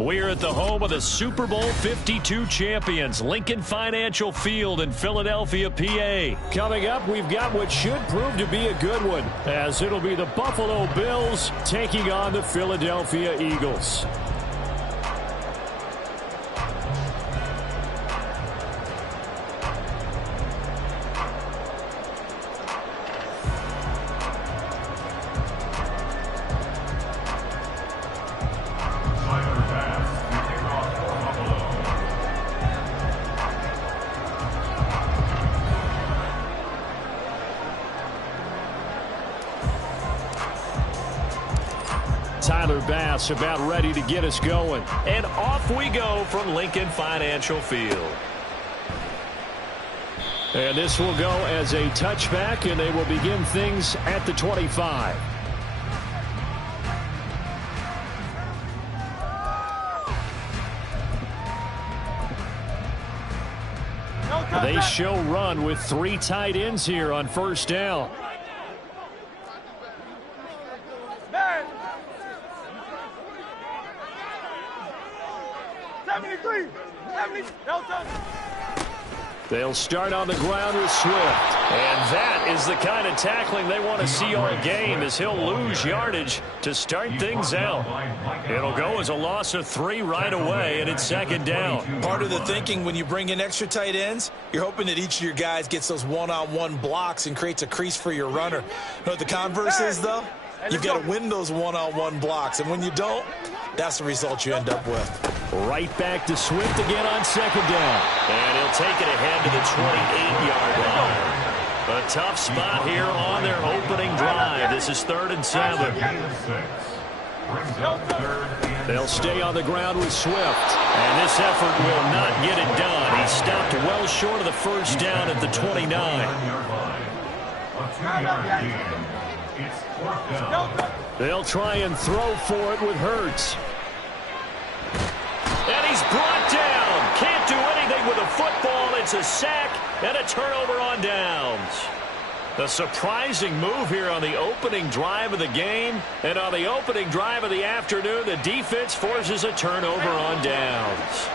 We're at the home of the Super Bowl 52 champions, Lincoln Financial Field in Philadelphia, PA. Coming up, we've got what should prove to be a good one, as it'll be the Buffalo Bills taking on the Philadelphia Eagles. About ready to get us going. And off we go from Lincoln Financial Field. And this will go as a touchback, and they will begin things at the 25. They show run with 3 tight ends here on first down. They'll start on the ground with Swift. And that is the kind of tackling they want to see all game, as he'll lose yardage to start things out. It'll go as a loss of 3 right away, and it's second down. Part of the thinking when you bring in extra tight ends, you're hoping that each of your guys gets those one-on-one blocks and creates a crease for your runner. You know what the converse is, though? You've got to win those one-on-one blocks, and when you don't, that's the result you end up with. Right back to Swift again on second down. And he'll take it ahead to the 28-yard line. A tough spot here on their opening drive. This is 3rd and 7. They'll stay on the ground with Swift. And this effort will not get it done. He stopped well short of the first down at the 29. They'll try and throw for it with Hurts. And he's brought down. Can't do anything with a football. It's a sack and a turnover on downs. A surprising move here on the opening drive of the game. And on the opening drive of the afternoon, the defense forces a turnover on downs.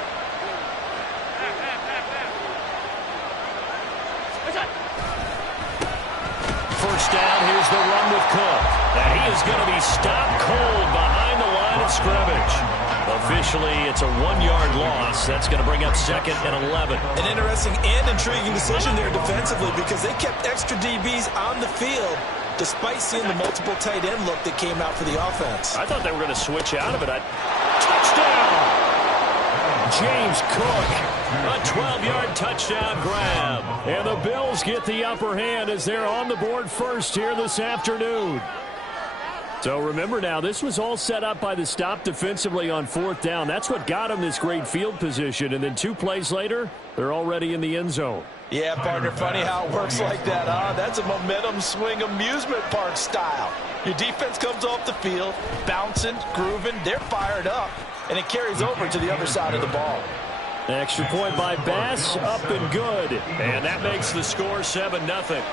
First down, here's the run with Cook. And he is going to be stopped cold behind the line of scrimmage. Officially, it's a 1-yard loss. That's going to bring up 2nd and 11. An interesting and intriguing decision there defensively, because they kept extra DBs on the field despite seeing the multiple tight end look that came out for the offense. I thought they were going to switch out of it. Touchdown! James Cook, a 12-yard touchdown grab. And the Bills get the upper hand as they're on the board first here this afternoon. So remember now, this was all set up by the stop defensively on 4th down. That's what got them this great field position. And then 2 plays later, they're already in the end zone. Yeah, partner, funny how it works like that, huh? That's a momentum swing amusement park style. Your defense comes off the field, bouncing, grooving, they're fired up, and it carries over to the other side of the ball. Extra point by Bass, up and good. And that makes the score 7-0.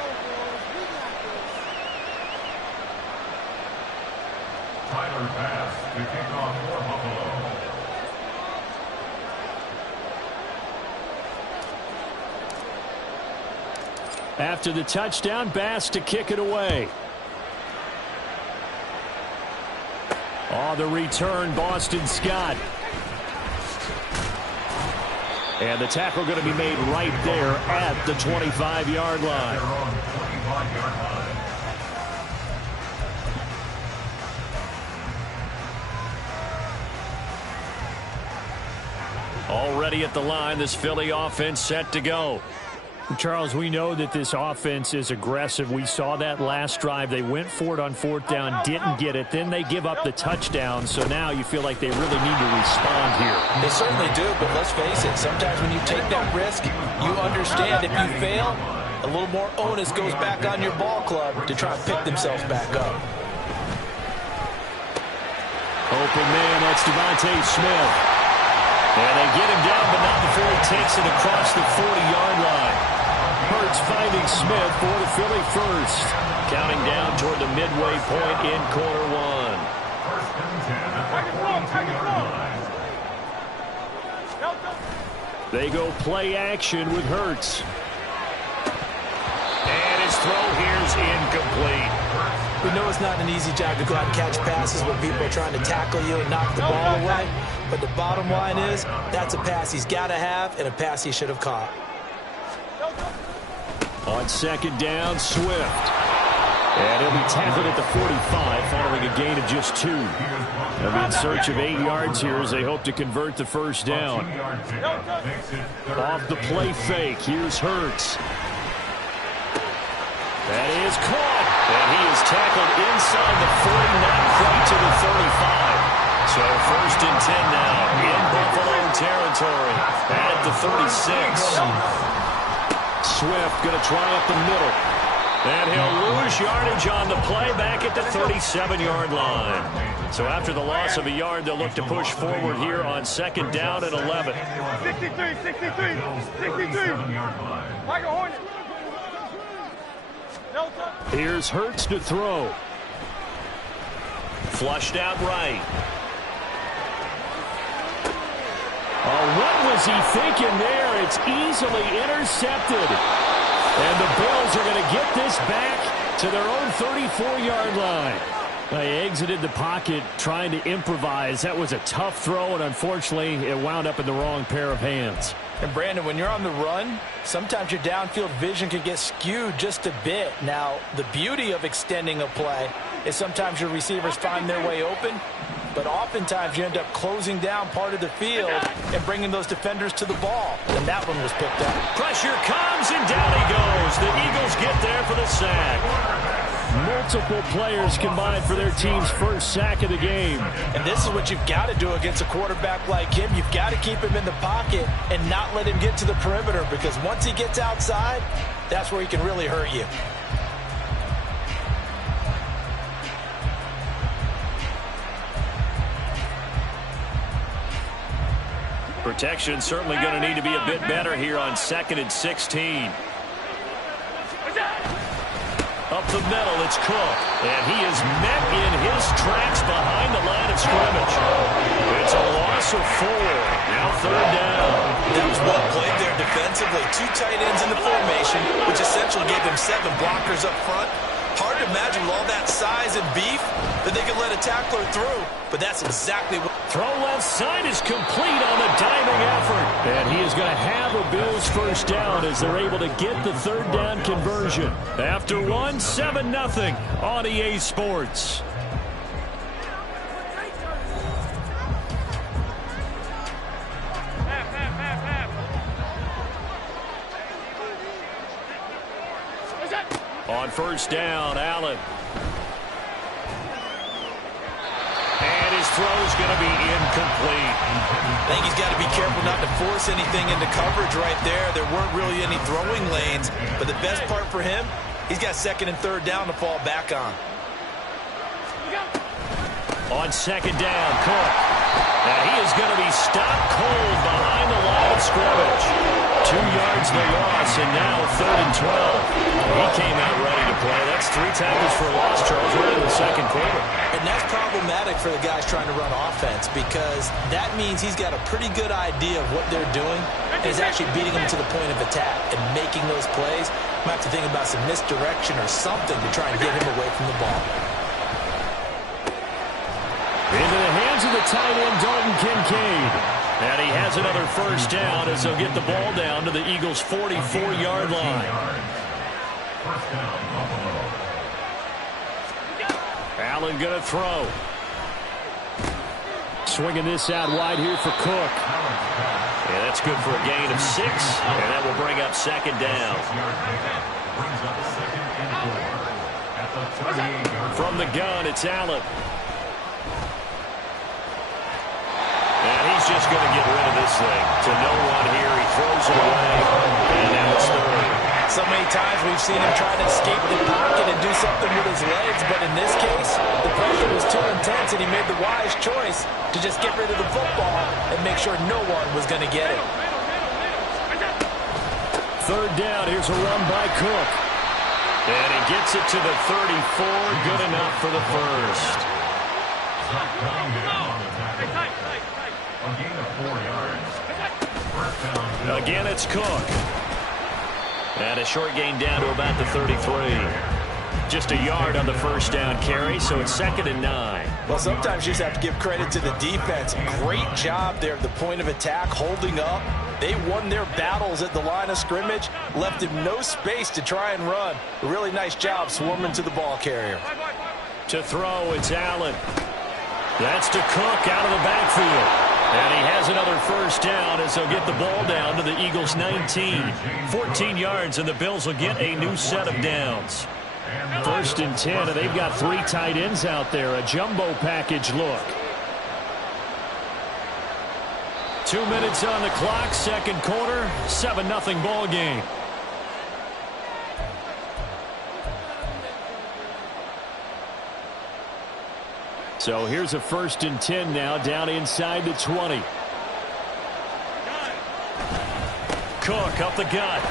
Tyler Bass to kick off for Buffalo. After the touchdown, Bass to kick it away. On the return, Boston Scott. And the tackle going to be made right there at the 25-yard line. Already at the line, this Philly offense set to go. Charles, we know that this offense is aggressive. We saw that last drive. They went for it on 4th down, didn't get it. Then they give up the touchdown. So now you feel like they really need to respond here. They certainly do, but let's face it. Sometimes when you take that risk, you understand if you fail, a little more onus goes back on your ball club to try and pick themselves back up. Open man, that's Devontae Smith. And they get him down, but not before he takes it across the 40-yard line. Hurts finding Smith for the Philly first. Counting down toward the midway point in quarter 1. They go play action with Hurts. And his throw here's incomplete. We know it's not an easy job to go out and catch passes when people are trying to tackle you and knock the ball away. But the bottom line is, that's a pass he's got to have and a pass he should have caught. On second down, Swift. And he'll be tackled at the 45 following a gain of just 2. They'll be in search of 8 yards here as they hope to convert the first down. Off the play fake, here's Hurts. That is caught. And he is tackled inside the 40, not quite to the 35. So first and 10 now in Buffalo territory at the 36. Swift going to try up the middle. And he'll lose yardage on the play back at the 37-yard line. So after the loss of a yard, they'll look to push forward here on second down and 11. 63. Michael Hornet. Here's Hurts to throw. Flushed out right. Oh, what was he thinking there? It's easily intercepted. And the Bills are going to get this back to their own 34-yard line. They exited the pocket trying to improvise. That was a tough throw, and unfortunately, it wound up in the wrong pair of hands. And, Brandon, when you're on the run, sometimes your downfield vision can get skewed just a bit. Now, the beauty of extending a play is sometimes your receivers find their way open, but oftentimes you end up closing down part of the field and bringing those defenders to the ball. And that one was picked up. Pressure comes, and down he goes. The Eagles get there for the sack. Multiple players combined for their team's first sack of the game. And this is what you've got to do against a quarterback like him. You've got to keep him in the pocket and not let him get to the perimeter, because once he gets outside, that's where he can really hurt you. Protection certainly going to need to be a bit better here on second and 16. Up the middle, it's Cook. And he is met in his tracks behind the line of scrimmage. It's a loss of 4. Now third down. That was well played there defensively. 2 tight ends in the formation, which essentially gave them 7 blockers up front. Hard to imagine with all that size and beef that they could let a tackler through. But that's exactly what... Throw left side is complete on the diving effort. And he is going to have a Bills first down as they're able to get the third down conversion. After 1, 7-0 on EA Sports. On first down, Allen. And his throw's going to be incomplete. I think he's got to be careful not to force anything into coverage right there. There weren't really any throwing lanes, but the best part for him, he's got second and third down to fall back on. On second down, Cook. Now he is going to be stopped cold behind the line of scrimmage. 2 yards the loss, and now third and 12. He came out ready to play. That's 3 tackles for loss, Charles, right in the second quarter. And that's problematic for the guys trying to run offense, because that means he's got a pretty good idea of what they're doing and is actually beating them to the point of attack and making those plays. Might have to think about some misdirection or something to try and get him away from the ball. Into the hands of the tight end, Dalton Kincaid. And he has another first down as they'll get the ball down to the Eagles' 44-yard line. Allen going to throw. Swinging this out wide here for Cook. Yeah, that's good for a gain of 6, and that will bring up second down. From the gun, it's Allen. And he's just going to get rid of this thing. To no one here, he throws it away, and now it's third. So many times we've seen him try to escape the pocket and do something with his legs, but in this case, the pressure was too intense, and he made the wise choice to just get rid of the football and make sure no one was going to get it. Third down, here's a run by Cook. And he gets it to the 34, good enough for the first. A gain of 4 yards. Again, it's Cook. And a short gain down to about the 33. Just a yard on the first down carry, so it's 2nd and 9. Well, sometimes you just have to give credit to the defense. Great job there at the point of attack, holding up. They won their battles at the line of scrimmage, left him no space to try and run. A really nice job swarming to the ball carrier. To throw, it's Allen. That's to Cook out of the backfield. And he has another first down as they'll get the ball down to the Eagles' 19. 14 yards, and the Bills will get a new set of downs. 1st and 10, and they've got 3 tight ends out there. A jumbo package look. 2 minutes on the clock, 2nd quarter, 7-0 ball game. So here's a 1st and 10 now, down inside the 20. Cook up the gut.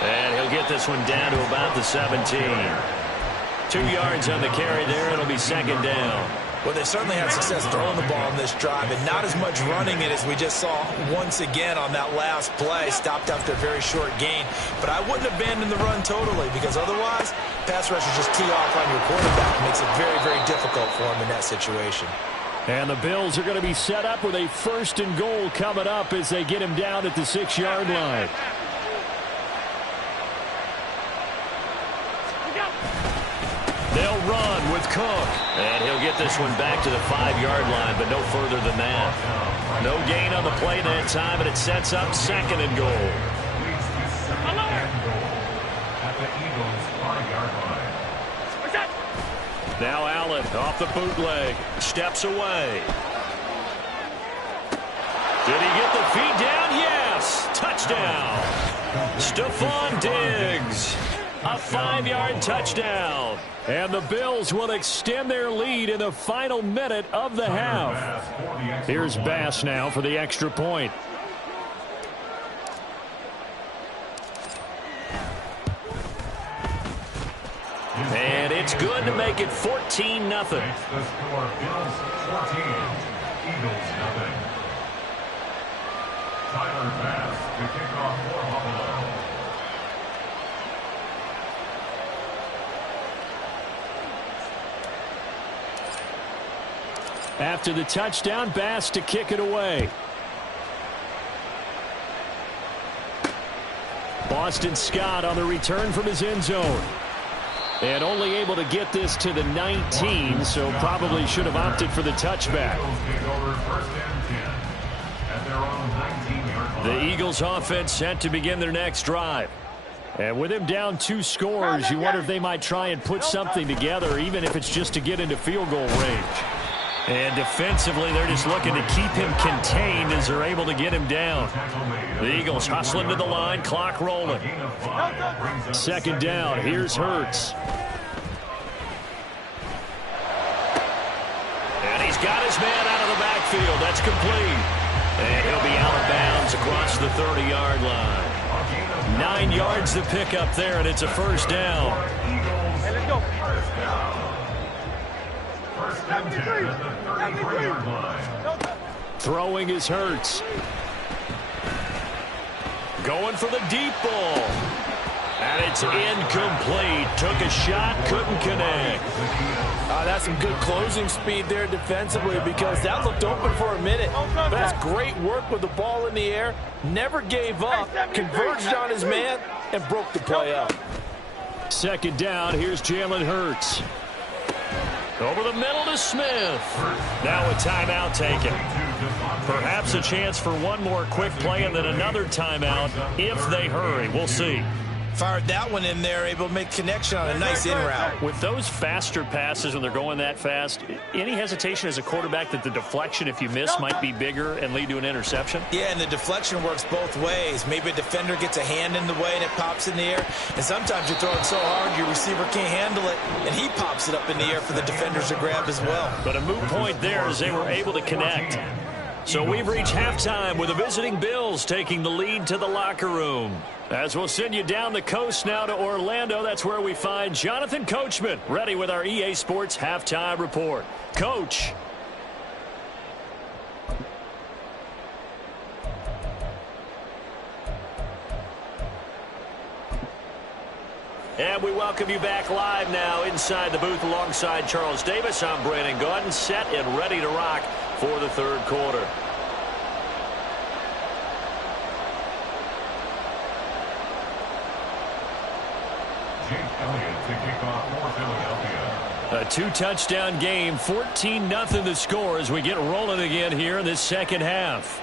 And he'll get this one down to about the 17. 2 yards on the carry there. It'll be 2nd down. Well, they certainly had success throwing the ball on this drive, and not as much running it as we just saw once again on that last play. Stopped after a very short gain. But I wouldn't abandon the run totally, because otherwise, pass rushers just tee off on your quarterback. It makes it very, very difficult for him in that situation. And the Bills are going to be set up with a 1st and goal coming up as they get him down at the 6-yard line. They'll run with Cook. And he'll get this one back to the 5-yard line, but no further than that. No gain on the play that time, and it sets up 2nd and goal. At the Eagles' 5-yard line. Now Allen off the bootleg. Steps away. Did he get the feet down? Yes. Touchdown. Stephon Diggs. A 5-yard touchdown. And the Bills will extend their lead in the final minute of the half. Here's Bass now for the extra point. And it's good to make it 14-0. The score, Bills 14, Eagles 0. Tyler Bass to kick off for Buffalo. After the touchdown, Bass to kick it away. Boston Scott on the return from his end zone. And only able to get this to the 19, so probably should have opted for the touchback. The Eagles offense set to begin their next drive. And with him down 2 scores, you wonder if they might try and put something together, even if it's just to get into field goal range. And defensively, they're just looking to keep him contained as they're able to get him down. The Eagles hustling to the line, clock rolling. 2nd down, here's Hurts. And he's got his man out of the backfield. That's complete. And he'll be out of bounds across the 30-yard line. 9 yards to pick up there, and it's a 1st down. Hey, let's go. First and 10 at the 33-yard line. Throwing is Hurts. Going for the deep ball. And it's incomplete. Took a shot, couldn't connect. That's some good closing speed there defensively, because that looked open for a minute. But that's great work with the ball in the air. Never gave up, converged on his man, and broke the play up. 2nd down, here's Jalen Hurts. Over the middle to Smith. Now a timeout taken. Perhaps a chance for one more quick play and then another timeout if they hurry. We'll see. Fired that one in there, able to make connection on a nice in route. With those faster passes when they're going that fast, any hesitation as a quarterback that the deflection, if you miss, might be bigger and lead to an interception? Yeah, and the deflection works both ways. Maybe a defender gets a hand in the way and it pops in the air. And sometimes you're throwing so hard your receiver can't handle it, and he pops it up in the air for the defenders to grab as well. But a moot point there as they were able to connect. So we've reached halftime with the visiting Bills taking the lead to the locker room. As we'll send you down the coast now to Orlando, that's where we find Jonathan Coachman ready with our EA Sports Halftime Report. Coach. And we welcome you back live now inside the booth alongside Charles Davis. I'm Brandon Gaudin, set and ready to rock for the third quarter. A two-touchdown game, 14-0 the score as we get rolling again here in this second half.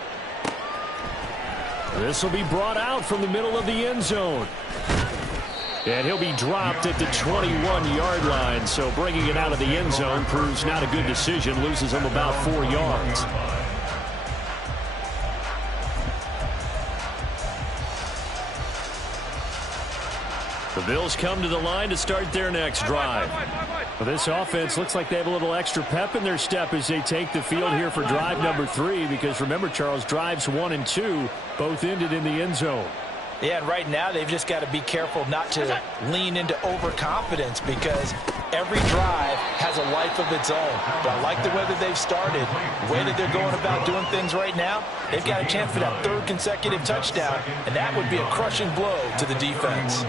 This will be brought out from the middle of the end zone. And he'll be dropped at the 21-yard line, so bringing it out of the end zone proves not a good decision, loses him about 4 yards. The Bills come to the line to start their next drive. Well, this offense looks like they have a little extra pep in their step as they take the field here for drive number 3, because remember, Charles, drives 1 and 2 both ended in the end zone. Yeah, and right now they've just got to be careful not to lean into overconfidence, because every drive has a life of its own. But I like the way that they've started, the way that they're going about doing things right now. They've got a chance for that 3rd consecutive touchdown, and that would be a crushing blow to the defense.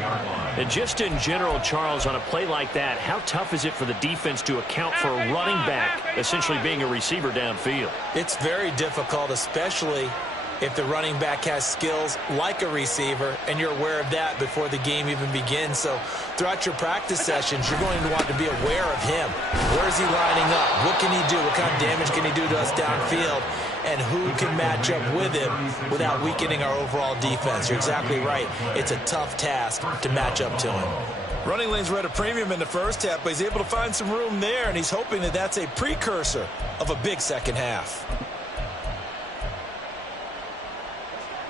And just in general, Charles, on a play like that, how tough is it for the defense to account for a running back essentially being a receiver downfield? It's very difficult, especially if the running back has skills like a receiver, and you're aware of that before the game even begins. So throughout your practice sessions, you're going to want to be aware of him. Where is he lining up? What can he do? What kind of damage can he do to us downfield? And who can match up with him without weakening our overall defense? You're exactly right. It's a tough task to match up to him. Running lanes were at a premium in the first half, but he's able to find some room there, and he's hoping that that's a precursor of a big second half.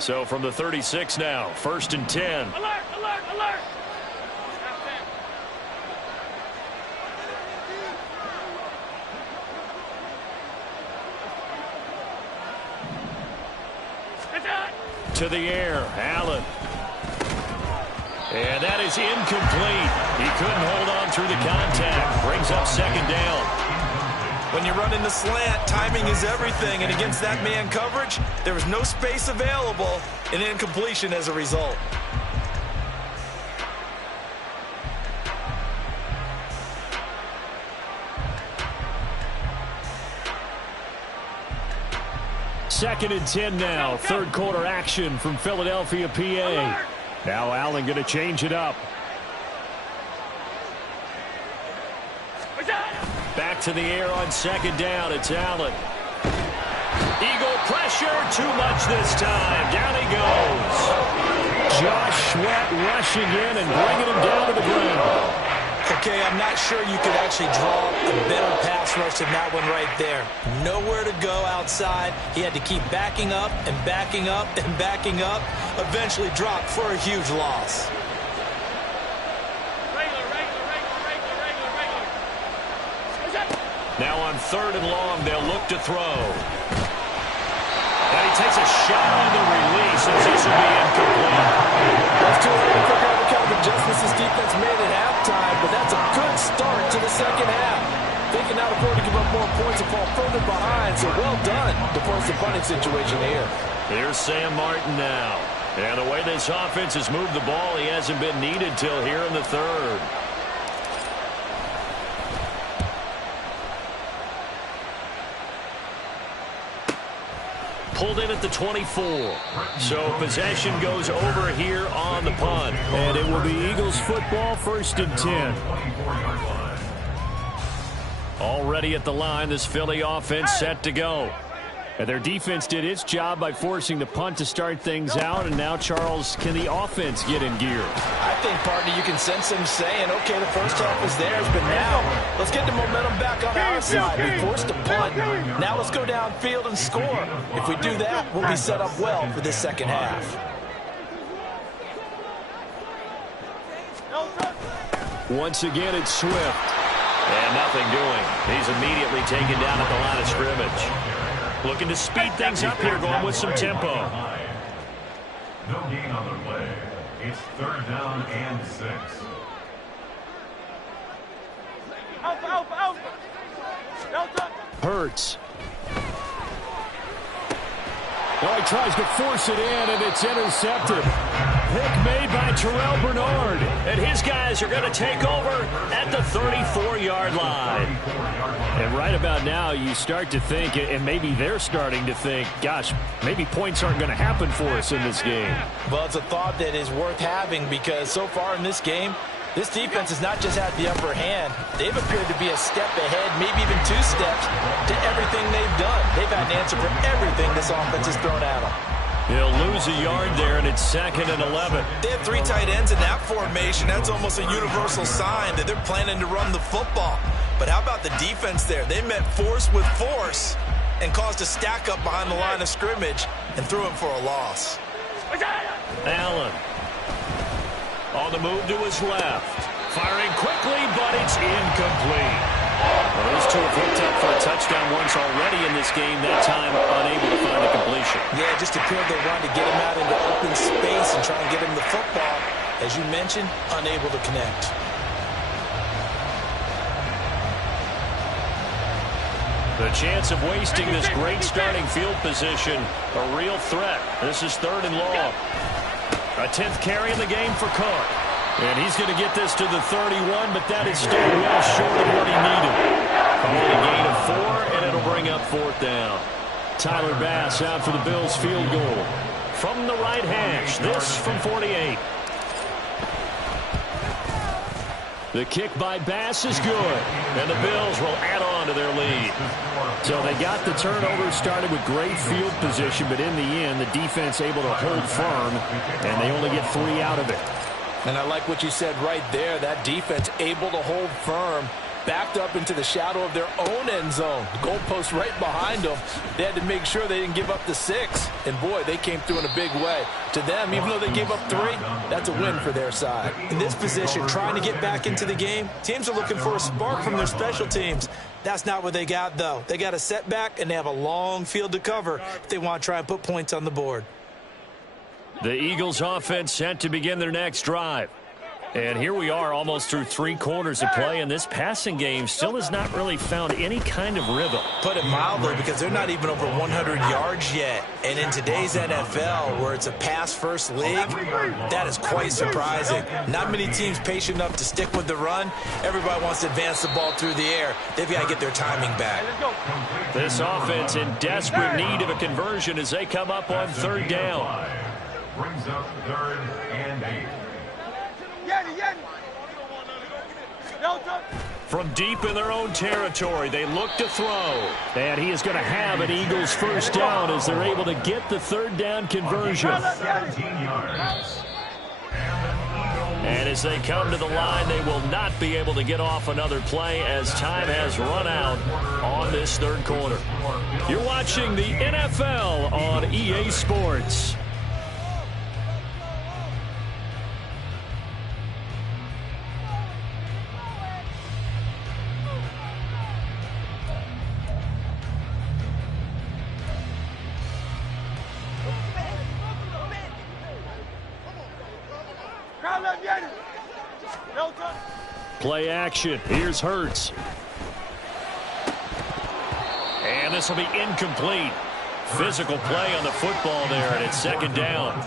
So from the 36 now, 1st and 10. Alert, alert, alert. To the air, Allen. And that is incomplete. He couldn't hold on through the contact. Brings up 2nd down. When you run in the slant, timing is everything, and against that man coverage, there was no space available, and incompletion as a result. Second and 10 now. 3rd quarter action from Philadelphia, PA. Now Allen going to change it up. Back to the air on 2nd down. It's Allen. Eagle pressure. Too much this time. Down he goes. Josh Sweat rushing in and bringing him down to the ground. Okay, I'm not sure you could actually draw a better pass rush than that one right there. Nowhere to go outside. He had to keep backing up and backing up and backing up. Eventually dropped for a huge loss. Now on 3rd and long, they'll look to throw. And he takes a shot on the release as this will be incomplete. That's too early to figure out what kind of adjustments this defense made at halftime, but that's a good start to the second half. They can now afford to give up more points and fall further behind, so well done to force the punting situation here. Here's Sam Martin now. And the way this offense has moved the ball, he hasn't been needed till here in the 3rd. Pulled in at the 24. So possession goes over here on the punt. And it will be Eagles football, 1st and 10. Already at the line, this Philly offense set to go. And their defense did its job by forcing the punt to start things out. And now, Charles, can the offense get in gear? I think, partner, you can sense them saying, okay, the first half is theirs, but now let's get the momentum back on our side. We forced a punt. Now let's go downfield and score. If we do that, we'll be set up well for this second half. Once again, it's Swift. And nothing doing. He's immediately taken down at the line of scrimmage. Looking to speed things up here, going with some tempo. No gain on the play. It's 3rd down and 6. Hurts. Now he tries to force it in, and it's intercepted. Pick made by Terrell Bernard, and his guys are going to take over at the 34-yard line. And right about now, you start to think, and maybe they're starting to think, gosh, maybe points aren't going to happen for us in this game. Well, it's a thought that is worth having because so far in this game, this defense has not just had the upper hand. They've appeared to be a step ahead, maybe even 2 steps, to everything they've done. They've had an answer for everything this offense has thrown at them. They'll lose a yard there, and it's 2nd and 11. They have 3 tight ends in that formation. That's almost a universal sign that they're planning to run the football. But how about the defense there? They met force with force and caused a stack up behind the line of scrimmage and threw him for a loss. Allen on the move to his left. Firing quickly, but it's incomplete. Well, those two have hooked up for a touchdown once already in this game, that time unable to find a completion. Yeah, just appeared to run to get him out into open space and try and get him the football. As you mentioned, unable to connect. The chance of wasting this great starting field position, a real threat. This is 3rd and long. A 10th carry in the game for Cook. And he's going to get this to the 31, but that is still well short of what he needed. Only a gain of 4, and it'll bring up 4th down. Tyler Bass out for the Bills field goal. From the right hash, this from 48. The kick by Bass is good, and the Bills will add on to their lead. So they got the turnover started with great field position, but in the end, the defense able to hold firm, and they only get 3 out of it. And I like what you said right there. That defense able to hold firm, backed up into the shadow of their own end zone. The goalpost right behind them. They had to make sure they didn't give up the 6. And, boy, they came through in a big way. To them, even though they gave up 3, that's a win for their side. In this position, trying to get back into the game, teams are looking for a spark from their special teams. That's not what they got, though. They got a setback, and they have a long field to cover if they want to try and put points on the board. The Eagles offense set to begin their next drive. And here we are almost through 3 quarters of play, and this passing game still has not really found any kind of rhythm. Put it mildly, because they're not even over 100 yards yet. And in today's NFL, where it's a pass-first league, that is quite surprising. Not many teams patient enough to stick with the run. Everybody wants to advance the ball through the air. They've got to get their timing back. This offense in desperate need of a conversion as they come up on 3rd down. Brings up 3rd and 8. From deep in their own territory, they look to throw. And he is going to have an Eagles 1st down as they're able to get the 3rd down conversion. 17 yards. And as they come to the line, they will not be able to get off another play as time has run out on this 3rd quarter. You're watching the NFL on EA Sports. Play action. Here's Hurts. And this will be incomplete. Physical play on the football there, and it's 2nd down.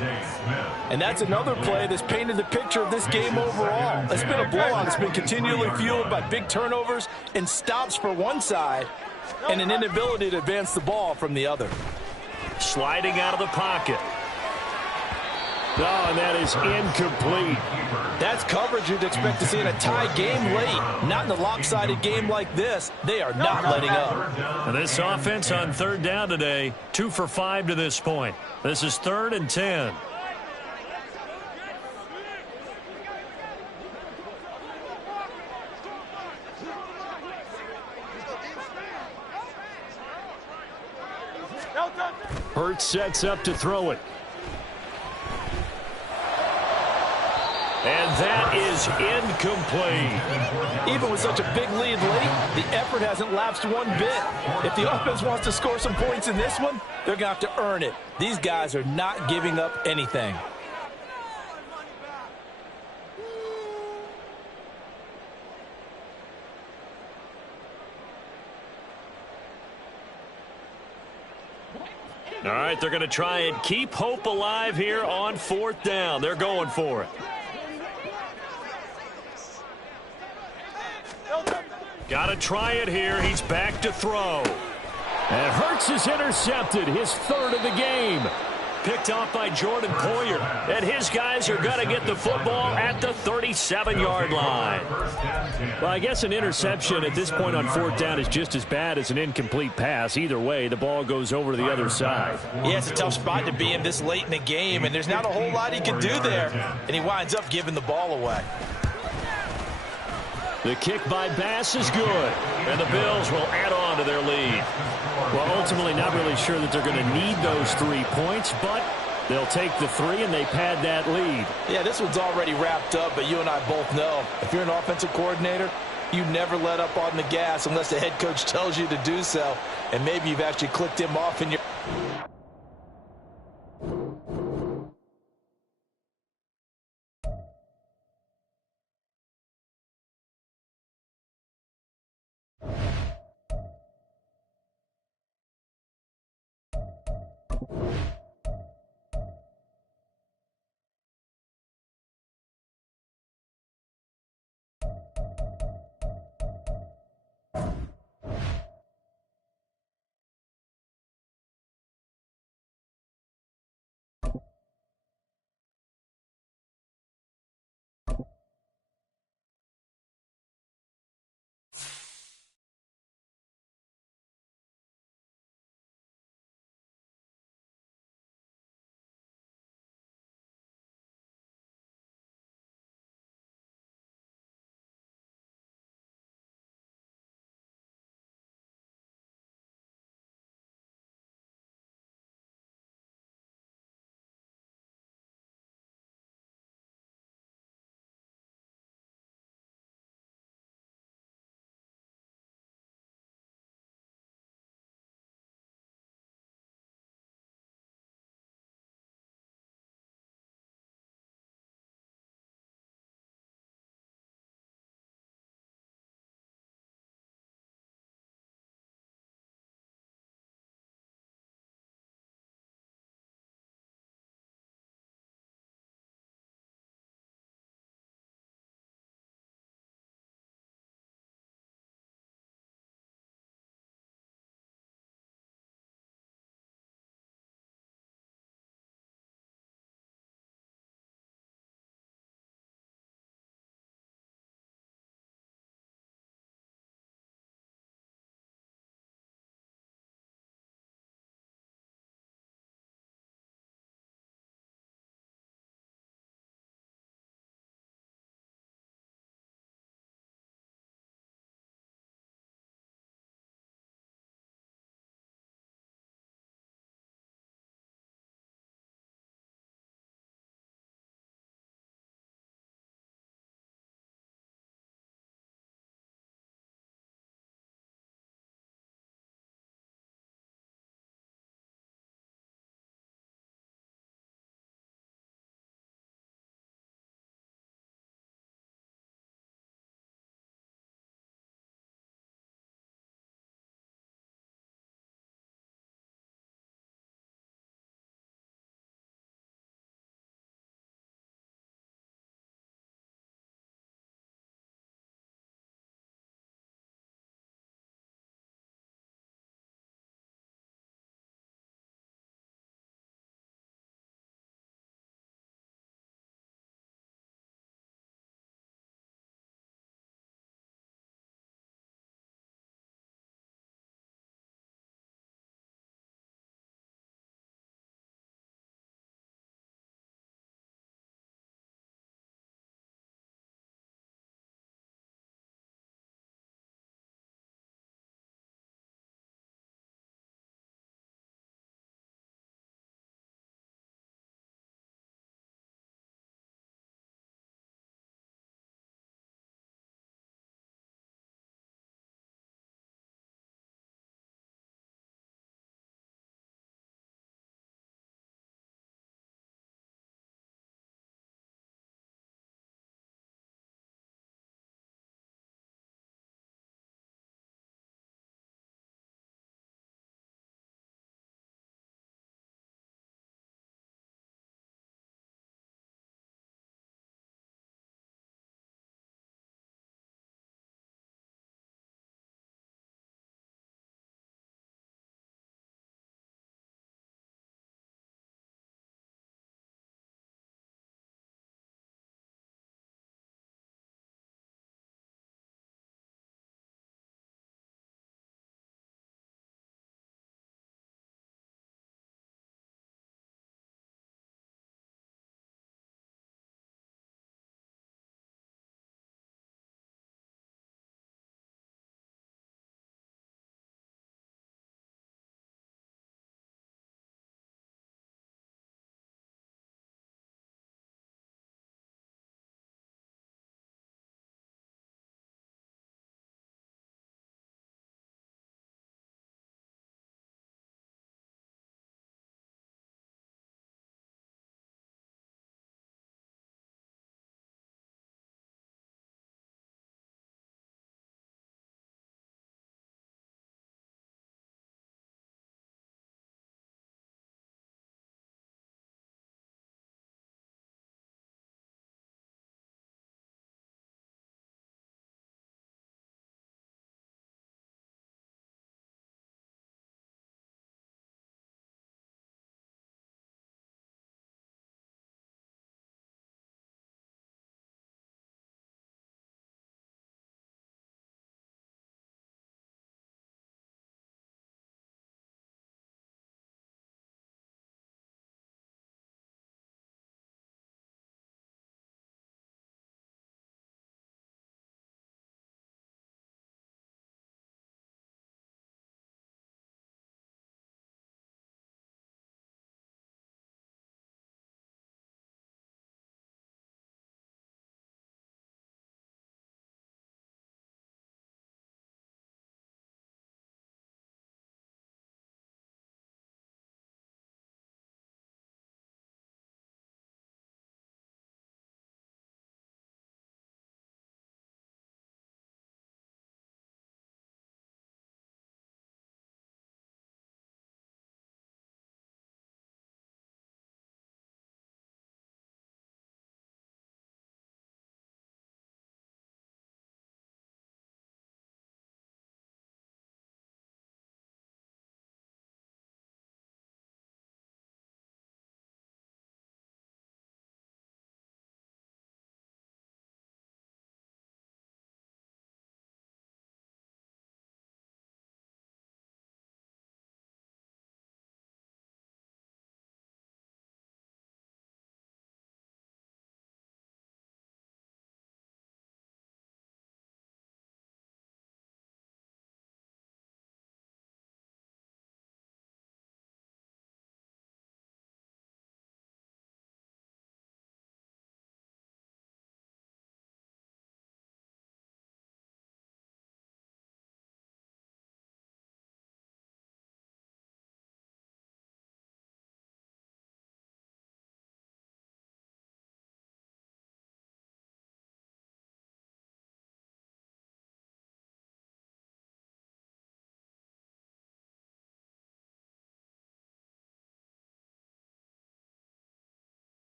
And that's another play that's painted the picture of this game overall. It's been a blowout. It's been continually fueled by big turnovers and stops for one side and an inability to advance the ball from the other. Sliding out of the pocket. Oh, and that is incomplete. That's coverage you'd expect to see in a tie game late. Not in a lopsided game like this. They are not letting up. And this offense on 3rd down today, 2 for 5 to this point. This is 3rd and 10. Hurts sets up to throw it. And that is incomplete. Even with such a big lead late, the effort hasn't lapsed one bit. If the offense wants to score some points in this one, they're going to have to earn it. These guys are not giving up anything. All right, they're going to try and keep hope alive here on 4th down. They're going for it. Got to try it here. He's back to throw. And Hurts is intercepted, his third of the game. Picked off by Jordan Poyer. And his guys are going to get the football at the 37-yard line. Well, I guess an interception at this point on fourth down is just as bad as an incomplete pass. Either way, the ball goes over to the other side. Yeah, it's a tough spot to be in this late in the game, and there's not a whole lot he can do there. And he winds up giving the ball away. The kick by Bass is good, and the Bills will add on to their lead. Well, ultimately not really sure that they're going to need those 3 points, but they'll take the 3 and they pad that lead. Yeah, this one's already wrapped up, but you and I both know if you're an offensive coordinator, you never let up on the gas unless the head coach tells you to do so, and maybe you've actually clicked him off in your...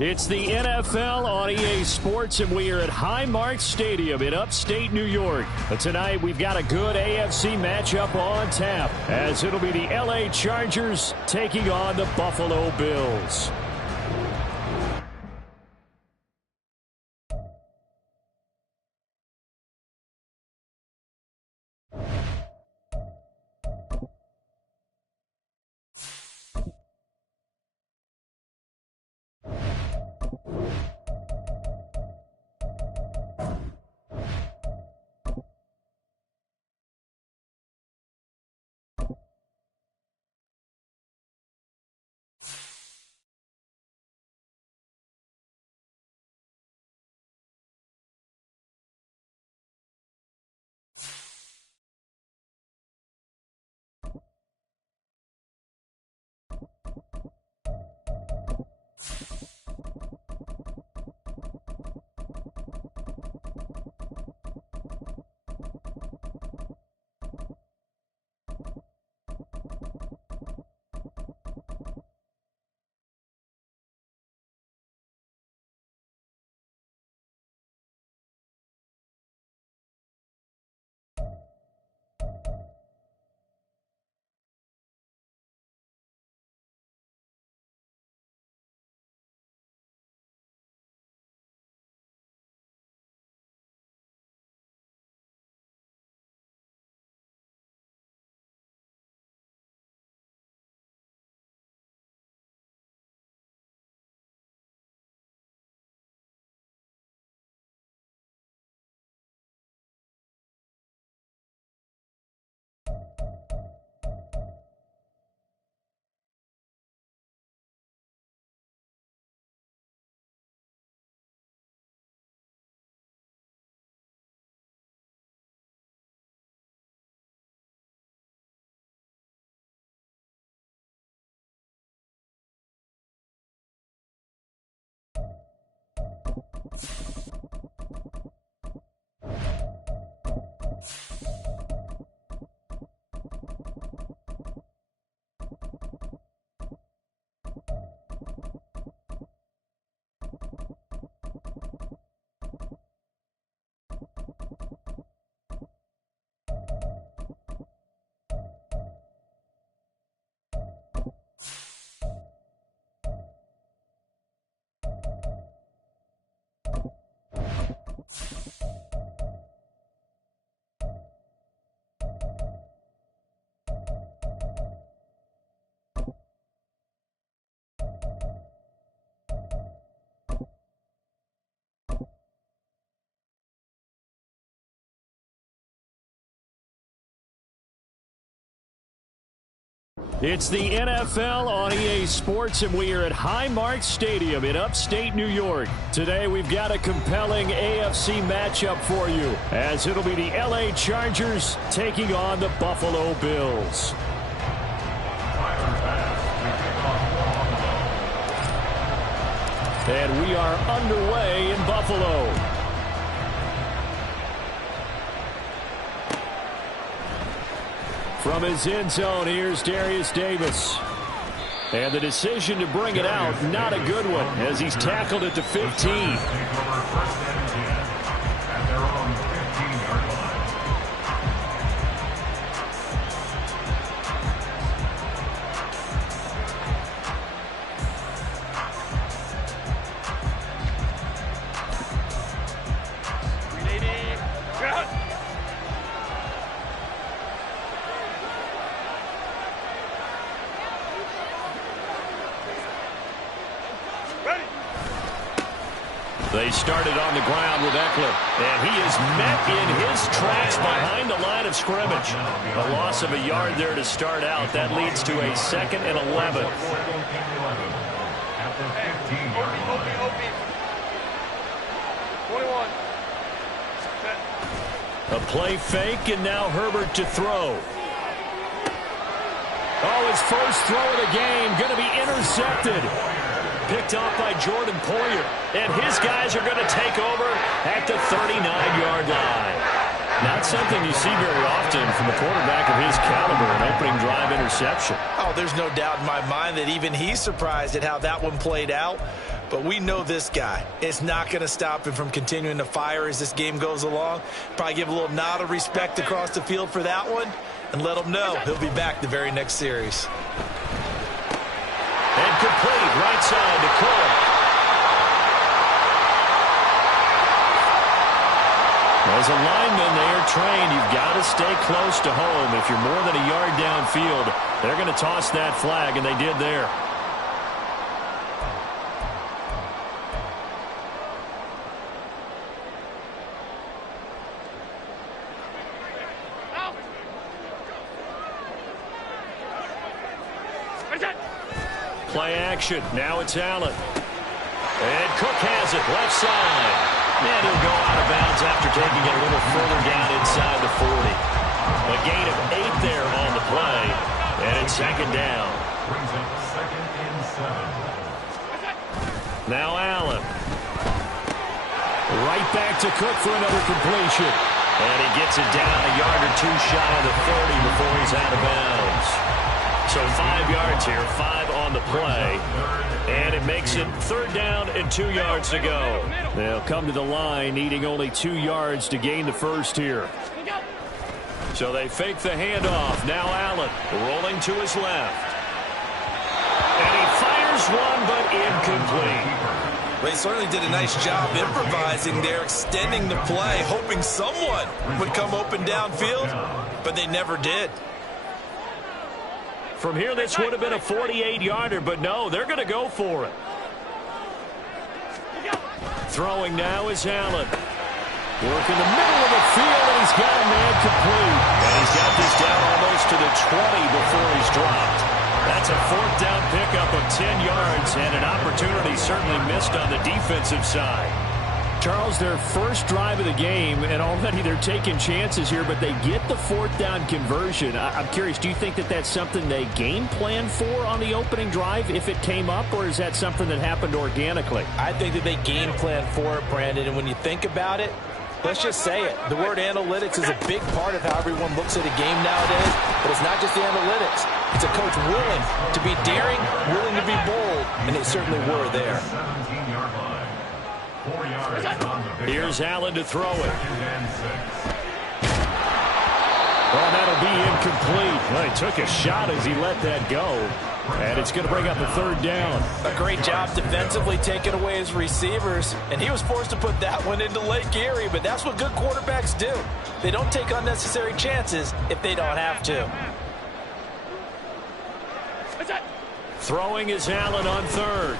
It's the NFL on EA Sports, and we are at Highmark Stadium in upstate New York. But tonight, we've got a good AFC matchup on tap, as it'll be the LA Chargers taking on the Buffalo Bills. It's the NFL on EA Sports, and we are at Highmark Stadium in upstate New York. Today, we've got a compelling AFC matchup for you, as it'll be the LA Chargers taking on the Buffalo Bills. And we are underway in Buffalo. From his end zone, here's Darius Davis. And the decision to bring it out, not a good one, as he's tackled at the 15. They started on the ground with Eckler, and he is met in his tracks behind the line of scrimmage. A loss of a yard there to start out. That leads to a 2nd and 11. A play fake, and now Herbert to throw. Oh, his first throw of the game going to be intercepted. Picked off by Jordan Poyer. And his guys are going to take over at the 39-yard line. Not something you see very often from a quarterback of his caliber, an opening drive interception. Oh, there's no doubt in my mind that even he's surprised at how that one played out. But we know this guy. It's not going to stop him from continuing to fire as this game goes along. Probably give a little nod of respect across the field for that one and let him know he'll be back the very next series. And complete right side to Cook. As a lineman, they are trained. You've got to stay close to home. If you're more than a yard downfield, they're going to toss that flag, and they did there. Play action. Now it's Allen. And Cook has it left side. And he'll go out of bounds after taking it a little further down inside the 40. A gain of 8 there on the play. And it's second down. Brings up second and 7. Now Allen. Right back to Cook for another completion. And he gets it down a yard or two shy of the 30 before he's out of bounds. So 5 yards here, 5 on the play. And it makes it third down and 2 yards to go. They'll come to the line needing only 2 yards to gain the first here. So they fake the handoff. Now Allen rolling to his left. And he fires one, but incomplete. They certainly did a nice job improvising there, extending the play, hoping someone would come open downfield, but they never did. From here, this would have been a 48-yarder, but no, they're going to go for it. Throwing now is Allen. Work in the middle of the field, and he's got a man complete. And he's got this down almost to the 20 before he's dropped. That's a fourth down pickup of 10 yards, and an opportunity certainly missed on the defensive side. Charles, their first drive of the game, and already they're taking chances here, but they get the fourth down conversion. I'm curious, do you think that that's something they game plan for on the opening drive if it came up, or is that something that happened organically? I think that they game plan for it, Brandon, and when you think about it, let's just say it. The word analytics is a big part of how everyone looks at a game nowadays, but it's not just the analytics. It's a coach willing to be daring, willing to be bold, and they certainly were there. 17-yard line. 4 yards on the big. Here's Allen to throw it. Second and 6. Well, that'll be incomplete. Well, he took a shot as he let that go. And it's going to bring up a third down. A great job defensively taking away his receivers, and he was forced to put that one into Lake Erie, but that's what good quarterbacks do. They don't take unnecessary chances if they don't have to. Throwing is Allen on third.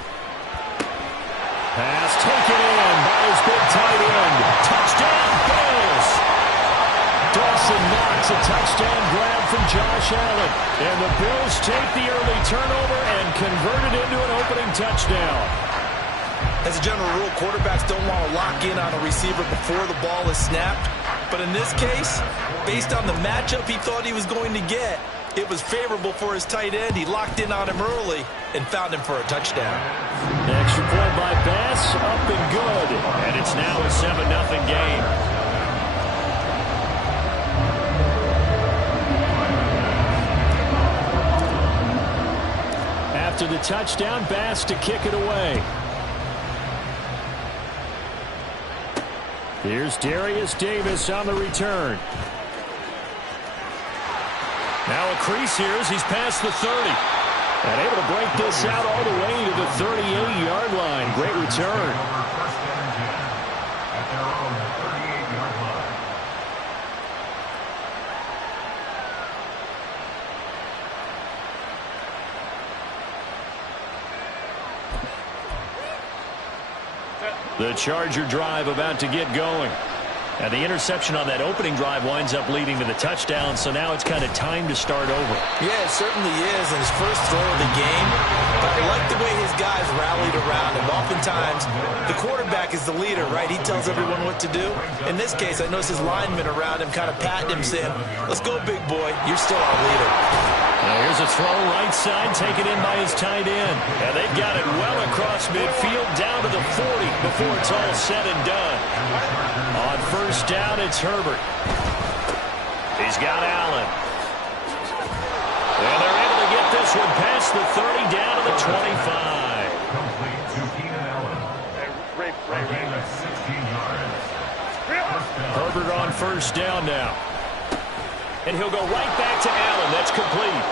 Pass taken in by his big tight end. Touchdown, Bills! Dawson Knox, a touchdown grab from Josh Allen. And the Bills take the early turnover and convert it into an opening touchdown. As a general rule, quarterbacks don't want to lock in on a receiver before the ball is snapped. But in this case, based on the matchup he thought he was going to get, it was favorable for his tight end. He locked in on him early and found him for a touchdown. The extra point by Bass, up and good. And it's now a 7-0 game. After the touchdown, Bass to kick it away. Here's Darius Davis on the return. Now a crease here as he's past the 30. And able to break this out all the way to the 38-yard line. Great return. First and 10 at their own 38-yard line. The Charger drive about to get going. And the interception on that opening drive winds up leading to the touchdown, so now it's kind of time to start over. Yeah, it certainly is, and his first throw of the game. But I like the way his guys rallied around him. Oftentimes, the quarterback is the leader, right? He tells everyone what to do. In this case, I noticed his linemen around him kind of patting him, saying, "Let's go, big boy. You're still our leader." Now here's a throw right side, taken in by his tight end. And they've got it well across midfield, down to the 40 before it's all said and done. On first down, it's Herbert. He's got Allen. And they're able to get this one past the 30, down to the 25. Complete to Keenan Allen. Herbert on first down now. And he'll go right back to Allen. That's complete.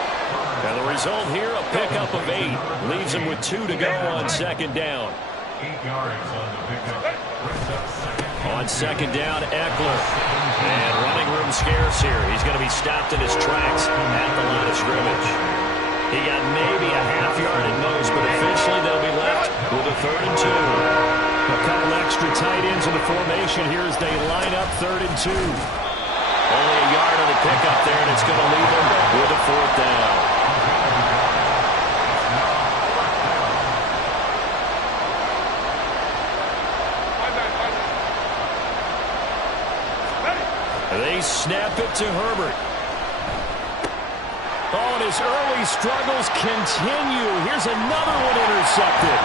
And the result here, a pickup of 8. Leaves him with 2 to go on second down. 8 yards on the pickup. Brings up second. On second down, Eckler. And running room scarce here. He's going to be stopped in his tracks at the line of scrimmage. He got maybe a half yard at most, but officially they'll be left with a 3rd and 2. A couple extra tight ends in the formation here as they line up 3rd and 2. Only a yard of the pickup there, and it's going to leave them with a 4th down. They snap it to Herbert. Oh, and his early struggles continue. Here's another one intercepted.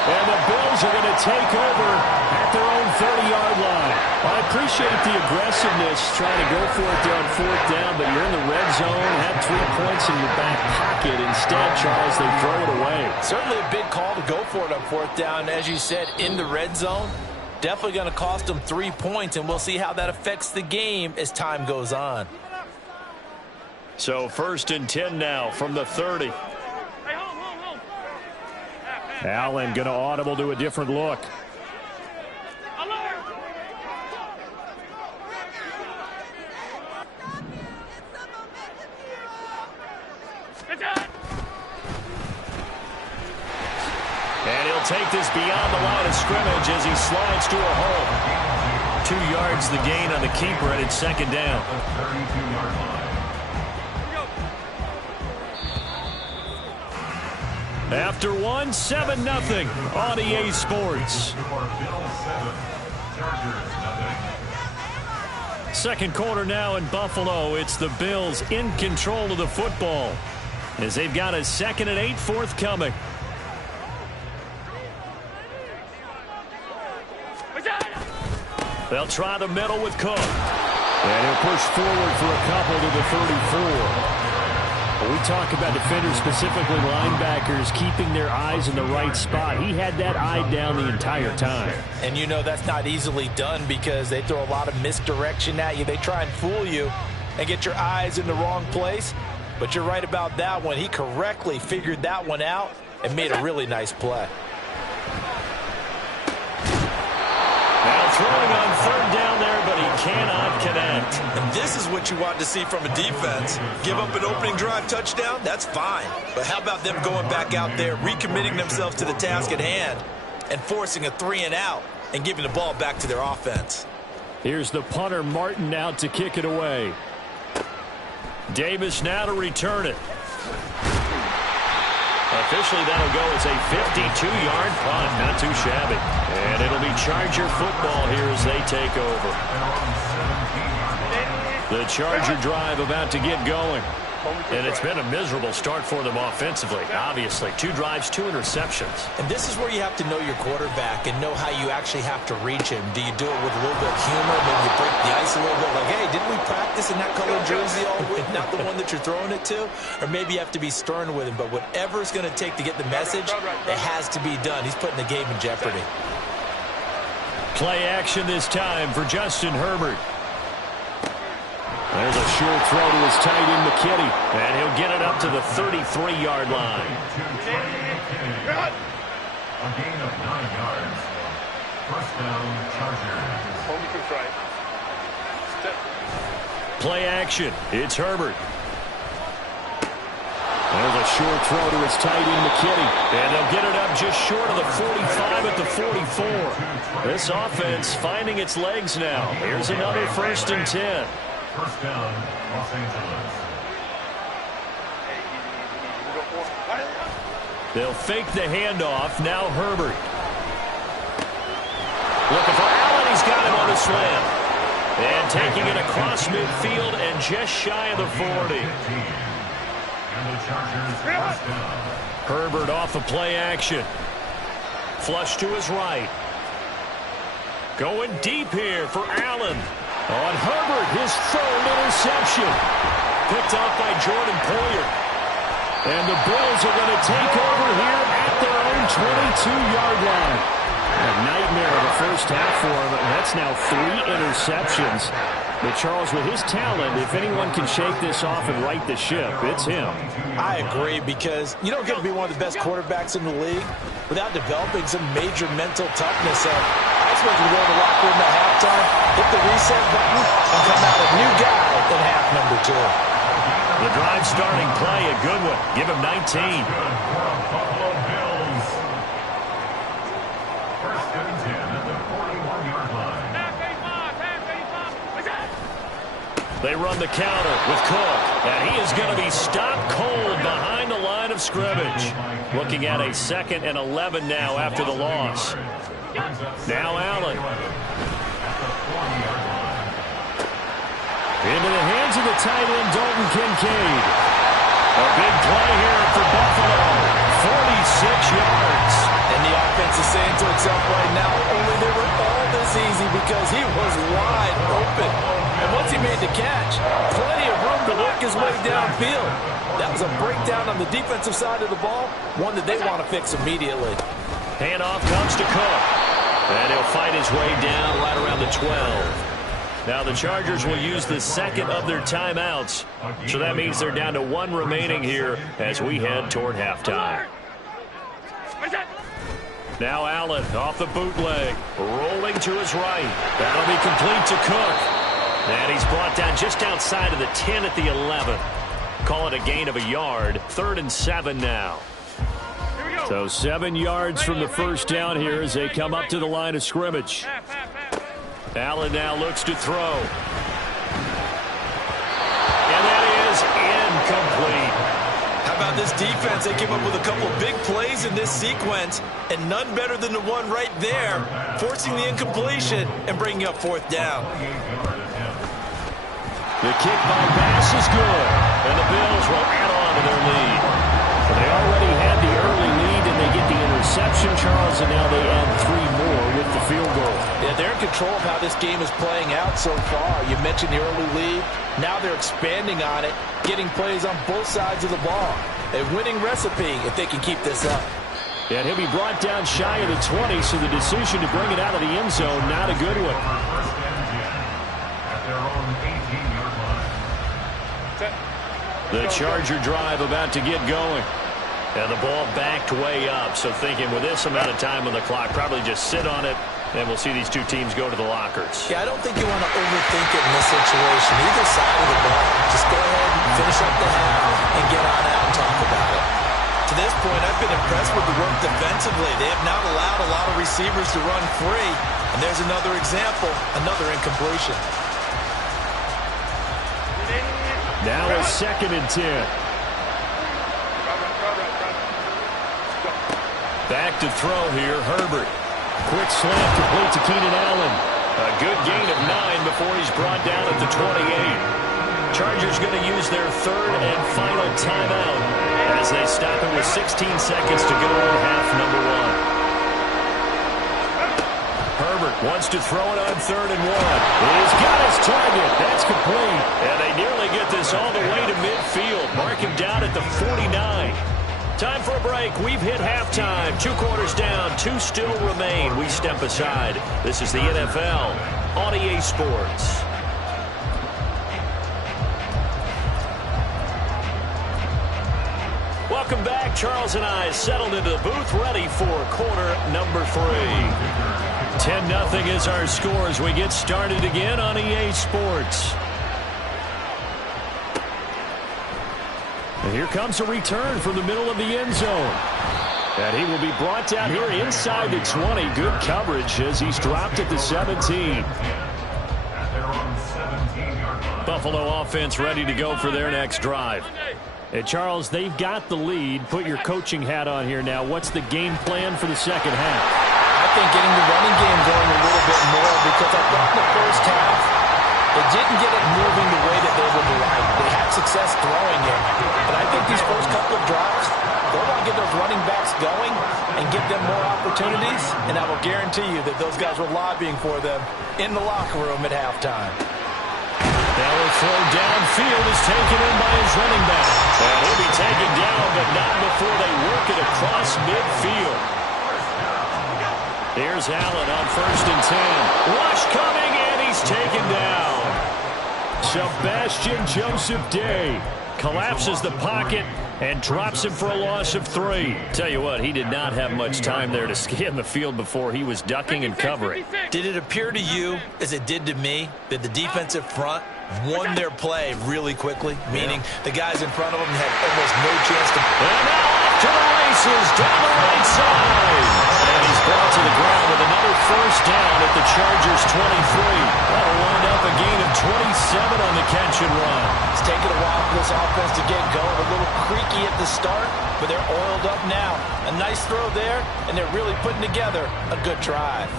And the Bills are going to take over at their own 30-yard line. I appreciate the aggressiveness trying to go for it there on 4th down, but you're in the red zone, had 3 points in your back pocket. Instead, Charles, they throw it away. Certainly a big call to go for it on 4th down. As you said, in the red zone. Definitely going to cost them 3 points, and we'll see how that affects the game as time goes on. So 1st and 10 now from the 30. Allen going to audible to a different look. And he'll take this beyond the line of scrimmage as he slides to a hole. 2 yards the gain on the keeper, and it's second down. 32-yard line. After 1, 7-0 on EA Sports. Second quarter now in Buffalo. It's the Bills in control of the football as they've got a 2nd and 8 forthcoming. They'll try the middle with Cook. And he'll push forward for a couple to the 34. We talk about defenders, specifically linebackers, keeping their eyes in the right spot. He had that eye down the entire time. And you know that's not easily done because they throw a lot of misdirection at you. They try and fool you and get your eyes in the wrong place. But you're right about that one. He correctly figured that one out and made a really nice play. Now throwing on 3rd down there, but he cannot connect. And this is what you want to see from a defense. Give up an opening drive touchdown, that's fine. But how about them going back out there, recommitting themselves to the task at hand, and forcing a 3 and out and giving the ball back to their offense. Here's the punter, Martin, out to kick it away. Davis now to return it. Officially, that'll go as a 52-yard punt. Not too shabby. And it'll be Charger football here as they take over. The Charger drive about to get going. And it's been a miserable start for them offensively. Obviously, 2 drives, 2 interceptions. And this is where you have to know your quarterback and know how you actually have to reach him. Do you do it with a little bit of humor? Maybe you break the ice a little bit like, hey, didn't we practice in that colored jersey all week? Not the one that you're throwing it to? Or maybe you have to be stern with him. But whatever it's going to take to get the message, it has to be done. He's putting the game in jeopardy. Play action this time for Justin Herbert. There's a short throw to his tight end, McKinney. And he'll get it up to the 33-yard line. A gain of 9 yards. First down, Chargers. Play action. It's Herbert. There's a short throw to his tight end, McKinney. And they'll get it up just short of the 45 at the 44. This offense finding its legs now. Here's another 1st and 10. First down, Los Angeles. They'll fake the handoff. Now Herbert. Looking for Allen. He's got him on a slam. And taking it across midfield and just shy of the 40. And the Chargers first down. Herbert off of play action. Flush to his right. Going deep here for Allen. On Herbert, his 3rd interception. Picked off by Jordan Poyer. And the Bills are going to take over here at their own 22-yard line. A nightmare of the first half for him. That's now 3 interceptions. But Charles, with his talent, if anyone can shake this off and right the ship, it's him. I agree, because you don't get to be one of the best quarterbacks in the league without developing some major mental toughness. So I expect him to go to the locker room at halftime, hit the reset button, and come out a new guy in half number 2. The drive starting play, a good one. Give him 19. Buffalo Bills. First and 10 at the 41-yard line. They run the counter with Cook, and he is going to be stopped cold behind the line of scrimmage. Looking at a 2nd and 11 now after the loss. Now Allen. Into the hands of the tight end, Dalton Kincaid. A big play here for Buffalo. 46 yards. And the offense is saying to itself right now, only they were all this easy because he was wide open. And once he made the catch, plenty of room to work his way downfield. That was a breakdown on the defensive side of the ball, one that they want to fix immediately. Handoff comes to Cook. And he'll fight his way down right around the 12. Now the Chargers will use the 2nd of their timeouts. So that means they're down to 1 remaining here as we head toward halftime. Now Allen off the bootleg, rolling to his right. That'll be complete to Cook. And he's brought down just outside of the 10 at the 11. Call it a gain of a yard. 3rd and 7 now. So 7 yards from the first down here as they come up to the line of scrimmage. Allen now looks to throw. And that is incomplete. How about this defense? They came up with a couple big plays in this sequence, and none better than the one right there, forcing the incompletion and bringing up 4th down. The kick by Bass is good, and the Bills will add on to their lead. They already had the early lead, and they get the interception, Charles, and now they add 3 more with the field goal. Yeah, they're in control of how this game is playing out so far. You mentioned the early lead. Now they're expanding on it, getting plays on both sides of the ball. A winning recipe if they can keep this up. And he'll be brought down shy of the 20, so the decision to bring it out of the end zone, not a good one. First and 10 at their own 18-yard line. The Charger drive about to get going. And the ball backed way up, so thinking with this amount of time on the clock, probably just sit on it, and we'll see these two teams go to the lockers. Yeah, I don't think you want to overthink it in this situation. Either side of the ball, just go ahead and finish up the half and get on out and talk about it. To this point, I've been impressed with the work defensively. They have not allowed a lot of receivers to run free, and there's another example, another incompletion. Now a 2nd and 10. Back to throw here, Herbert. Quick slant complete to Keenan Allen. A good gain of 9 before he's brought down at the 28. Chargers going to use their 3rd and final timeout as they stop it with 16 seconds to go in half number 1. Herbert wants to throw it on 3rd and 1. He's got his target. That's complete. And they nearly get this all the way to midfield. Mark him down at the 49. Time for a break. We've hit halftime. 2 quarters down. 2 still remain. We step aside. This is the NFL on EA Sports. Welcome back. Charles and I settled into the booth, ready for quarter number 3. 10-0 is our score as we get started again on EA Sports. And here comes a return from the middle of the end zone. And he will be brought down here inside the 20. Good coverage as he's dropped at the 17. Buffalo offense ready to go for their next drive. And Charles, they've got the lead. Put your coaching hat on here now. What's the game plan for the second half? I think getting the running game going a little bit more, because I thought in the first half, they didn't get it moving the way that they would like. They had success throwing it. But I think these first couple of drives, they'll want to get those running backs going and give them more opportunities. And I will guarantee you that those guys were lobbying for them in the locker room at halftime. Now a throw downfield is taken in by his running back. And he'll be taken down, but not before they work it across midfield. Here's Allen on 1st and 10. Rush coming, and he's taken down. Sebastian Joseph Day collapses the pocket and drops him for a loss of 3. Tell you what, he did not have much time there to scan the field before he was ducking and covering. Did it appear to you, as it did to me, that the defensive front won their play really quickly? Meaning the guys in front of them had almost no chance to... And now off to the races down the right side. And he's brought to the ground with another 1st down at the Chargers' 23. That'll wind up a gain of 27 on the catch and run. It's taken a while for this offense to get going. A little creaky at the start, but they're oiled up now. A nice throw there, and they're really putting together a good drive.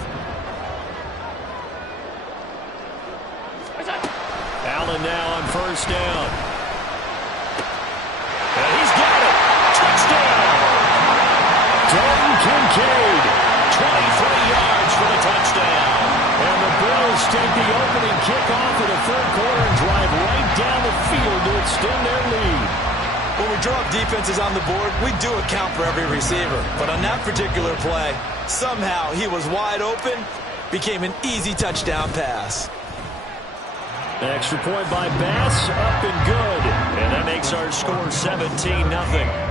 Allen now on 1st down. And he's got it. Touchdown. Dalton Kincaid, 23 yards for the touchdown. And the Bills take the opening kickoff of the 3rd quarter and drive right down the field to extend their lead. When we draw up defenses on the board, we do account for every receiver. But on that particular play, somehow he was wide open, became an easy touchdown pass. Extra point by Bass, up and good. And that makes our score 17-0.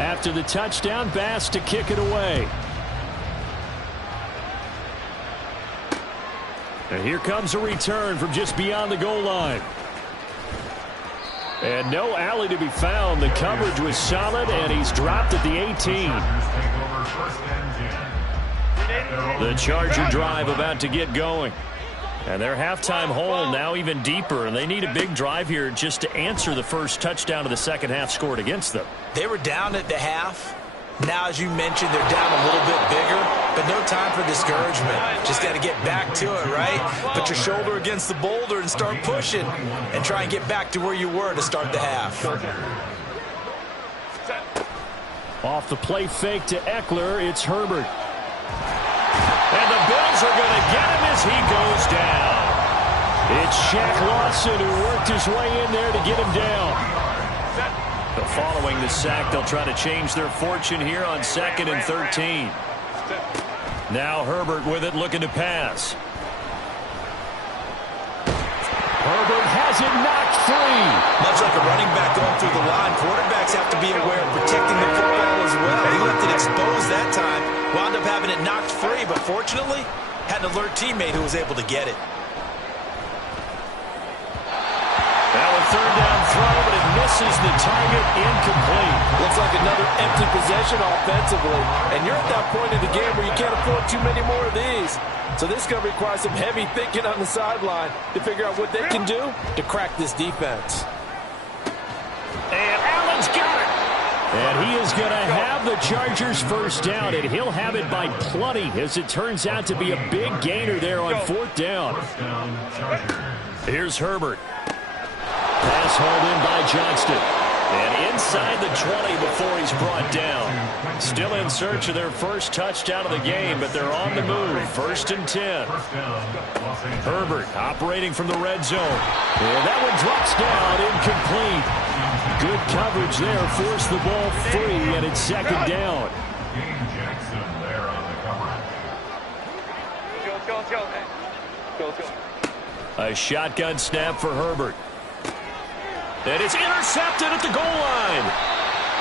After the touchdown, Bass to kick it away. And here comes a return from just beyond the goal line. And no alley to be found. The coverage was solid, and he's dropped at the 18. The Charger drive about to get going. And their halftime hole now even deeper, and they need a big drive here just to answer the first touchdown of the second half scored against them. They were down at the half. Now, as you mentioned, they're down a little bit bigger, but no time for discouragement. Just got to get back to it, right? Put your shoulder against the boulder and start pushing and try and get back to where you were to start the half. Off the play fake to Eckler, it's Herbert. And the Bills are going to get him as he goes down. It's Shaq Lawson who worked his way in there to get him down. But following the sack, they'll try to change their fortune here on 2nd and 13. Now Herbert with it, looking to pass. Herbert has it knocked free. Much like a running back going through the line, quarterbacks have to be aware of protecting the football as well. He left it exposed that time, wound up having it knocked free, but fortunately, had an alert teammate who was able to get it. Now a 3rd down throw, but it misses the target, incomplete. Looks like another empty possession offensively, and you're at that point in the game where you can't afford too many more of these. So this is going to require some heavy thinking on the sideline to figure out what they can do to crack this defense. And Allen's got it. And he is going to have the Chargers 1st down, and he'll have it by plenty, as it turns out to be a big gainer there on 4th down. Here's Herbert. Pass hauled in by Johnston. And inside the 20 before he's brought down. Still in search of their first touchdown of the game, but they're on the move. 1st and 10. Herbert operating from the red zone. And that one drops down, incomplete. Good coverage there, forced the ball free, and it's 2nd down. A shotgun snap for Herbert. And it's intercepted at the goal line.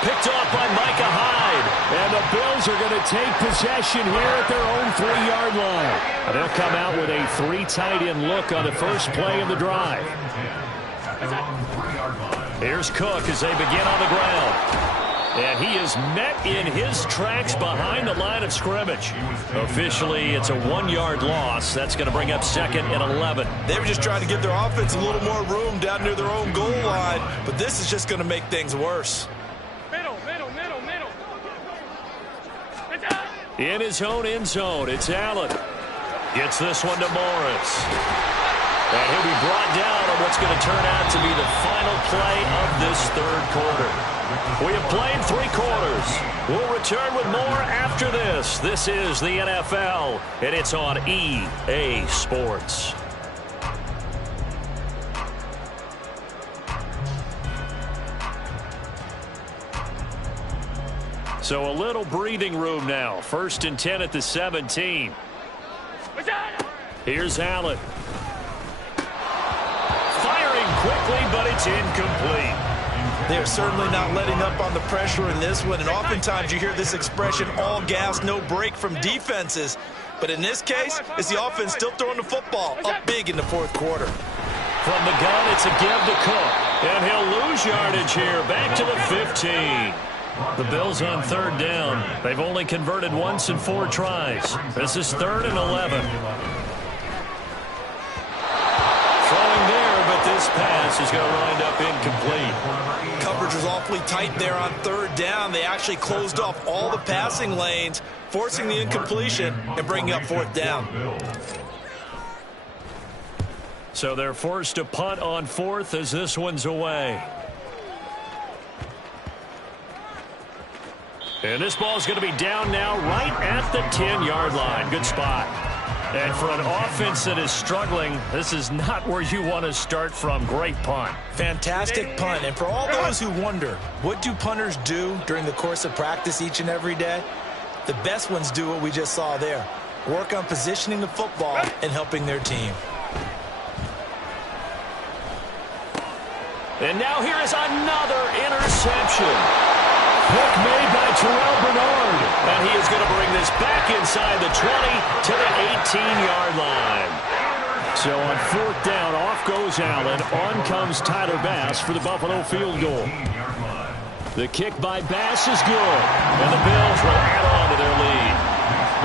Picked off by Micah Hyde. And the Bills are going to take possession here at their own 3-yard line. And they'll come out with a 3 tight end look on the first play of the drive. Here's Cook as they begin on the ground. And he is met in his tracks behind the line of scrimmage. Officially, it's a 1-yard loss. That's going to bring up 2nd and 11. They were just trying to give their offense a little more room down near their own goal line, but this is just going to make things worse. In his own end zone, it's Allen. Gets this one to Morris. And he'll be brought down on what's going to turn out to be the final play of this 3rd quarter. We have played 3 quarters. We'll return with more after this. This is the NFL, and it's on EA Sports. So a little breathing room now. 1st and 10 at the 17. Here's Allen. Firing quickly, but it's incomplete. They're certainly not letting up on the pressure in this one, and oftentimes you hear this expression, all gas, no break from defenses. But in this case, it's the offense still throwing the football up big in the 4th quarter. From the gun, it's a give to Cook. And he'll lose yardage here, back to the 15. The Bills on 3rd down. They've only converted once in 4 tries. This is 3rd and 11. Throwing there, but this pass is going to wind up incomplete. Coverage was awfully tight there on 3rd down. They actually closed off all the passing lanes, forcing the incompletion and bringing up 4th down. So they're forced to punt on 4th as this one's away. And this ball's going to be down now right at the 10-yard line. Good spot. And for an offense that is struggling, this is not where you want to start from. Great punt. Fantastic punt. And for all those who wonder, what do punters do during the course of practice each and every day? The best ones do what we just saw there. Work on positioning the football and helping their team. And now here is another interception. Pick made by Terrell Bernard. And he is going to bring this back inside the 20 to the 18-yard line. So on 4th down, off goes Allen. On comes Tyler Bass for the Buffalo field goal. The kick by Bass is good. And the Bills will add on to their lead.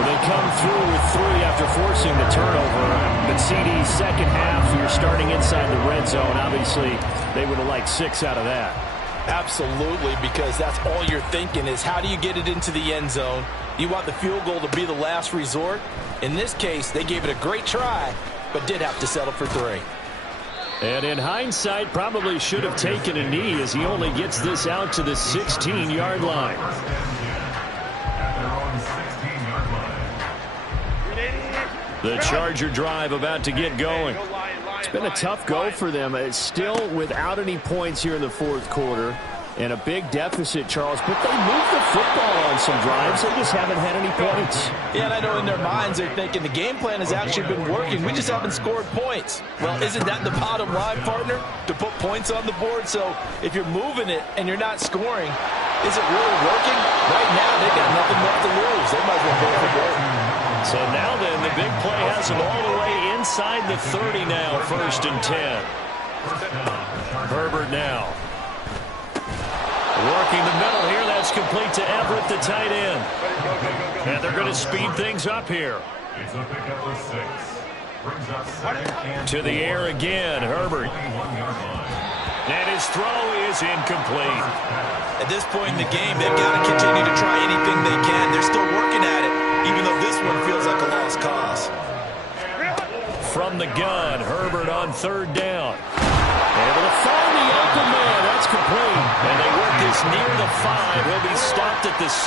They come through with 3 after forcing the turnover. But CD's second half, you're starting inside the red zone. Obviously, they would have liked 6 out of that. Absolutely, because that's all you're thinking is how do you get it into the end zone? You want the field goal to be the last resort. In this case, they gave it a great try, but did have to settle for 3. And in hindsight, probably should have taken a knee as he only gets this out to the 16-yard line. The Charger drive about to get going. It's been a tough go for them. It's still without any points here in the 4th quarter. And a big deficit, Charles. But they moved the football on some drives. They just haven't had any points. Yeah, and I know in their minds they're thinking the game plan has actually been working. We just haven't scored points. Well, isn't that the bottom line, partner? To put points on the board. So if you're moving it and you're not scoring, is it really working? Right now, they've got nothing left to lose. They might as well go for goal. So now then, the big play has them all the way inside the 30 now, 1st and 10. Herbert now. Working the middle here, that's complete to Everett, the tight end. And they're going to speed things up here. It's a pickup of 6. Brings up 2nd and To the air again, Herbert. And his throw is incomplete. At this point in the game, they've got to continue to try anything they can. They're still working at it, even though this one feels like a lost cause. From the gun, Herbert on 3rd down. Able to find the open man. That's complete. And they work this near the 5. He'll be stopped at the 6.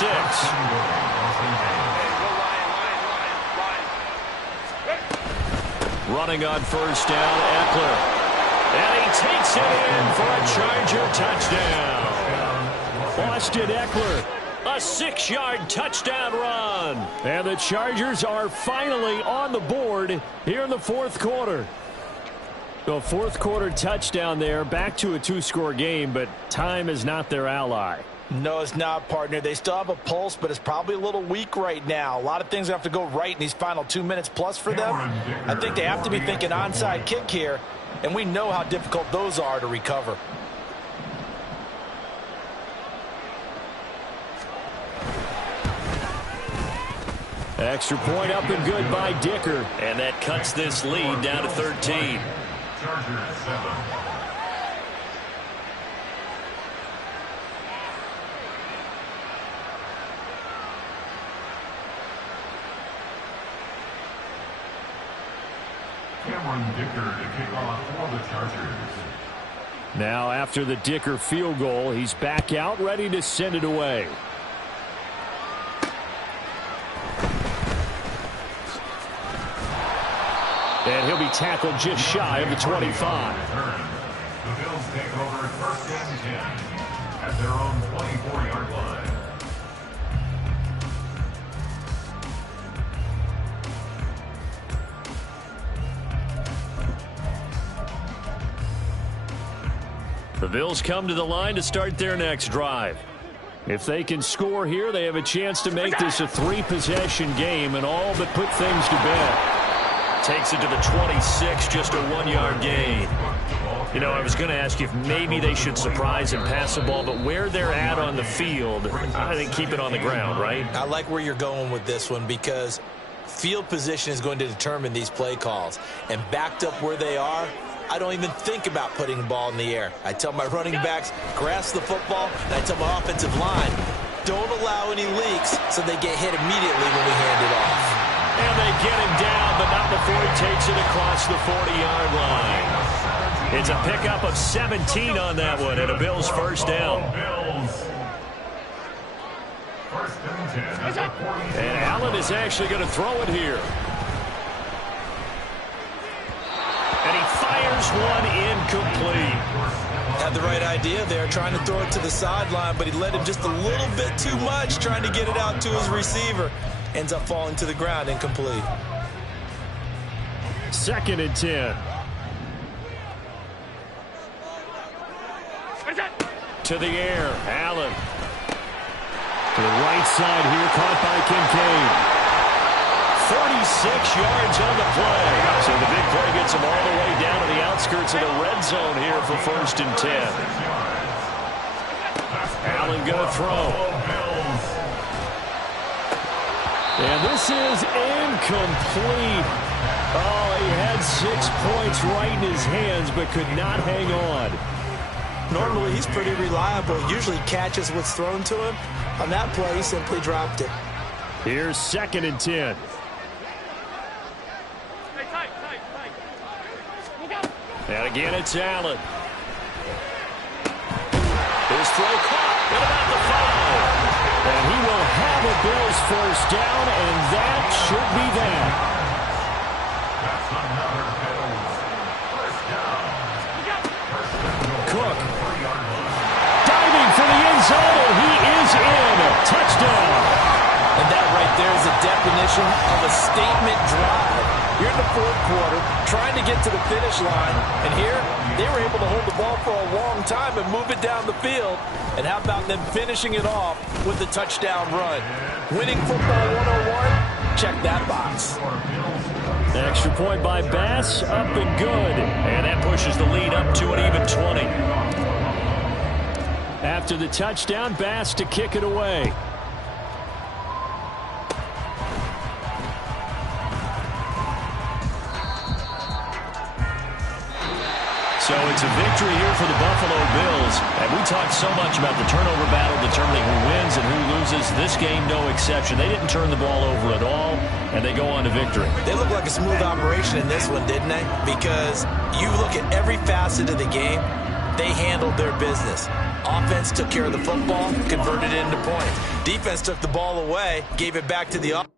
Running on 1st down, Eckler. And he takes it in for a Charger touchdown. Austin Eckler, a 6-yard touchdown run. And the Chargers are finally on the board here in the 4th quarter. The 4th quarter touchdown there, back to a 2-score game, but time is not their ally. No, it's not, partner. They still have a pulse, but it's probably a little weak right now. A lot of things have to go right in these final 2 minutes plus for them. I think they have to be thinking onside kick here, and we know how difficult those are to recover. Extra point up and good by Dicker, and that cuts this lead down to 13. Chargers 7. Dicker to kick off for the Chargers. Now after the Dicker field goal, he's back out ready to send it away. And he'll be tackled just shy of the 25. The Bills take over 1st and 10 at their own 24-yard line. The Bills come to the line to start their next drive. If they can score here, they have a chance to make this a 3-possession game and all but put things to bed. Takes it to the 26, just a 1-yard gain. You know, I was going to ask you if maybe they should surprise and pass the ball, but where they're at on the field, I think keep it on the ground, right? I like where you're going with this one because field position is going to determine these play calls. And backed up where they are, I don't even think about putting the ball in the air. I tell my running backs, grasp the football, and I tell my offensive line, don't allow any leaks so they get hit immediately when we hand it off. And they get him down, but not before he takes it across the 40-yard line. It's a pickup of 17 on that one, and a Bills first down. And Allen is actually going to throw it here. And he fires one incomplete. Had the right idea there, trying to throw it to the sideline, but he let him just a little bit too much, trying to get it out to his receiver. Ends up falling to the ground, incomplete. 2nd and 10. To the air, Allen. To the right side here, caught by Kincaid. 46 yards on the play. So the big play gets him all the way down to the outskirts of the red zone here for 1st and 10. Allen going to throw. And this is incomplete. Oh, he had 6 points right in his hands, but could not hang on. Normally, he's pretty reliable. Usually catches what's thrown to him. On that play, he simply dropped it. Here's 2nd and 10. And again, it's Allen. His throw caught at about the 5. And he will have a Bills first down, and that should be that. Cook. Diving for the end zone, and he is in. Touchdown. And that right there is a definition of a statement drive. You're in the 4th quarter, trying to get to the finish line, and here they were able to hold the ball for a long time and move it down the field. And how about them finishing it off with the touchdown run? Winning football 101, check that box. Extra point by Bass, up and good. And that pushes the lead up to an even 20. After the touchdown, Bass to kick it away. So it's a victory here for the Buffalo Bills. And we talked so much about the turnover battle determining who wins and who loses. This game, no exception. They didn't turn the ball over at all, and they go on to victory. They look like a smooth operation in this one, didn't they? Because you look at every facet of the game, they handled their business. Offense took care of the football, converted it into points. Defense took the ball away, gave it back to the offense.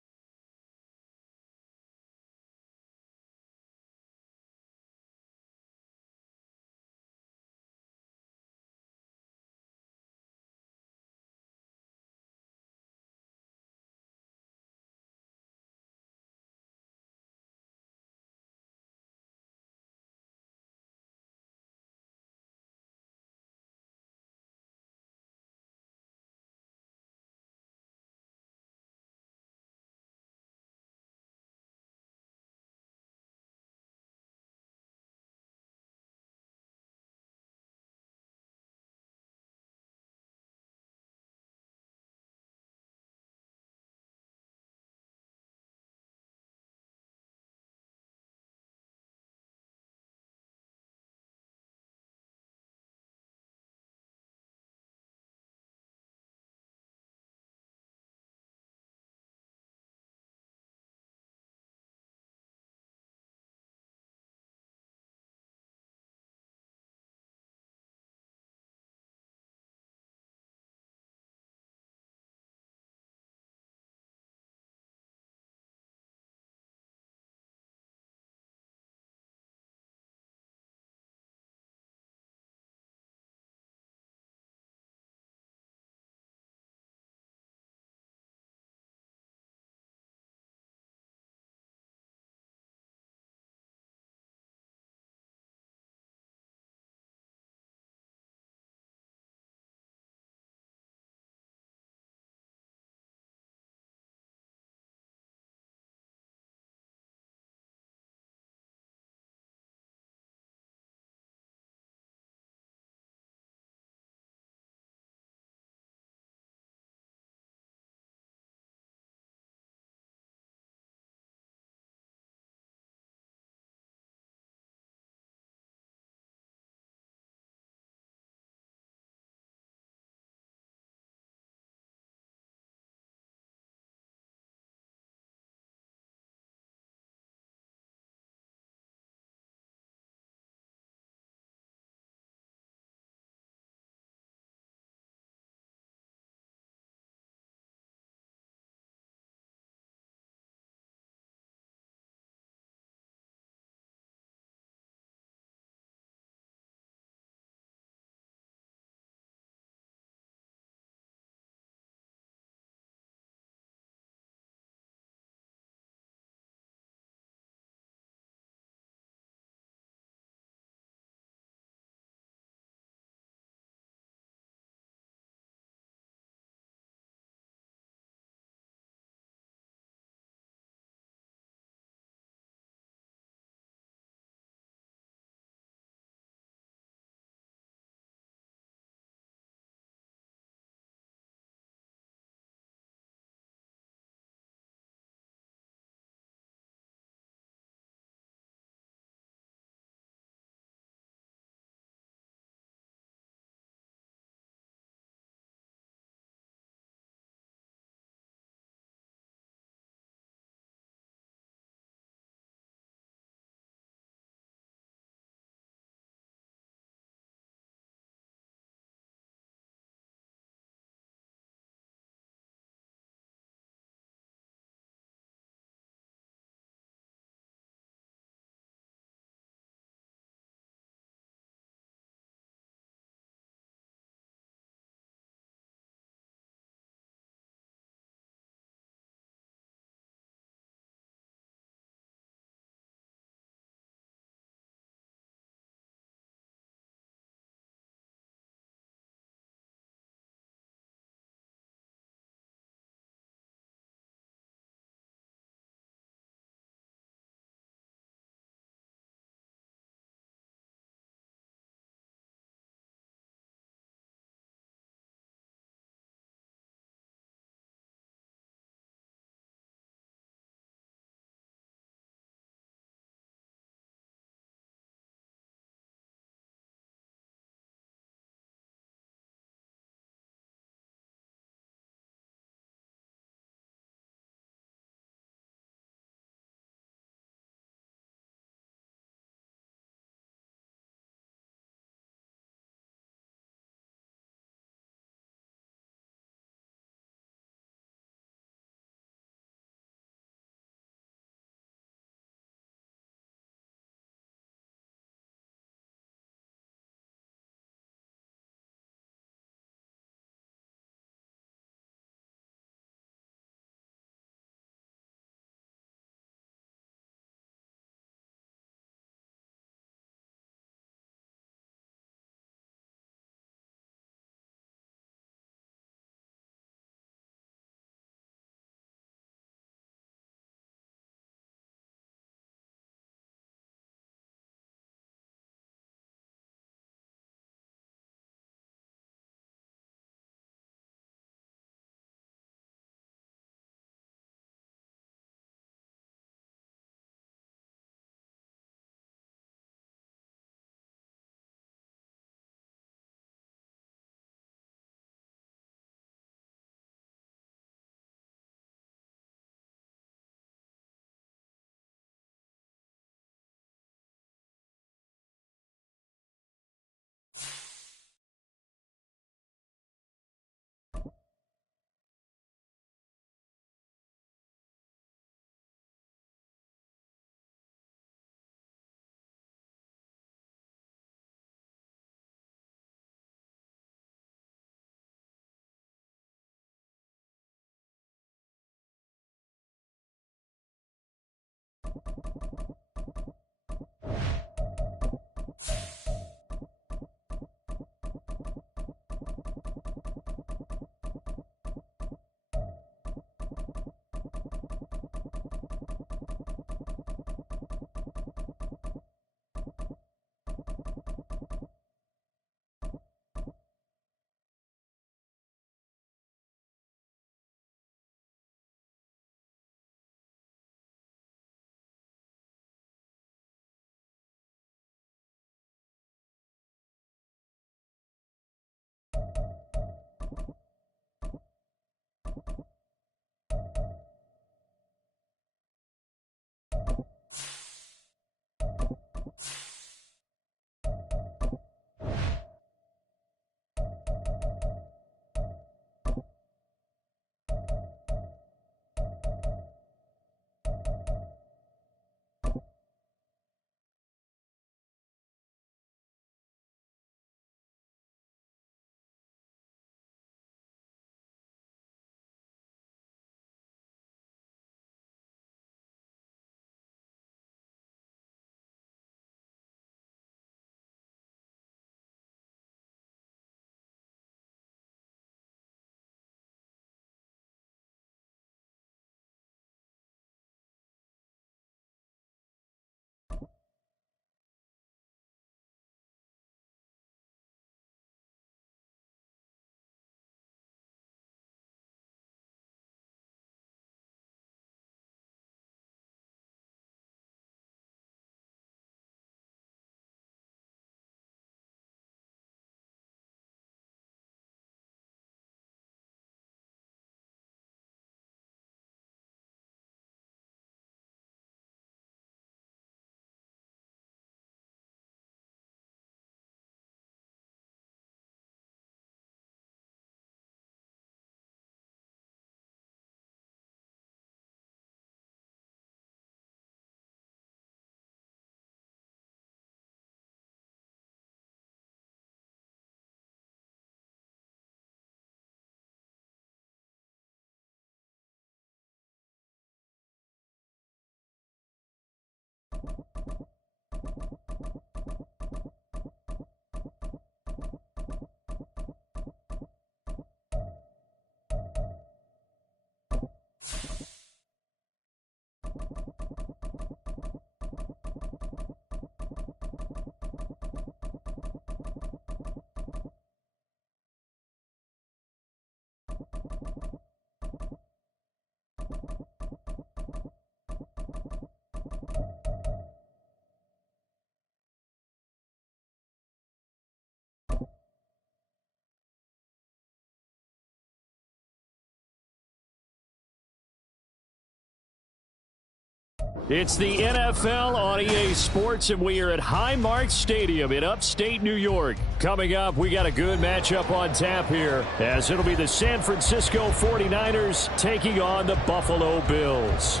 It's the NFL on EA Sports, and we are at Highmark Stadium in upstate New York. Coming up, we got a good matchup on tap here, as it'll be the San Francisco 49ers taking on the Buffalo Bills.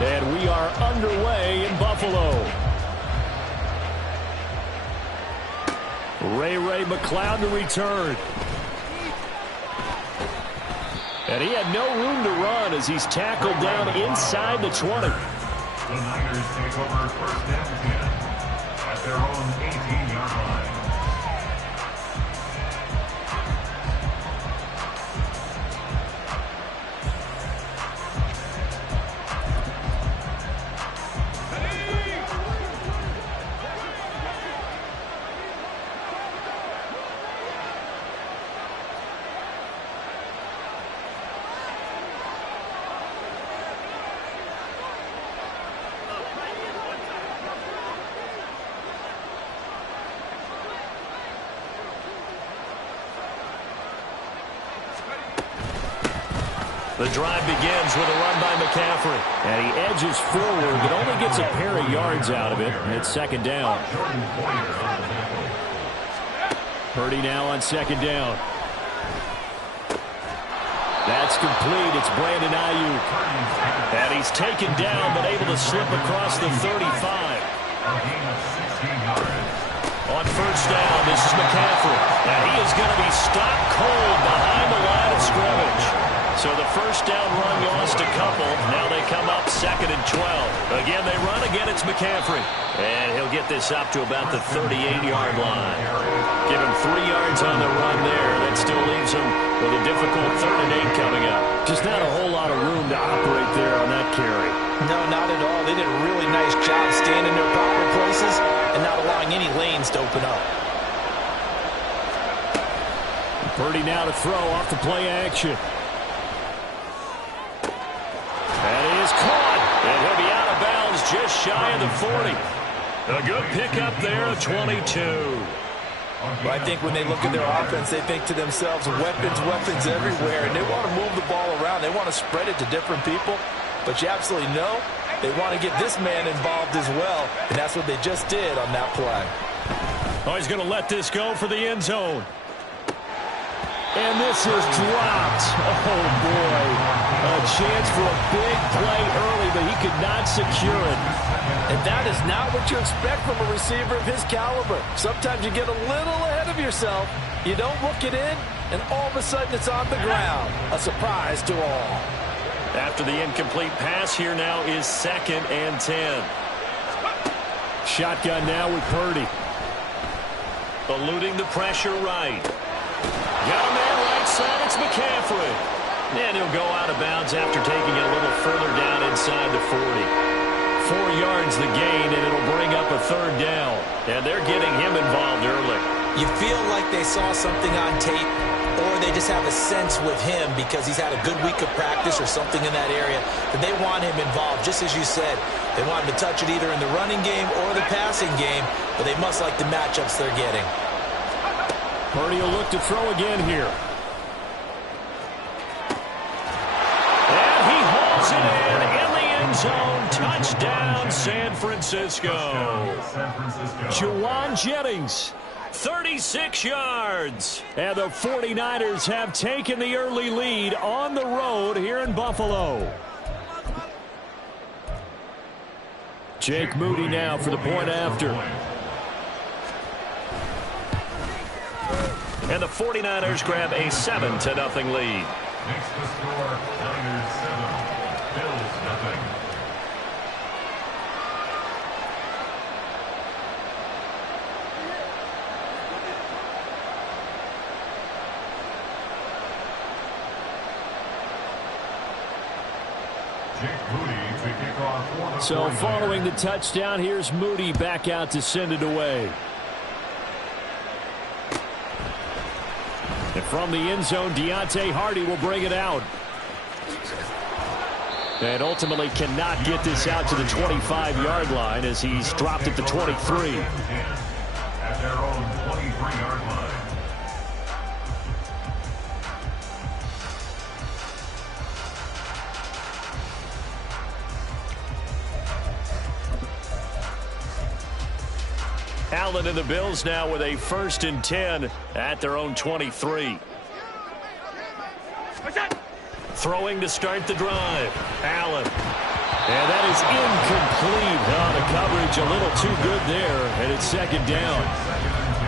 And we are underway in Buffalo. Ray McCloud to return. And he had no room to run as he's tackled down inside the 20. The Niners take over first and 10 at their own 18-yard line. The drive begins with a run by McCaffrey. And he edges forward, but only gets a pair of yards out of it. And it's second down. Purdy now on second down. That's complete. It's Brandon Ayuk. And he's taken down, but able to slip across the 35. On first down, this is McCaffrey. And he is going to be stopped cold behind the line of scrimmage. So the first down run lost a couple. Now they come up 2nd and 12. Again, they run. Again, it's McCaffrey. And he'll get this up to about the 38-yard line. Give him 3 yards on the run there. That still leaves him with a difficult 3rd and 8 coming up. Just not a whole lot of room to operate there on that carry. No, not at all. They did a really nice job staying in their proper places and not allowing any lanes to open up. Purdy now to throw off the play action. And he is caught. And he'll be out of bounds just shy of the 40. A good pickup there of 22. But I think when they look at their offense, they think to themselves, weapons, weapons everywhere. And they want to move the ball around. They want to spread it to different people. But you absolutely know they want to get this man involved as well. And that's what they just did on that play. Oh, he's going to let this go for the end zone. And this is dropped. Oh, boy. A chance for a big play early, but he could not secure it. And that is not what you expect from a receiver of his caliber. Sometimes you get a little ahead of yourself. You don't look it in, and all of a sudden it's on the ground. A surprise to all. After the incomplete pass, here now is 2nd and 10. Shotgun now with Purdy. Eluding the pressure right. Got a man right side. It's McCaffrey. And he'll go out of bounds after taking it a little further down inside the 40. 4 yards the gain, and it'll bring up a 3rd down. And they're getting him involved early. You feel like they saw something on tape, or they just have a sense with him because he's had a good week of practice or something in that area that they want him involved. Just as you said, they want him to touch it either in the running game or the passing game, but they must like the matchups they're getting. Purdy will look to throw again here. And he hauls it in the end zone. Touchdown, San Francisco. Juwan Jennings, 36 yards. And the 49ers have taken the early lead on the road here in Buffalo. Jake Moody now for the point after. And the 49ers grab a 7-0 lead. Makes the score Niners 7, Bills 0. Jake Moody to kick off for the So following the touchdown, here's Moody back out to send it away. And from the end zone, Deontay Hardy will bring it out. And ultimately cannot get this out to the 25-yard line as he's dropped at the 23. at their own 23-yard line. Allen and the Bills now with a 1st and 10 at their own 23. Throwing to start the drive. Allen. And that is incomplete. Oh, the coverage a little too good there, and it's 2nd down.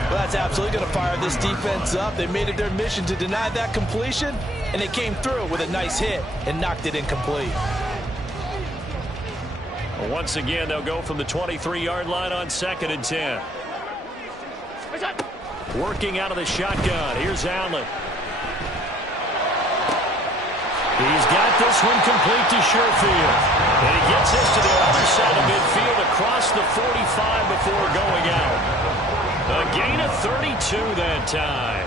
Well, that's absolutely going to fire this defense up. They made it their mission to deny that completion, and they came through with a nice hit and knocked it incomplete. Once again, they'll go from the 23-yard line on 2nd and 10. Working out of the shotgun. Here's Allen. He's got this one complete to Sherfield. And he gets this to the other side of midfield across the 45 before going out. A gain of 32 that time.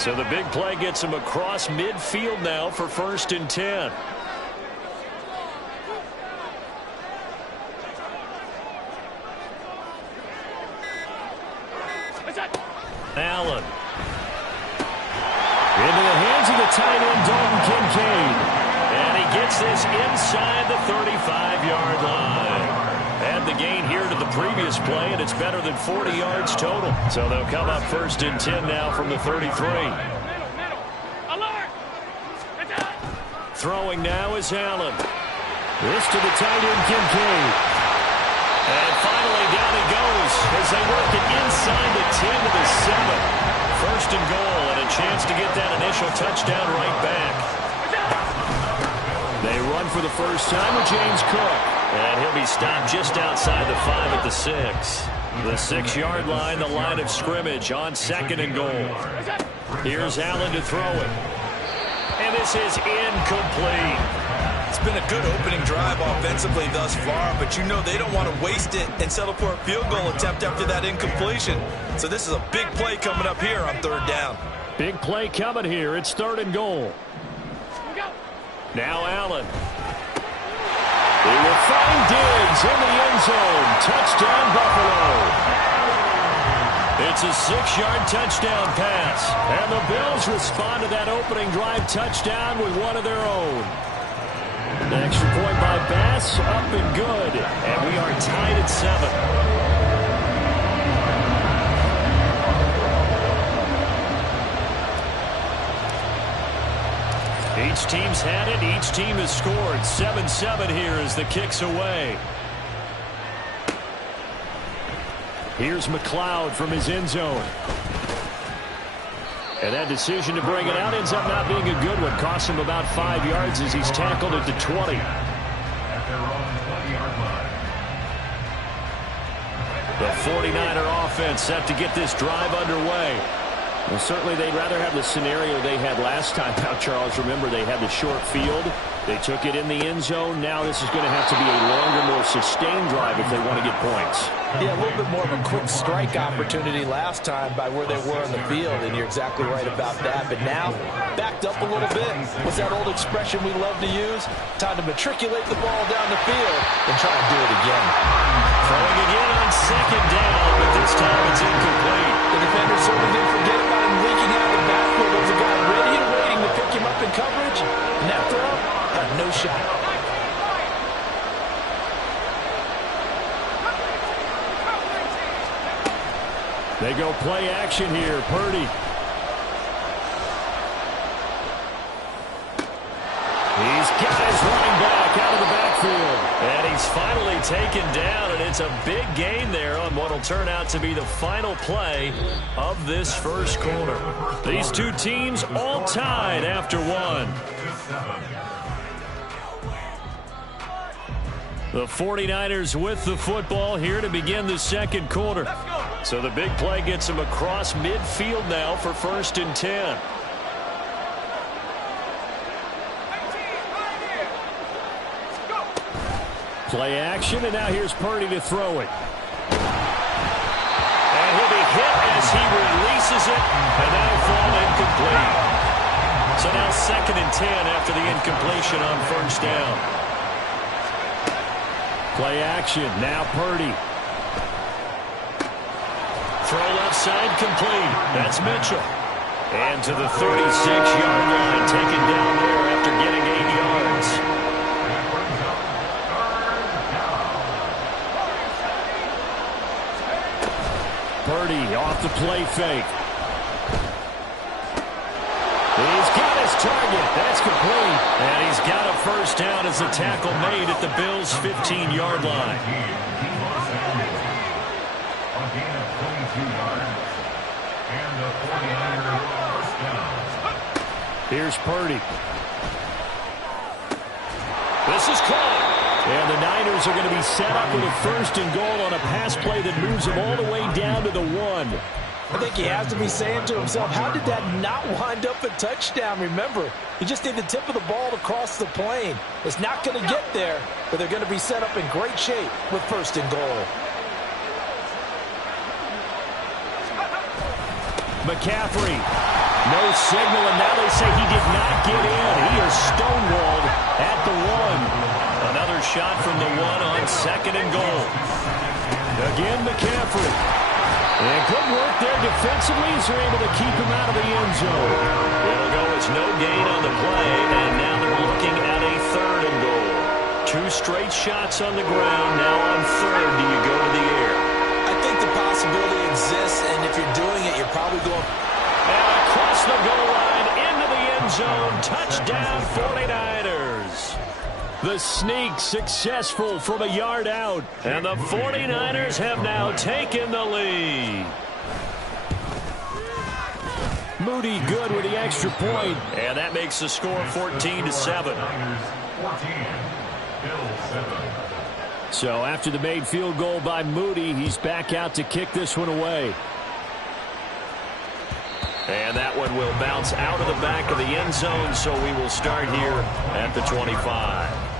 So the big play gets him across midfield now for 1st and 10. Allen. Into the hands of the tight end, Dalton Kincaid. And he gets this inside the 35-yard line. And the gain here to the previous play, and it's better than 40 yards total. So they'll come up 1st and 10 now from the 33. throwing now is Allen. This to the tight end, Kincaid. And finally, down he goes as they work it inside the 10 to the 7. First and goal, and a chance to get that initial touchdown right back. They run for the first time with James Cook. And he'll be stopped just outside the 5 at the 6. The 6-yard line, the line of scrimmage on second and goal. Here's Allen to throw it. And this is incomplete. It's been a good opening drive offensively thus far, but you know they don't want to waste it and settle for a field goal attempt after that incompletion. So this is a big play coming up here on third down. Big play coming here. It's third and goal. Now Allen. He will find Diggs in the end zone. Touchdown, Buffalo. It's a 6-yard touchdown pass. And the Bills respond to that opening drive touchdown with one of their own. The extra point by Bass, up and good. And we are tied at 7. Each team's had it. Each team has scored. 7-7 here as the kick's away. Here's McLeod from his end zone. And that decision to bring it out ends up not being a good one. Costs him about 5 yards as he's tackled at the 20. The 49er offense set to get this drive underway. Well, certainly they'd rather have the scenario they had last time out, Charles. Remember, they had the short field. They took it in the end zone. Now this is going to have to be a longer, more sustained drive if they want to get points. Yeah, a little bit more of a quick strike opportunity last time by where they were on the field, and you're exactly right about that. But now, backed up a little bit. What's that old expression we love to use? Time to matriculate the ball down the field and try and do it again. Throwing again on second down, but this time it's incomplete. The defender certainly didn't forget about him leaking out of the backfield. There's a guy ready and waiting to pick him up in coverage. And that throw, got no shot. They go play action here. Purdy. He's got his running back out of the backfield. And he's finally taken down, and it's a big gain there on what will turn out to be the final play of this first quarter. These two teams all tied after one. The 49ers with the football here to begin the second quarter. So the big play gets them across midfield now for first and 10. Play action, and now here's Purdy to throw it. And he'll be hit as he releases it, and that'll fall incomplete. So now second and 10 after the incompletion on first down. Play action, now Purdy. Throw left side complete. That's Mitchell. And to the 36-yard line, taken down there after getting 8 yards. Purdy off the play fake. He's got his target. That's complete. And he's got a first down as the tackle made at the Bills' 15-yard line. Here's Purdy. This is caught. And the Niners are going to be set up with a first and goal on a pass play that moves them all the way down to the 1. I think he has to be saying to himself, how did that not wind up a touchdown? Remember, he just need the tip of the ball to cross the plane. It's not going to get there, but they're going to be set up in great shape with first and goal. McCaffrey. No signal, and now they say he did not get in. He is stonewalled at the 1. Another shot from the 1 on second and goal. Again, McCaffrey. And good work there defensively as they're able to keep him out of the end zone. It'll go as no gain on the play, and now they're looking at a third and goal. 2 straight shots on the ground. Now on third, do you go to the air? I think the possibility exists, and if you're doing it, you're probably going... And across the goal line, into the end zone. Touchdown, 49ers. The sneak successful from a yard out. And the 49ers have now taken the lead. Moody good with the extra point. And that makes the score 14-7. So after the made field goal by Moody, he's back out to kick this one away. And that one will bounce out of the back of the end zone, so we will start here at the 25.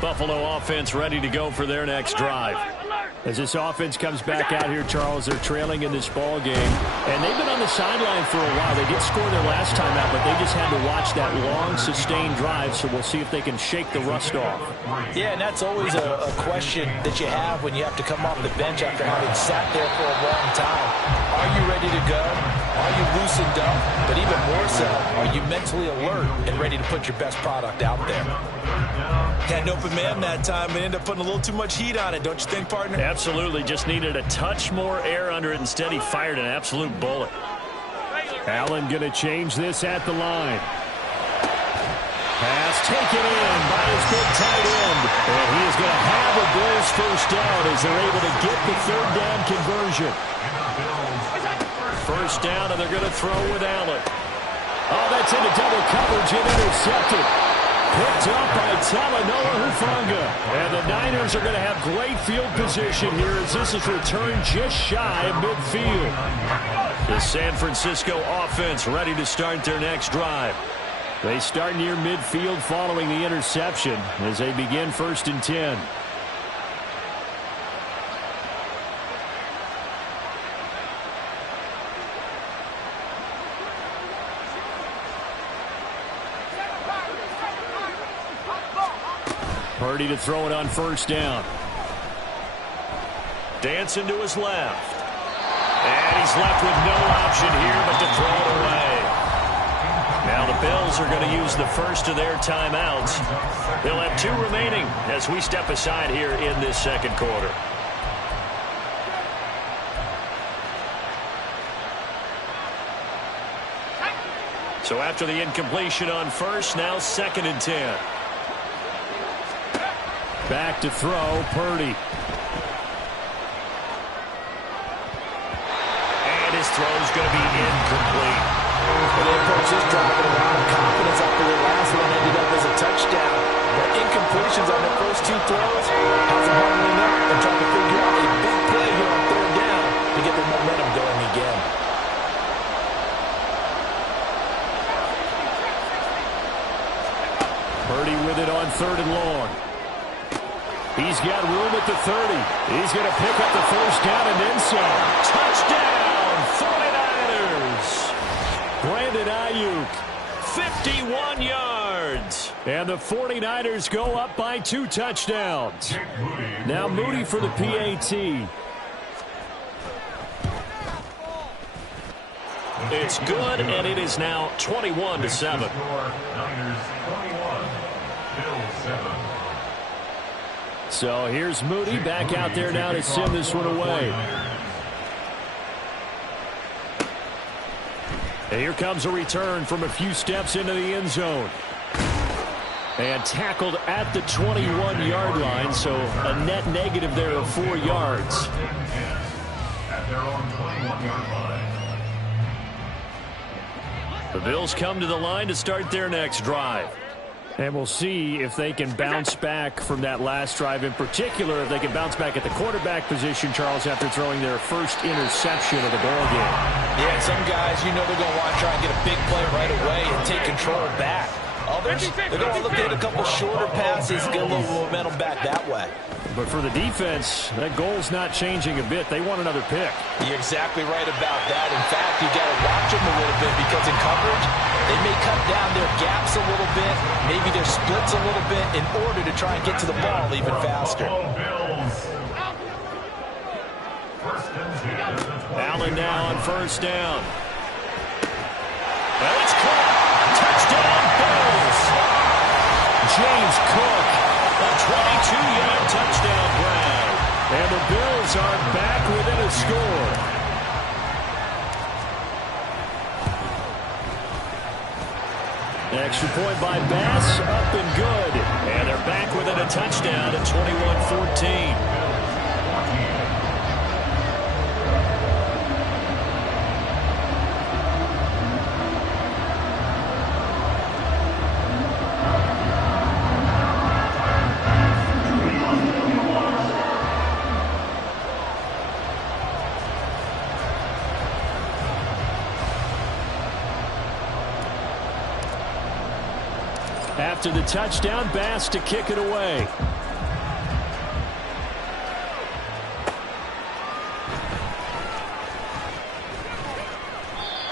Buffalo offense ready to go for their next drive. As this offense comes back out here, Charles, they're trailing in this ball game. And they've been on the sideline for a while. They did score their last time out, but they just had to watch that long, sustained drive. So we'll see if they can shake the rust off. Yeah, and that's always a question that you have when you have to come off the bench after having sat there for a long time. Are you ready to go? Are you loosened up? But even more so, are you mentally alert and ready to put your best product out there? Had an open man that time, but ended up putting a little too much heat on it, don't you think, partner? Absolutely. Just needed a touch more air under it. Instead, he fired an absolute bullet. Allen going to change this at the line. Pass taken in by his big tight end. And he is going to have a Bills first down as they're able to get the third down conversion. First down, and they're going to throw with Allen. Oh, that's into double coverage and intercepted. Picked up by Talanoa Hufanga. And the Niners are going to have great field position here as this is returned just shy of midfield. The San Francisco offense ready to start their next drive. They start near midfield following the interception as they begin 1st and 10. Purdy to throw it on first down. Dancing to his left. And he's left with no option here but to throw it away. Now the Bills are going to use the first of their timeouts. They'll have 2 remaining as we step aside here in this second quarter. So after the incompletion on first, now 2nd and 10. Back to throw, Purdy. And his throw's going to be incomplete. Well, they approach this drive with a lot of confidence after their last one ended up as a touchdown. But incompletions on their first 2 throws has them huddling up and trying to figure out a big play here on 3rd down to get their momentum going again. Purdy with it on 3rd and long. He's got room at the 30. He's going to pick up the first down and then some. Touchdown, 49ers. Brandon Ayuk, 51 yards. And the 49ers go up by 2 touchdowns. Now Moody for the PAT. It's good, and it is now 21-7. So here's Moody back out there now to send this one away. And here comes a return from a few steps into the end zone. And tackled at the 21-yard line, so a net negative there of 4 yards. At their own 21-yard line. The Bills come to the line to start their next drive. And we'll see if they can bounce back from that last drive. In particular, if they can bounce back at the quarterback position, Charles, after throwing their first interception of the ballgame. Yeah, some guys, you know they're going to want to try and get a big play right away and take control back. Others, they're going to look to hit a couple shorter passes, get a little momentum back that way. But for the defense, that goal's not changing a bit. They want another pick. You're exactly right about that. In fact, you got to watch them a little bit because in coverage, they may cut down their gaps a little bit, maybe their splits a little bit in order to try and get to the ball even faster. Allen now on first down. Well, it's caught. Touchdown, Bills. James Cook, a 22-yard touchdown grab. And the Bills are back within a score. Extra point by Bass, up and good. And they're back within a touchdown at 21-14. After the touchdown, Bass to kick it away.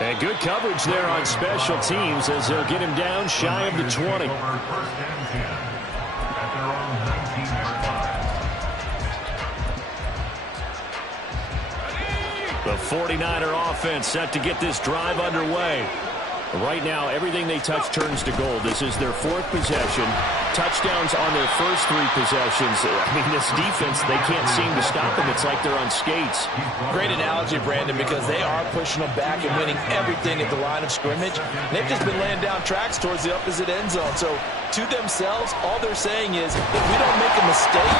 And good coverage there on special teams as they'll get him down shy of the 20. The 49er offense set to get this drive underway. Right now, everything they touch turns to gold. This is their fourth possession. Touchdowns on their first three possessions. I mean, this defense, they can't seem to stop them. It's like they're on skates. Great analogy, Brandon, because they are pushing them back and winning everything at the line of scrimmage. They've just been laying down tracks towards the opposite end zone. So, to themselves, all they're saying is, if we don't make a mistake,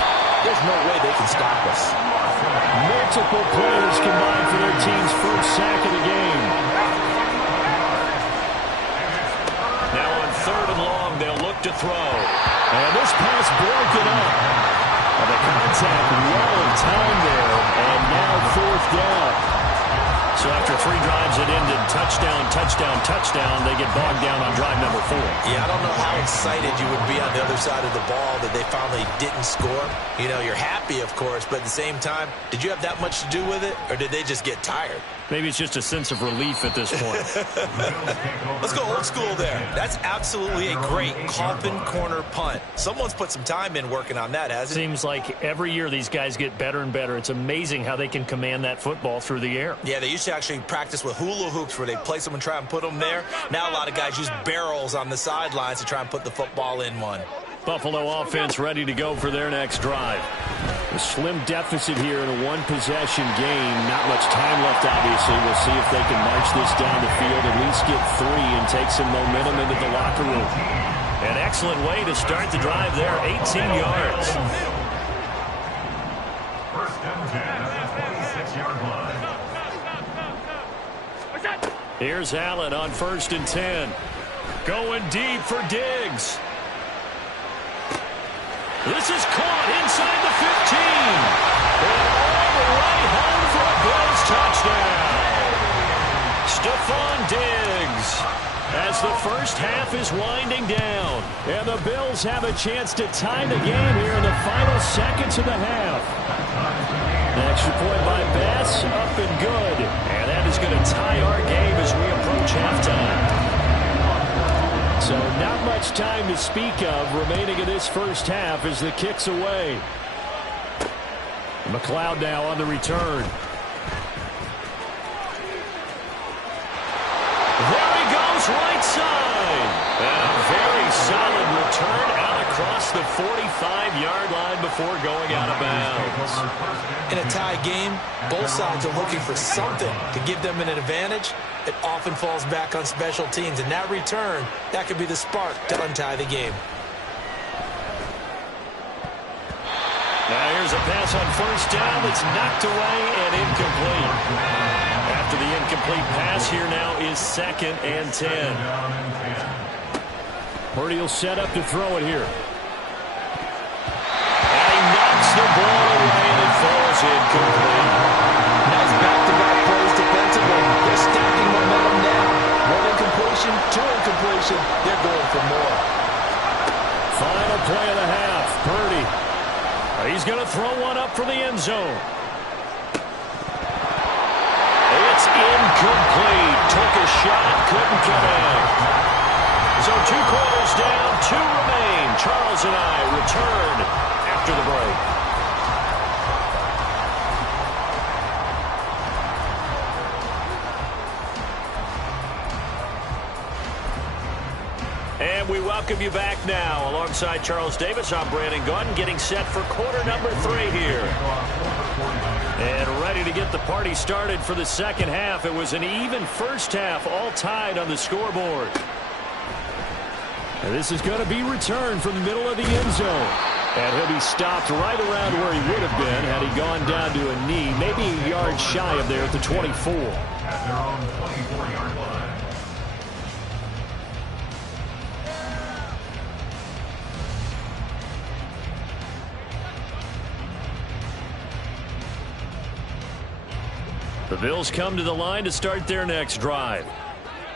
there's no way they can stop us. Multiple players combined for their team's first sack of the game. Now on 3rd and long, they'll look to throw. And this pass broken up. And the contact well in time there. And now 4th down. So after 3 drives that ended touchdown, touchdown, touchdown, they get bogged down on drive number 4. Yeah, I don't know how excited you would be on the other side of the ball that they finally didn't score. You know, you're happy, of course, but at the same time, did you have that much to do with it, or did they just get tired? Maybe it's just a sense of relief at this point. Let's go old school there. That's absolutely a great coffin corner punt. Someone's put some time in working on that, hasn't it? Seems like every year these guys get better and better. It's amazing how they can command that football through the air. Yeah, they used to actually practice with hula hoops where they place them and try and put them there. Now a lot of guys use barrels on the sidelines to try and put the football in one. Buffalo offense ready to go for their next drive. A slim deficit here in a one-possession game. Not much time left, obviously. We'll see if they can march this down the field, at least get 3 and take some momentum into the locker room. An excellent way to start the drive there, 18 yards. First and 10 at the 26-yard line. Here's Allen on 1st and 10. Going deep for Diggs. This is caught inside the 15. And all the way home for a Bills touchdown. Stephon Diggs as the first half is winding down. And the Bills have a chance to tie the game here in the final seconds of the half. An extra point by Bass, up and good. And that is going to tie our game as we approach halftime. So not much time to speak of remaining in this first half as the kick's away. McLeod now on the return. There he goes, right side. And a very solid return out across the 45-yard line before going out of bounds. In a tie game, both sides are looking for something to give them an advantage. It often falls back on special teams, and that return, that could be the spark to untie the game. Now here's a pass on 1st down that's knocked away and incomplete. After the incomplete pass, here now is 2nd and 10. Purdy will set up to throw it here. And he knocks the ball away and it falls incomplete. Nice back-to-back plays defensively. They're stacking momentum now. 1 incompletion, 2 incompletion. They're going for more. Final play of the half. Purdy. He's going to throw one up for the end zone. It's incomplete. Took a shot, couldn't connect. So 2 quarters down, 2 remain. Charles and I return after the break. And we welcome you back now. Alongside Charles Davis, I'm Brandon Gaudin, getting set for quarter number 3 here. And ready to get the party started for the second half. It was an even first half, all tied on the scoreboard. And this is going to be returned from the middle of the end zone. And he'll be stopped right around where he would have been had he gone down to a knee, maybe a yard shy of there at the 24. At their own 24-yard line. The Bills come to the line to start their next drive.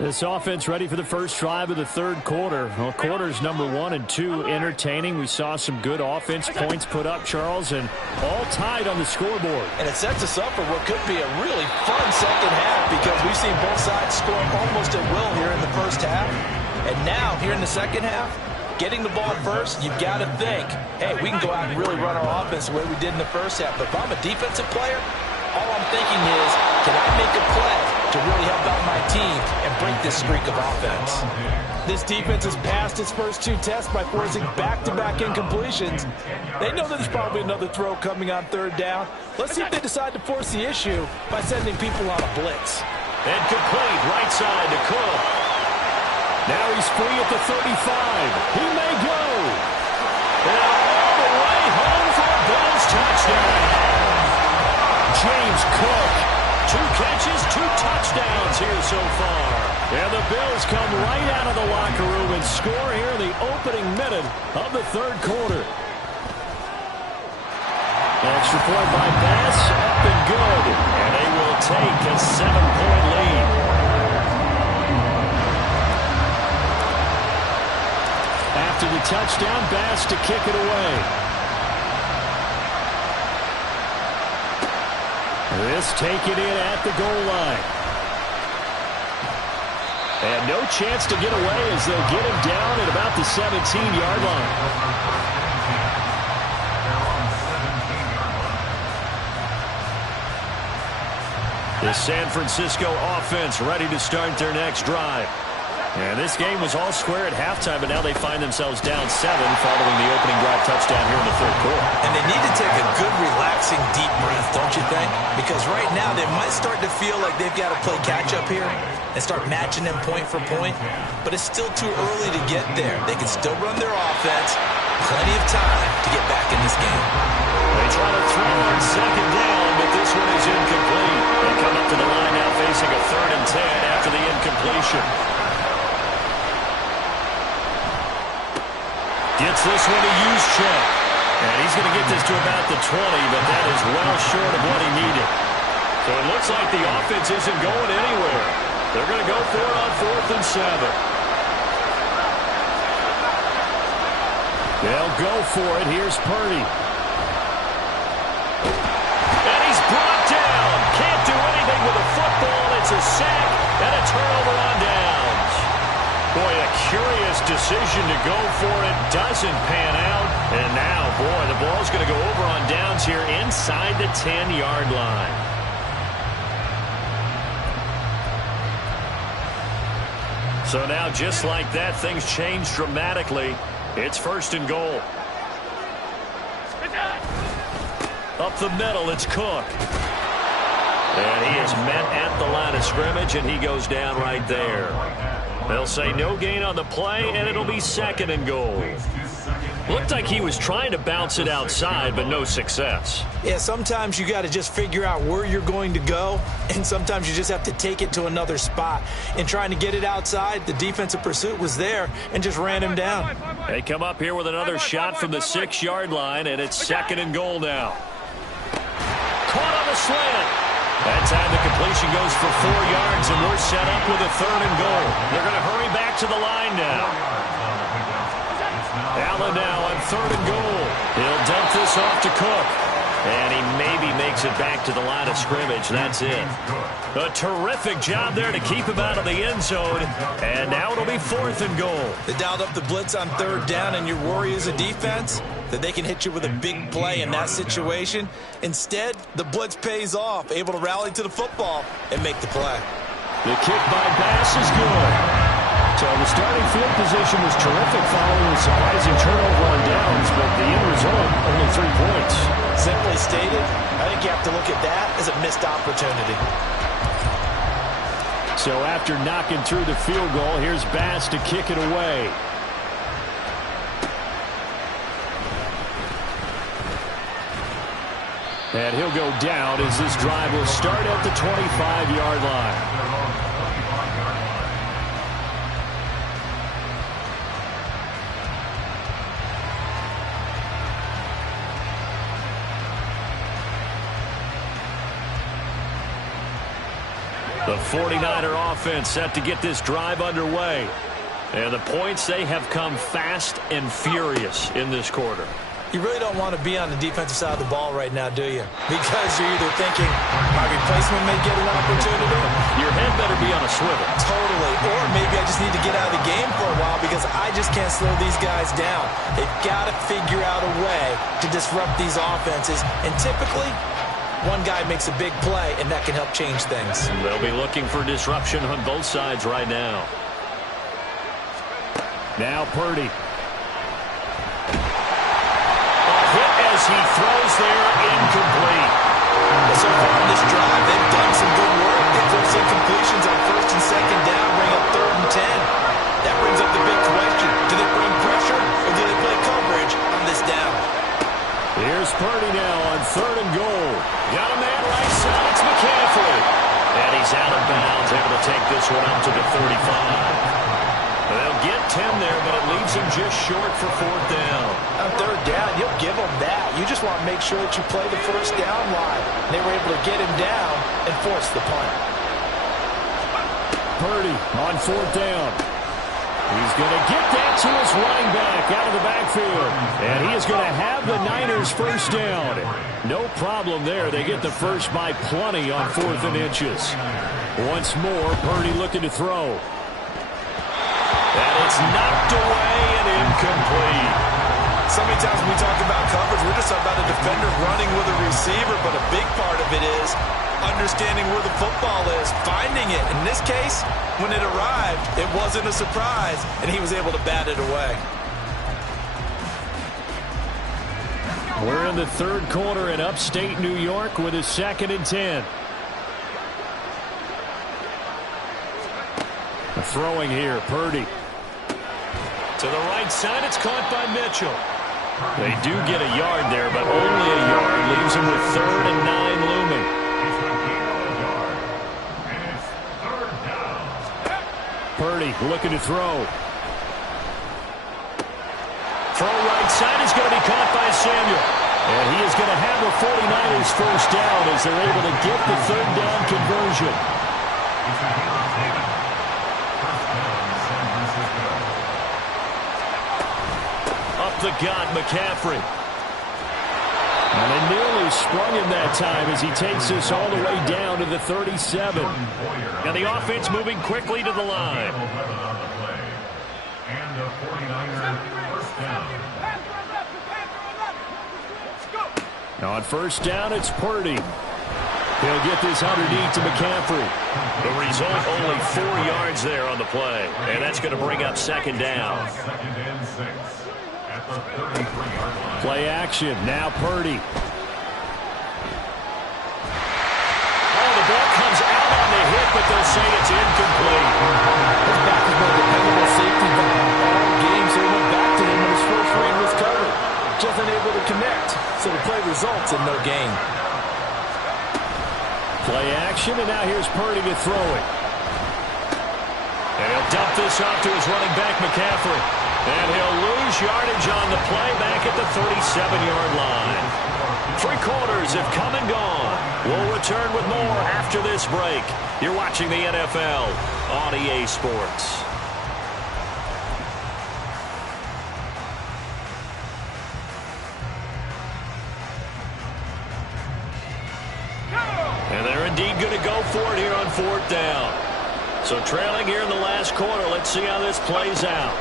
This offense ready for the first drive of the third quarter. Well, quarters number 1 and 2 entertaining. We saw some good offense points put up, Charles, and all tied on the scoreboard. And it sets us up for what could be a really fun second half because we've seen both sides score almost at will here in the first half. And now, here in the second half, getting the ball first, you've got to think, hey, we can go out and really run our offense the way we did in the first half. But if I'm a defensive player, all I'm thinking is, can I make a play to really help out my team and break this streak of offense? This defense has passed its first 2 tests by forcing back-to-back incompletions. They know that there's probably another throw coming on third down. Let's see if they decide to force the issue by sending people on a blitz. And complete right side to Cook. Now he's free at the 35. He may go. And all the way home for a Bills touchdown. James Cook, 2 catches, 2 touchdowns here so far. And the Bills come right out of the locker room and score here in the opening minute of the third quarter. Extra point by Bass, up and good. And they will take a 7-point lead. After the touchdown, Bass to kick it away. This taken in at the goal line. And no chance to get away as they'll get him down at about the 17-yard line. The San Francisco offense ready to start their next drive. And this game was all square at halftime, but now they find themselves down 7 following the opening drive touchdown here in the third quarter. And they need to take a good, relaxing, deep breath, don't you think? Because right now they might start to feel like they've got to play catch-up here and start matching them point for point. But it's still too early to get there. They can still run their offense. Plenty of time to get back in this game. They try to throw on second down, but this one is incomplete. They come up to the line now facing a 3rd and 10 after the incompletion. Gets this one to use check. And he's going to get this to about the 20, but that is well short of what he needed. So it looks like the offense isn't going anywhere. They're going to go for it on 4th and 7. They'll go for it. Here's Purdy. And he's brought down. Can't do anything with a football. It's a sack and a turnover on downs. Boy, a curious decision to go for it. Doesn't pan out. And now, boy, the ball's going to go over on downs here inside the 10-yard line. So now, just like that, things change dramatically. It's 1st and goal. Up the middle, it's Cook. And he is met at the line of scrimmage, and he goes down right there. They'll say no gain on the play, and it'll be 2nd and goal. Looked like he was trying to bounce it outside, but no success. Yeah, sometimes you got to just figure out where you're going to go, and sometimes you just have to take it to another spot. In trying to get it outside, the defensive pursuit was there and just ran him down. They come up here with another shot from the 6-yard line, and it's 2nd and goal now. Caught on the slant. That time the completion goes for 4 yards, and we're set up with a 3rd and goal. They're going to hurry back to the line now. Allen now on 3rd and goal. He'll dump this off to Cook. And he maybe makes it back to the line of scrimmage. That's it. A terrific job there to keep him out of the end zone. And now it'll be 4th and goal. They dialed up the blitz on 3rd down, and your worry as a defense that they can hit you with a big play in that situation. Instead, the blitz pays off, able to rally to the football and make the play. The kick by Bass is good. So the starting field position was terrific following a surprising turnover on downs, but the end result, only 3 points. Simply stated, I think you have to look at that as a missed opportunity. So after knocking through the field goal, here's Bass to kick it away. And he'll go down as this drive will start at the 25-yard line. The 49er offense set to get this drive underway. And the points, they have come fast and furious in this quarter. You really don't want to be on the defensive side of the ball right now, do you? Because you're either thinking, my replacement may get an opportunity. Your head better be on a swivel. Totally. Or maybe I just need to get out of the game for a while because I just can't slow these guys down. They've got to figure out a way to disrupt these offenses. And typically, one guy makes a big play, and that can help change things. They'll be looking for disruption on both sides right now. Now Purdy. As he throws there, incomplete. So far in this drive, they've done some good work. They force incompletions on first and second down, bring up 3rd and 10. That brings up the big question. Do they bring pressure or do they play coverage on this down? Here's Purdy now on 3rd and goal. Got a man right side. It's McCaffrey. And he's out of bounds, able to take this one up to the 35. They'll get 10 there, but it leaves him just short for 4th down. On 3rd down, you'll give them that. You just want to make sure that you play the first down line. They were able to get him down and force the punt. Purdy on 4th down. He's going to get that to his running back out of the backfield. And he is going to have the Niners first down. No problem there. They get the first by plenty on 4th and inches. Once more, Purdy looking to throw. And it's knocked away and incomplete. So many times when we talk about coverage, we're just talking about a defender running with a receiver, but a big part of it is understanding where the football is, finding it. In this case, when it arrived, it wasn't a surprise, and he was able to bat it away. We're in the 3rd quarter in upstate New York with a 2nd and 10. Throwing here, Purdy. To the right side, it's caught by Mitchell. They do get a yard there, but only a yard leaves him with 3rd and 9 looming. Purdy looking to throw. Throw right side is going to be caught by Samuel. And he is going to have the 49ers first down as they're able to get the 3rd down conversion. The gut, McCaffrey. And they nearly sprung him that time as he takes this all the way down to the 37. And the offense moving quickly to the line. And the 49ers first down. Now on first down, it's Purdy. He'll get this underneath to McCaffrey. The result, only 4 yards there on the play. And that's going to bring up 2nd down. 2nd and 6. Play action. Now Purdy. Oh, the ball comes out on the hit, but they'll say it's incomplete. His back has been a dependable safety all game, so he went back to him when his first read was covered. Just unable to connect, so the play results in no gain. Play action, and now here's Purdy to throw it. And he'll dump this off to his running back, McCaffrey. And he'll lose yardage on the play back at the 37-yard line. 3 quarters have come and gone. We'll return with more after this break. You're watching the NFL on EA Sports. And they're indeed going to go for it here on 4th down. So trailing here in the last quarter. Let's see how this plays out.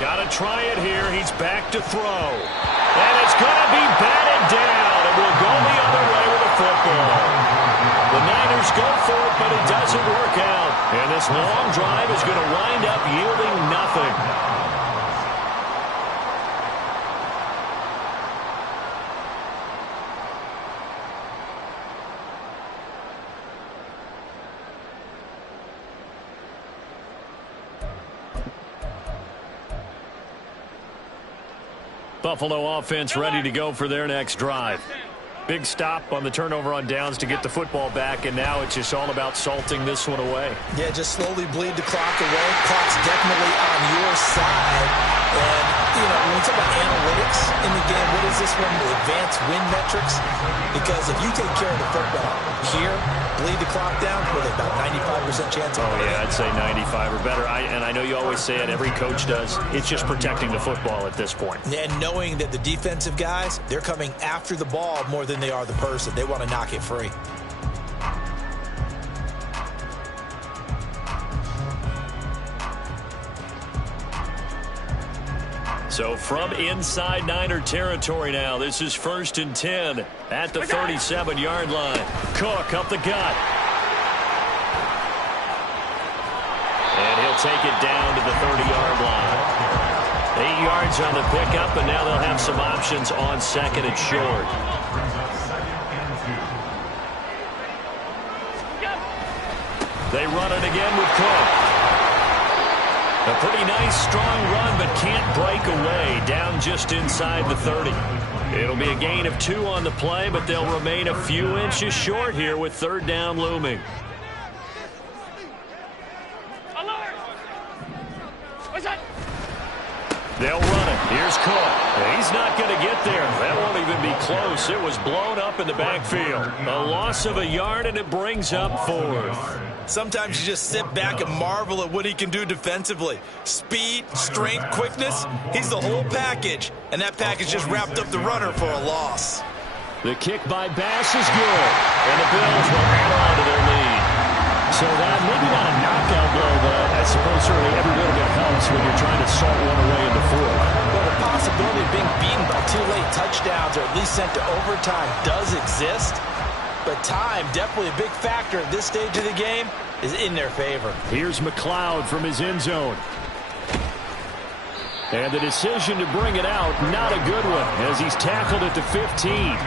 Got to try it here. He's back to throw. And it's going to be batted down. And we'll go the other way with the football. The Niners go for it, but it doesn't work out. And this long drive is going to wind up yielding nothing. Buffalo offense ready to go for their next drive. Big stop on the turnover on downs to get the football back, and now it's just all about salting this one away. Yeah, just slowly bleed the clock away. Clock's definitely on your side. And, you know, when we talk about analytics in the game, what is this one? The advanced win metrics? Because if you take care of the football here, bleed the clock down, with about 95% chance of winning. Yeah, I'd say 95 or better. And I know you always say it, every coach does. It's just protecting the football at this point. And knowing that the defensive guys, they're coming after the ball more than they are the person. They want to knock it free. So from inside Niner territory now, this is 1st and 10 at the 37-yard line. Cook up the gut. And he'll take it down to the 30-yard line. 8 yards on the pickup, and now they'll have some options on 2nd and short. They run it again with Cook. A pretty nice, strong run, but can't break away. Down just inside the 30. It'll be a gain of 2 on the play, but they'll remain a few inches short here with 3rd down looming. They'll run it. Here's Cook. He's not going to get there. That won't even be close. It was blown up in the backfield. A loss of a yard, and it brings up 4th. Sometimes you just sit back and marvel at what he can do defensively. Speed, strength, quickness, he's the whole package. And that package just wrapped up the runner for a loss. The kick by Bass is good. And the Bills will add on to their lead. So that maybe not a knockout blow, but I suppose certainly every little bit helps when you're trying to salt one away in the 4th. Well, the possibility of being beaten by 2 late touchdowns or at least sent to overtime does exist. But time, definitely a big factor at this stage of the game, is in their favor. Here's McLeod from his end zone. And the decision to bring it out, not a good one, as he's tackled at the 15.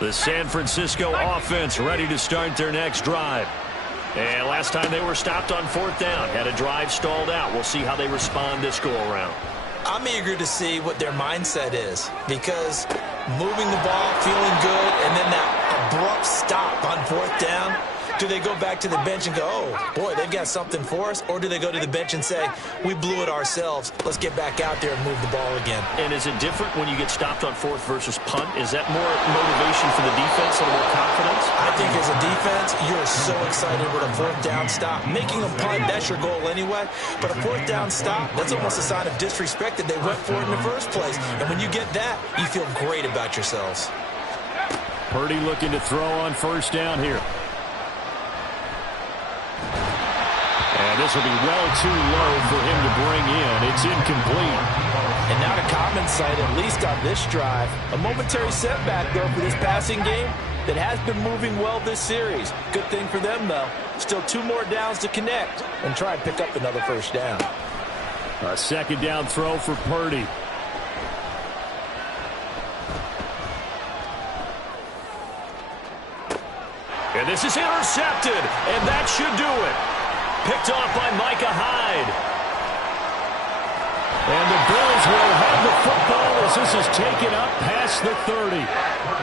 The San Francisco offense ready to start their next drive. And last time they were stopped on 4th down, had a drive stalled out. We'll see how they respond this go-around. I'm eager to see what their mindset is, because moving the ball, feeling good, and then that abrupt stop on 4th down, do they go back to the bench and go, oh, boy, they've got something for us? Or do they go to the bench and say, we blew it ourselves, let's get back out there and move the ball again? And is it different when you get stopped on 4th versus punt? Is that more motivation for the defense, a little more confidence? I think as a defense, you're so excited with a 4th down stop. Making a punt, that's your goal anyway. But a 4th down stop, that's almost a sign of disrespect that they went for it in the first place. And when you get that, you feel great about yourselves. Purdy looking to throw on 1st down here. And this will be well too low for him to bring in. It's incomplete. And not a common sight, at least on this drive. A momentary setback, though, for this passing game that has been moving well this series. Good thing for them, though. Still 2 more downs to connect and try and pick up another 1st down. A 2nd down throw for Purdy. And this is intercepted, and that should do it. Picked off by Micah Hyde. And the Bills will have the football as this is taken up past the 30.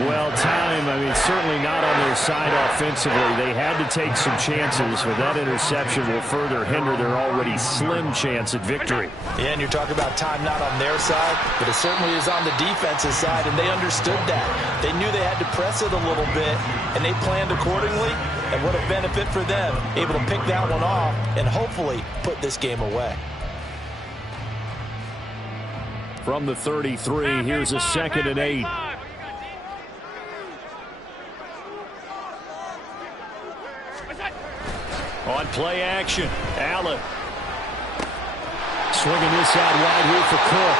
Well, time, I mean, certainly not on their side offensively. They had to take some chances, but that interception will further hinder their already slim chance at victory. Yeah, and you're talking about time not on their side, but it certainly is on the defensive side, and they understood that. They knew they had to press it a little bit, and they planned accordingly, and what a benefit for them, able to pick that one off and hopefully put this game away. From the 33, here's a 2nd and 8. On play action, Allen. Swinging this out wide here for Cook.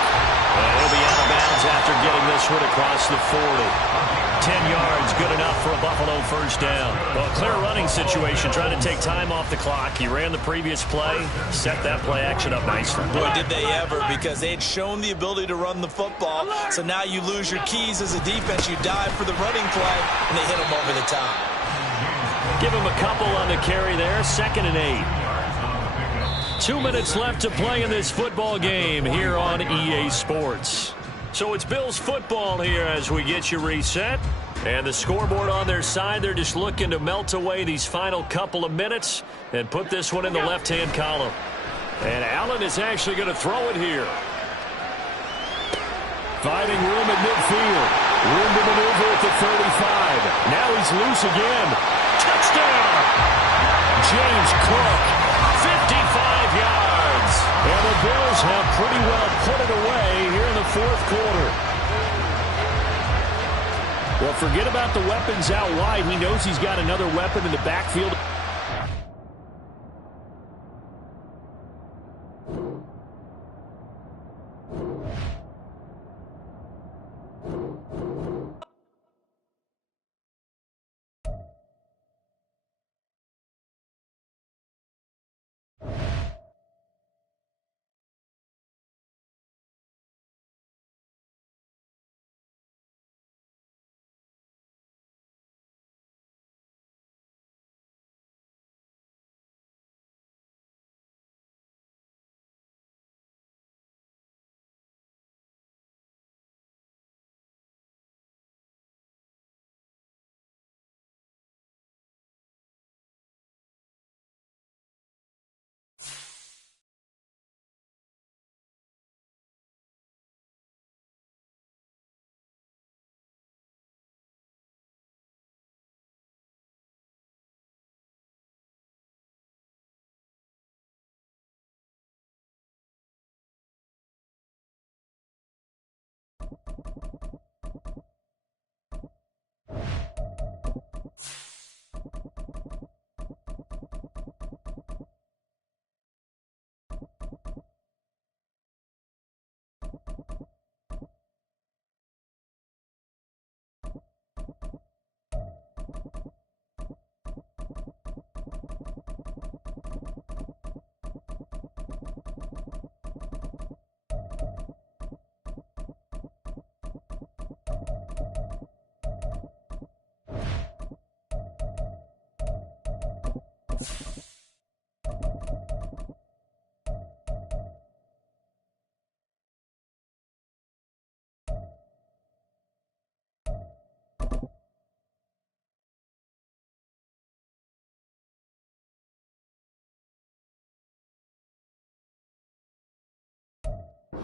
And he'll be out of bounds after getting this one across the 40. 10 yards, good enough for a Buffalo 1st down. Well, clear running situation, trying to take time off the clock. He ran the previous play, set that play action up nicely. Boy, did they ever, because they had shown the ability to run the football. So now you lose your keys as a defense. You dive for the running play, and they hit him over the top. Give him a couple on the carry there, 2nd and 8. 2 minutes left to play in this football game here on EA Sports. So it's Bills football here as we get you reset. And the scoreboard on their side, they're just looking to melt away these final couple of minutes and put this one in the left-hand column. And Allen is actually going to throw it here. Finding room at midfield. Room to maneuver at the 35. Now he's loose again. Touchdown! James Cook, 55 yards. And the Bills have pretty well put it away here in the fourth quarter. Well, forget about the weapons out wide. He knows he's got another weapon in the backfield.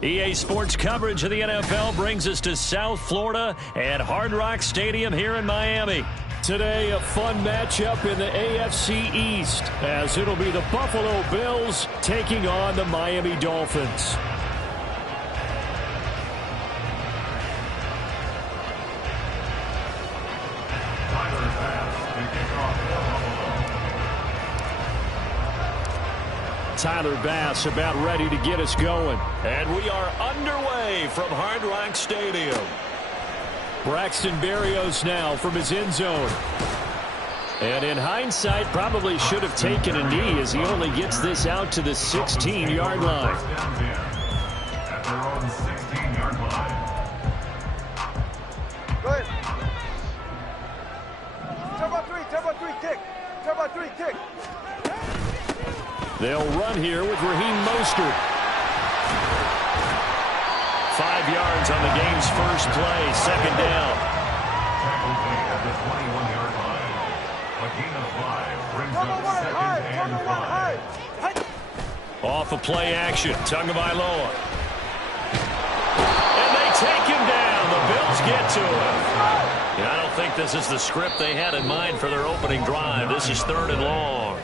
EA Sports coverage of the NFL brings us to South Florida at Hard Rock Stadium here in Miami. Today, a fun matchup in the AFC East, as it'll be the Buffalo Bills taking on the Miami Dolphins. Tyler Bass about ready to get us going. And we are underway from Hard Rock Stadium. Braxton Berrios now from his end zone. And in hindsight, probably should have taken a knee as he only gets this out to the 16-yard line. At their own 16-yard line. Go ahead. Turbo three, kick. Turbo three, kick. They'll run here with Raheem Mostert. 5 yards on the game's first play, second down. Tackled at the 21-yard line. A gain of 5 brings up second and 5. Off a play action, Tagovailoa. And they take him down. The Bills get to him. And I don't think this is the script they had in mind for their opening drive. This is 3rd and long.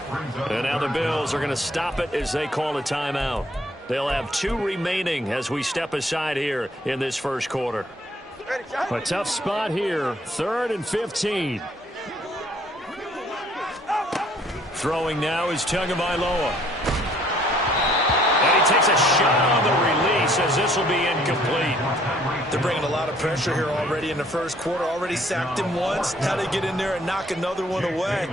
And now the Bills are going to stop it as they call a timeout. They'll have 2 remaining as we step aside here in this first quarter. A tough spot here, 3rd and 15. Throwing now is Tagovailoa. And he takes a shot on the release as this will be incomplete. They're bringing a lot of pressure here already in the first quarter. Already sacked him once. Now they get in there and knock another one away.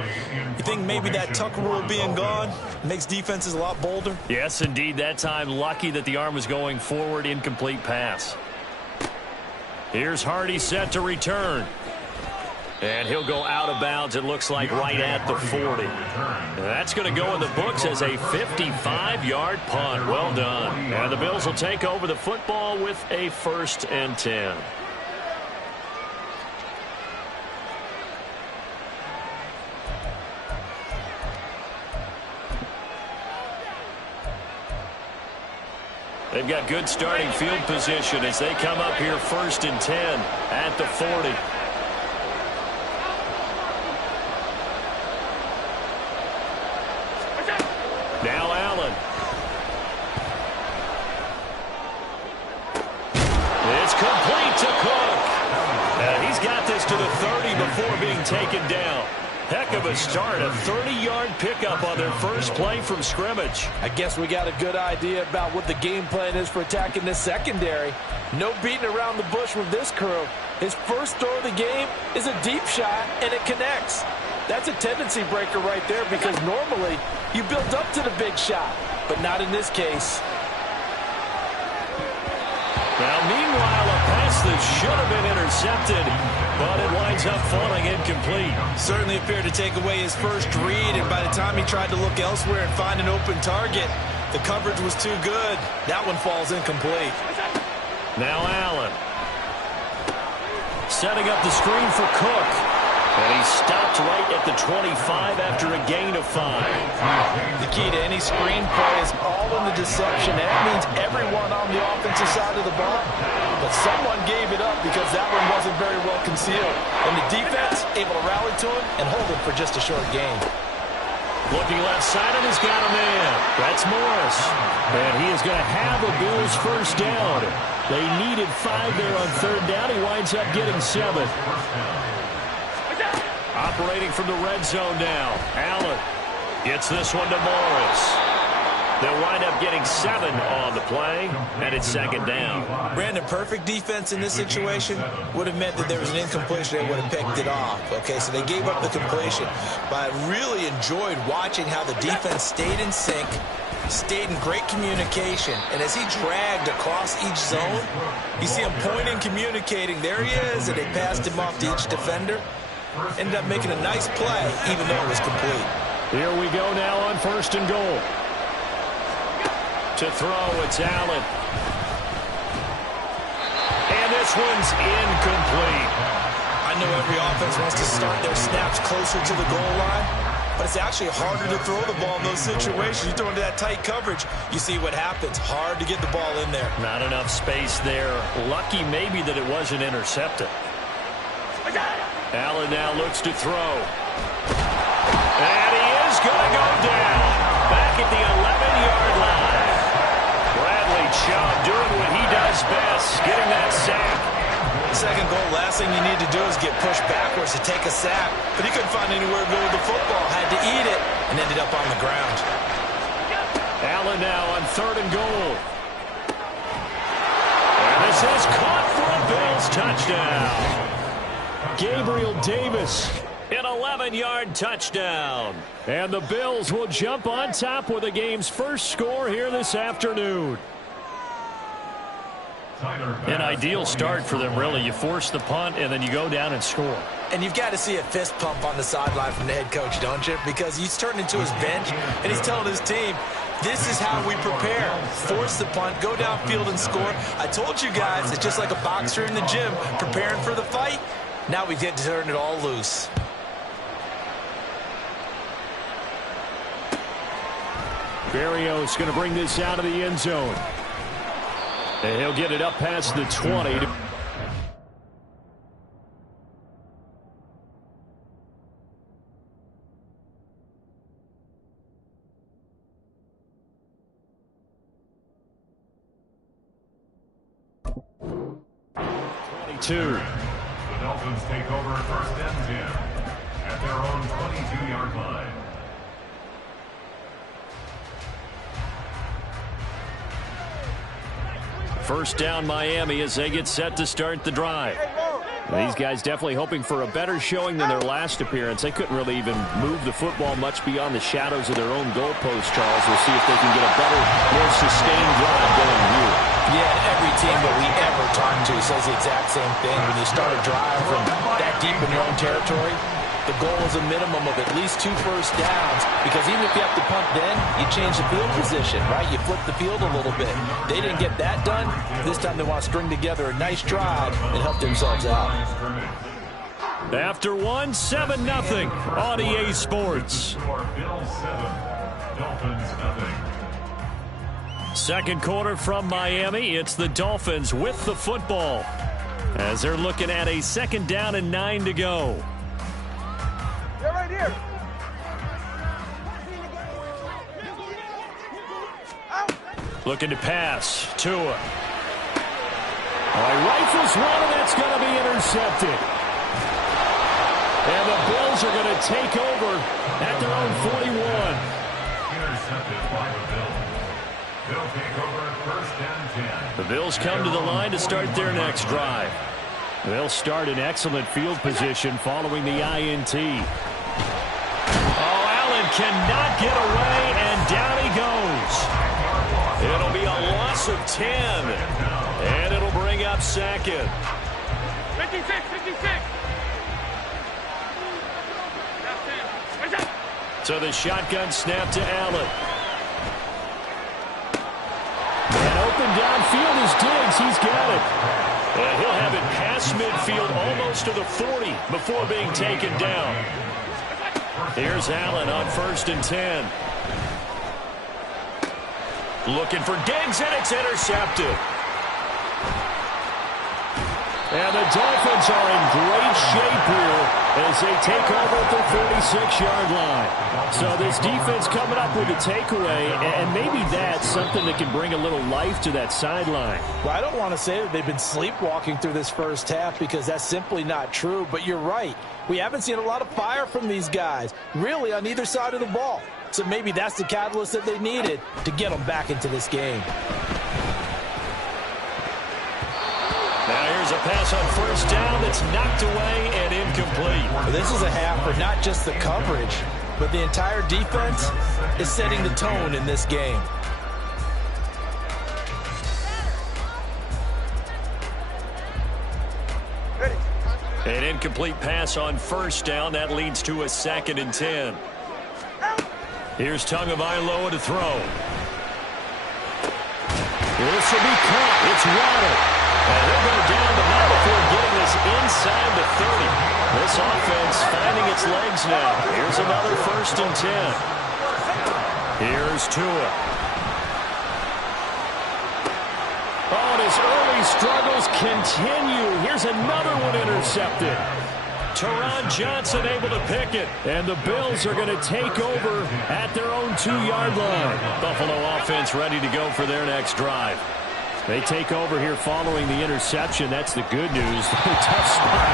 You think maybe that Tucker rule being gone makes defenses a lot bolder? Yes, indeed. That time, lucky that the arm was going forward. Incomplete pass. Here's Hardy set to return. And he'll go out of bounds, it looks like, right at the 40. That's going to go in the books as a 55-yard punt. Well done. And the Bills will take over the football with a 1st and 10. They've got good starting field position as they come up here 1st and 10 at the 40. Now Allen. It's complete to Cook. He's got this to the 30 before being taken down. Heck of a start, a 30-yard pickup on their first play from scrimmage. I guess we got a good idea about what the game plan is for attacking this secondary. No beating around the bush with this crew. His first throw of the game is a deep shot, and it connects. That's a tendency breaker right there because normally you build up to the big shot, but not in this case. Now, meanwhile, a pass that should have been intercepted, but it winds up falling incomplete. Certainly appeared to take away his first read, and by the time he tried to look elsewhere and find an open target, the coverage was too good. That one falls incomplete. Now Allen. Setting up the screen for Cook. And he stopped right at the 25 after a gain of 5. The key to any screen play is all in the deception. That means everyone on the offensive side of the ball. But someone gave it up because that one wasn't very well concealed. And the defense able to rally to him and hold him for just a short gain. Looking left side, and he's got a man. That's Morris. And he is going to have a Bills first down. They needed 5 there on 3rd down. He winds up getting 7. Operating from the red zone now. Allen gets this one to Morris. They'll wind up getting 7 on the play, and it's 2nd down. Brandon, perfect defense in this situation would have meant that there was an incompletion. They would have picked it off. Okay, so they gave up the completion. But I really enjoyed watching how the defense stayed in sync, stayed in great communication. And as he dragged across each zone, you see him pointing, communicating. There he is, and they passed him off to each defender. Ended up making a nice play, even though it was complete. Here we go now on 1st and goal. To throw, it's Allen. And this one's incomplete. I know every offense wants to start their snaps closer to the goal line, but it's actually harder to throw the ball in those situations. You throw into that tight coverage, you see what happens. Hard to get the ball in there. Not enough space there. Lucky maybe that it wasn't intercepted. Allen now looks to throw. And he is going to go down. Back at the 11-yard line. Bradley Chubb doing what he does best, getting that sack. Second goal, last thing you need to do is get pushed backwards to take a sack. But he couldn't find anywhere to go with the football. Had to eat it and ended up on the ground. Allen now on 3rd and goal. And this is caught for a Bills touchdown. Gabriel Davis, an 11-yard touchdown. And the Bills will jump on top with the game's first score here this afternoon. An ideal start for them, really. You force the punt, and then you go down and score. And you've got to see a fist pump on the sideline from the head coach, don't you? Because he's turned into his bench, and he's telling his team, this is how we prepare. Force the punt, go downfield and score. I told you guys, it's just like a boxer in the gym preparing for the fight. Now we get to turn it all loose. Berrios going to bring this out of the end zone. And he'll get it up past the 20. The Dolphins take over 1st and 10 at their own 22-yard line. First down Miami as they get set to start the drive. These guys definitely hoping for a better showing than their last appearance. They couldn't really even move the football much beyond the shadows of their own goalpost, Charles. We'll see if they can get a better, more sustained drive going here. Yeah, every team that we ever talk to says the exact same thing. When you start a drive from that deep in your own territory, the goal is a minimum of at least 2 first downs, because even if you have to punt then, you change the field position, right? You flip the field a little bit. They didn't get that done. This time they want to string together a nice drive and help themselves out. After 1, 7-0 on EA Sports. Bills 7, Dolphins nothing. Second quarter from Miami. It's the Dolphins with the football as they're looking at a 2nd down and 9 to go. They're right here. Looking to pass. Tua. Rifles one, and that's going to be intercepted. And the Bills are going to take over at their own 41. Intercepted by the Bills. They'll take over 1st and 10. The Bills come to the line to start their next drive. They'll start in excellent field position following the INT. Oh, Allen cannot get away, and down he goes. It'll be a loss of 10, and it'll bring up 2nd. 56, 56. So the shotgun snap to Allen. And open downfield is Diggs. He's got it. And he'll have it past midfield almost to the 40 before being taken down. Here's Allen on 1st and 10. Looking for Diggs, and it's intercepted. And the Dolphins are in great shape here as they take over at the 46-yard line. So this defense coming up with a takeaway, and maybe that's something that can bring a little life to that sideline. Well, I don't want to say that they've been sleepwalking through this first half, because that's simply not true. But you're right. We haven't seen a lot of fire from these guys, really, on either side of the ball. So maybe that's the catalyst that they needed to get them back into this game. Now here's a pass on 1st down that's knocked away and incomplete. Well, this is a half for not just the coverage, but the entire defense is setting the tone in this game. An incomplete pass on 1st down. That leads to a 2nd and 10. Here's Tagovailoa to throw. This will be caught. It's Waddle. And he'll go down, but not before getting this inside the 30. This offense finding its legs now. Here's another 1st and 10. Here's Tua. Oh, and his early struggles continue. Here's another one intercepted. Teron Johnson able to pick it. And the Bills are going to take over at their own 2-yard line. Buffalo offense ready to go for their next drive. They take over here following the interception. That's the good news. The tough spot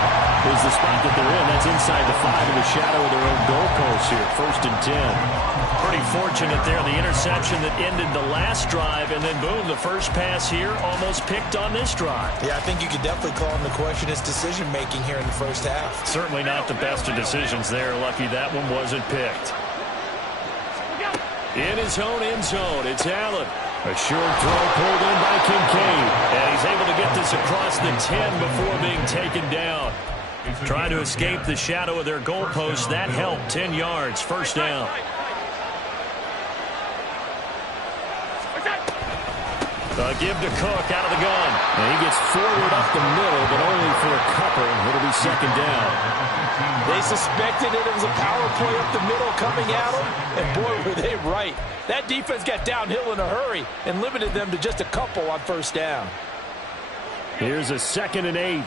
is the spot that they're in. That's inside the 5 in the shadow of their own goalpost here. 1st and 10. Pretty fortunate there. The interception that ended the last drive, and then boom, the first pass here almost picked on this drive. Yeah, I think you could definitely call him to question his decision-making here in the first half. Certainly not the best of decisions there. Lucky that one wasn't picked. In his own end zone, it's Allen. A short throw pulled in by Kincaid. And he's able to get this across the 10 before being taken down. Trying to escape the shadow of their goalpost. That helped. 10 yards. 1st down. Give to Cook out of the gun. And he gets forward up the middle, but only for a couple. It'll be 2nd down. They suspected it was a power play up the middle coming at them, and boy, were they right. That defense got downhill in a hurry and limited them to just a couple on 1st down. Here's a 2nd and 8.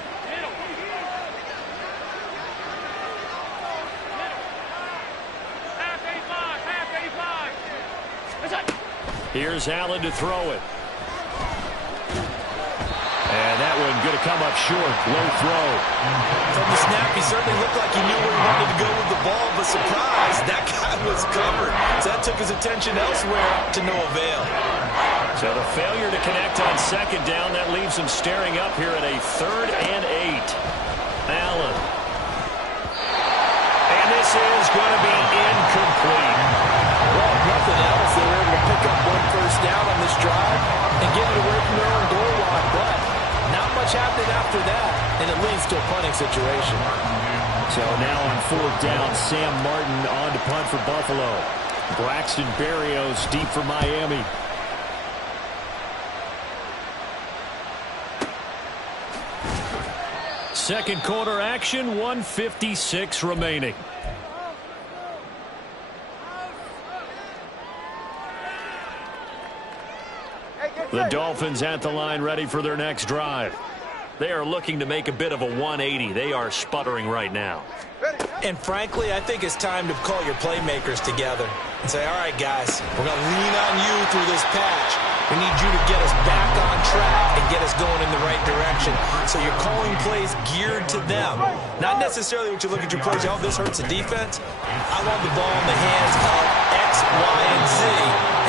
Here's Allen to throw it. And that one going to come up short. Low throw. From the snap, he certainly looked like he knew where he wanted to go with the ball, but surprise, that guy was covered. So that took his attention elsewhere to no avail. So the failure to connect on 2nd down, that leaves him staring up here at a 3rd and 8. Allen. And this is going to be incomplete. Well, if nothing else, they were able to pick up 1 first down on this drive and get it away from their own goal line, but not much happened after that, and it leads to a punting situation. So now on 4th down, Sam Martin on to punt for Buffalo. Braxton Berrios deep for Miami. Second quarter action, 1:56 remaining. The Dolphins at the line, ready for their next drive. They are looking to make a bit of a 180. They are sputtering right now. And frankly, I think it's time to call your playmakers together and say, all right, guys, we're going to lean on you through this patch. We need you to get us back on track and get us going in the right direction. So you're calling plays geared to them. Not necessarily what you look at your plays, oh, this hurts the defense. I want the ball in the hands of X, Y, and Z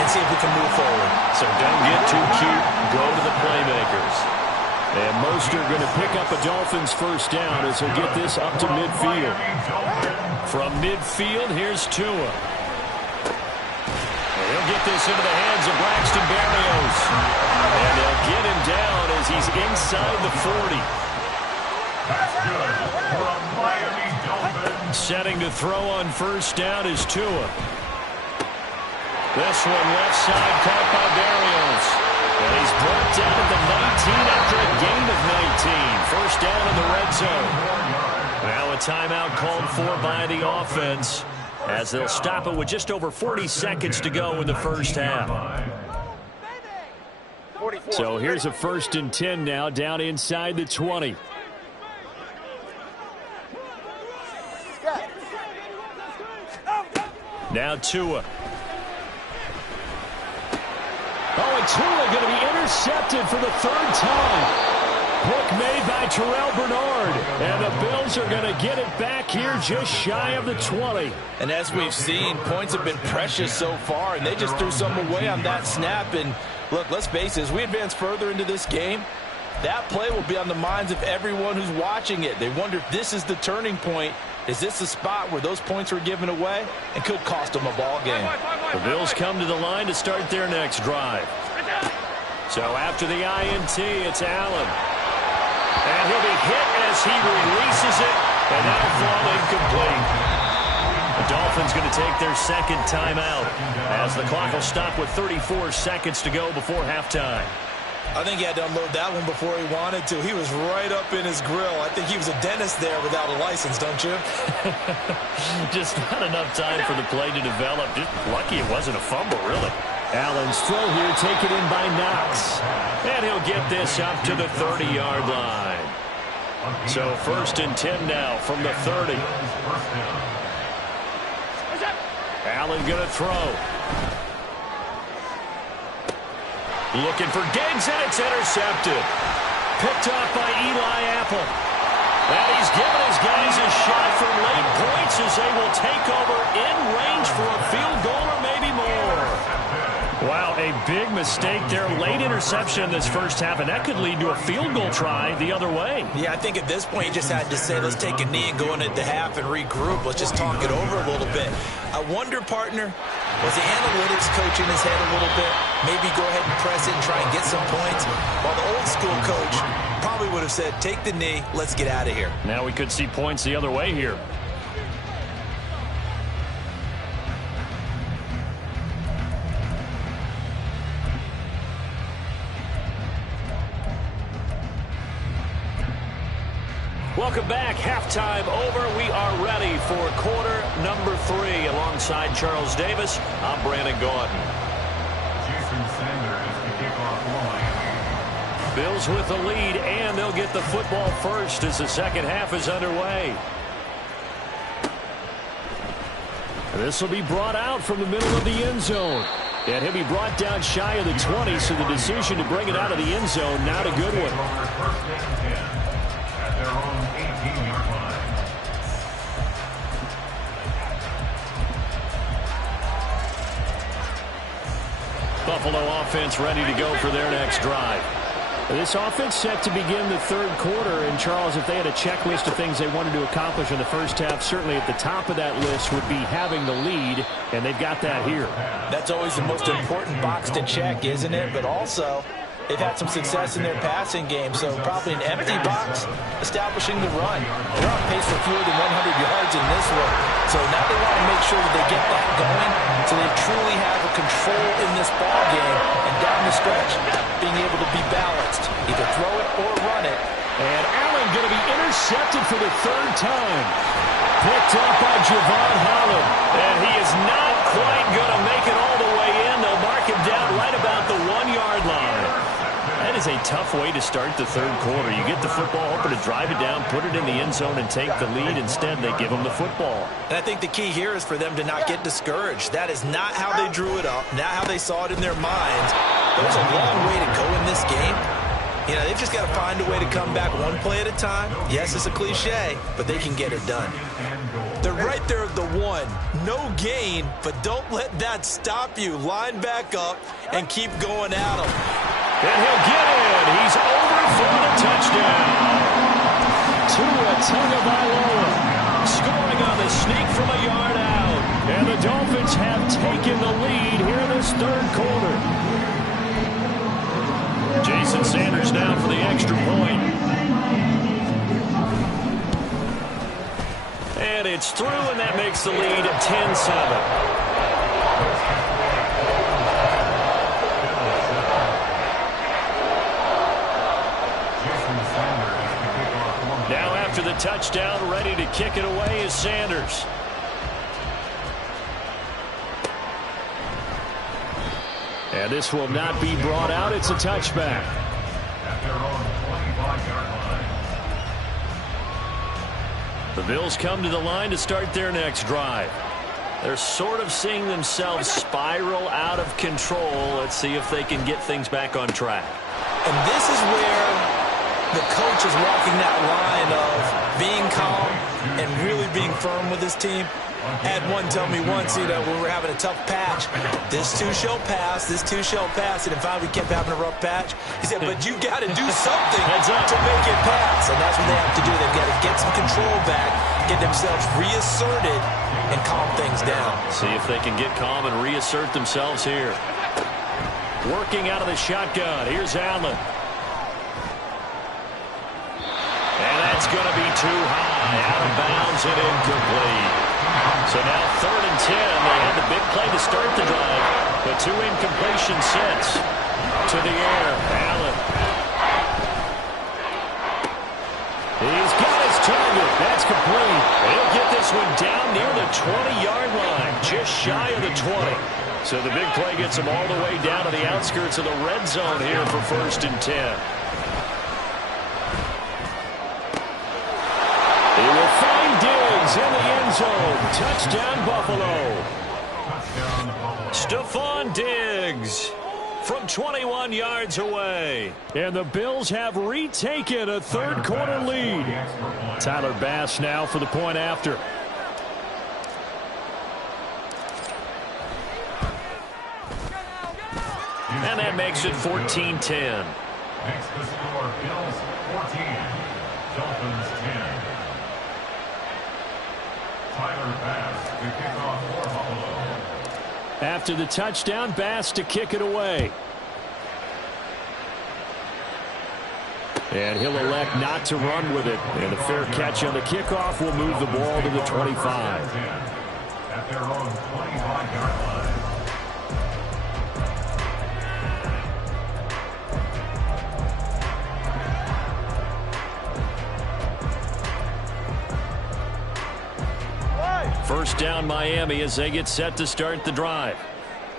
and see if we can move forward. So don't get too cute. Go to the playmakers. And Mostert going to pick up a Dolphins first down as he'll get this up to midfield. From midfield, here's Tua. And he'll get this into the hands of Braxton Berrios. And they'll get him down as he's inside the 40. That's good for a Miami Dolphins. Setting to throw on first down is Tua. This one left side caught by Berrios. And he's brought down at the 19 after a gain of 19. First down in the red zone. Now a timeout called for by the offense as they'll stop it with just over 40 seconds to go in the first half. So here's a 1st and 10 now down inside the 20. Now Tua. Oh, and Tua going to be intercepted for the 3rd time. Pick made by Terrell Bernard. And the Bills are going to get it back here just shy of the 20. And as we've seen, points have been precious so far, and they just threw some away on that snap. And look, let's face it, as we advance further into this game, that play will be on the minds of everyone who's watching it. They wonder if this is the turning point. Is this the spot where those points were given away and could cost them a ball game? The Bills come to the line to start their next drive. So after the INT, it's Allen. And he'll be hit as he releases it, and that'll fall incomplete. The Dolphins going to take their 2nd timeout as the clock will stop with 34 seconds to go before halftime. I think he had to unload that one before he wanted to. He was right up in his grill. I think he was a dentist there without a license, don't you? Just not enough time for the play to develop. Just lucky it wasn't a fumble, really. Allen's throw here taken in by Knox. And he'll get this up to the 30-yard line. So 1st and 10 now from the 30. Allen going to throw. Looking for Diggs, and it's intercepted. Picked off by Eli Apple. And he's given his guys a shot for late points as they will take over in range for a field goal or maybe more. Wow, a big mistake there. Late interception in this first half, and that could lead to a field goal try the other way. Yeah, I think at this point you just had to say, let's take a knee and go in at the half and regroup. Let's just talk it over a little bit. I wonder, partner, was the analytics coach in his head a little bit? Maybe go ahead and press it and try and get some points. While the old school coach probably would have said, take the knee, let's get out of here. Now we could see points the other way here. Welcome back. Halftime over. We are ready for quarter number 3. Alongside Charles Davis, I'm Brandon Gaudin. Jason Sanders to kick off for Miami. Bills with the lead, and they'll get the football first as the second half is underway. This will be brought out from the middle of the end zone. And he'll be brought down shy of the 20, so the decision to bring it out of the end zone, not a good one. First and 10 at their own 18-yard line. Buffalo offense ready to go for their next drive. This offense set to begin the third quarter. And, Charles, if they had a checklist of things they wanted to accomplish in the first half, certainly at the top of that list would be having the lead, and they've got that here. That's always the most important box to check, isn't it? But also, they've had some success in their passing game, so probably an empty box establishing the run. They're on pace for fewer than 100 yards in this one, so now they want to make sure that they get that going so they truly have a control in this ball game, and down the stretch, being able to be balanced, either throw it or run it. And Allen going to be intercepted for the third time. Picked up by Javon Holland. And he is not quite going to make it all the way in. They'll mark him down right about the 1-yard line. That is a tough way to start the third quarter. You get the football, hoping to drive it down, put it in the end zone, and take the lead. Instead, they give him the football. And I think the key here is for them to not get discouraged. That is not how they drew it up, not how they saw it in their minds. There's a long way to go in this game. You know, they've just got to find a way to come back one play at a time. Yes, it's a cliche, but they can get it done. They're right there at the 1. No gain, but don't let that stop you. Line back up and keep going at them. And he'll get it. He's over for the touchdown. Tua Tagovailoa scoring on the sneak from a yard out. And the Dolphins have taken the lead here in this third quarter. Jason Sanders now for the extra point. And it's through, and that makes the lead at 10-7. Now after the touchdown, ready to kick it away is Sanders. And this will not be brought out. It's a touchback. At their own 25-yard line. The Bills come to the line to start their next drive. They're sort of seeing themselves spiral out of control. Let's see if they can get things back on track. And this is where the coach is walking that line of being calm and really being firm with his team. Had one tell me once, you know, when we were having a tough patch, this too shall pass, this too shall pass, and finally we kept having a rough patch. He said, but you got to do something to make it pass, and that's what they have to do. They've got to get some control back, get themselves reasserted, and calm things down. See if they can get calm and reassert themselves here. Working out of the shotgun. Here's Allen. And that's going to be too high, out of bounds and incomplete. So now 3rd and 10. They had the big play to start the drive, but 2 incompletion sets to the air. Allen. He's got his target. That's complete. He'll get this one down near the 20-yard line, just shy of the 20. So the big play gets him all the way down to the outskirts of the red zone here for 1st and 10. He will find Diggs in the end zone. Touchdown, Buffalo. Stephon Diggs from 21 yards away. And the Bills have retaken a third quarter lead. Tyler Bass now for the point after. And that makes it 14-10. Makes the score Bills 14, Dolphins 10. Tyler Bass to kick off for Buffalo. After the touchdown, Bass to kick it away. And he'll elect not to run with it. And a fair catch on the kickoff will move the ball to the 25. At their own 25-yard line. First down Miami as they get set to start the drive.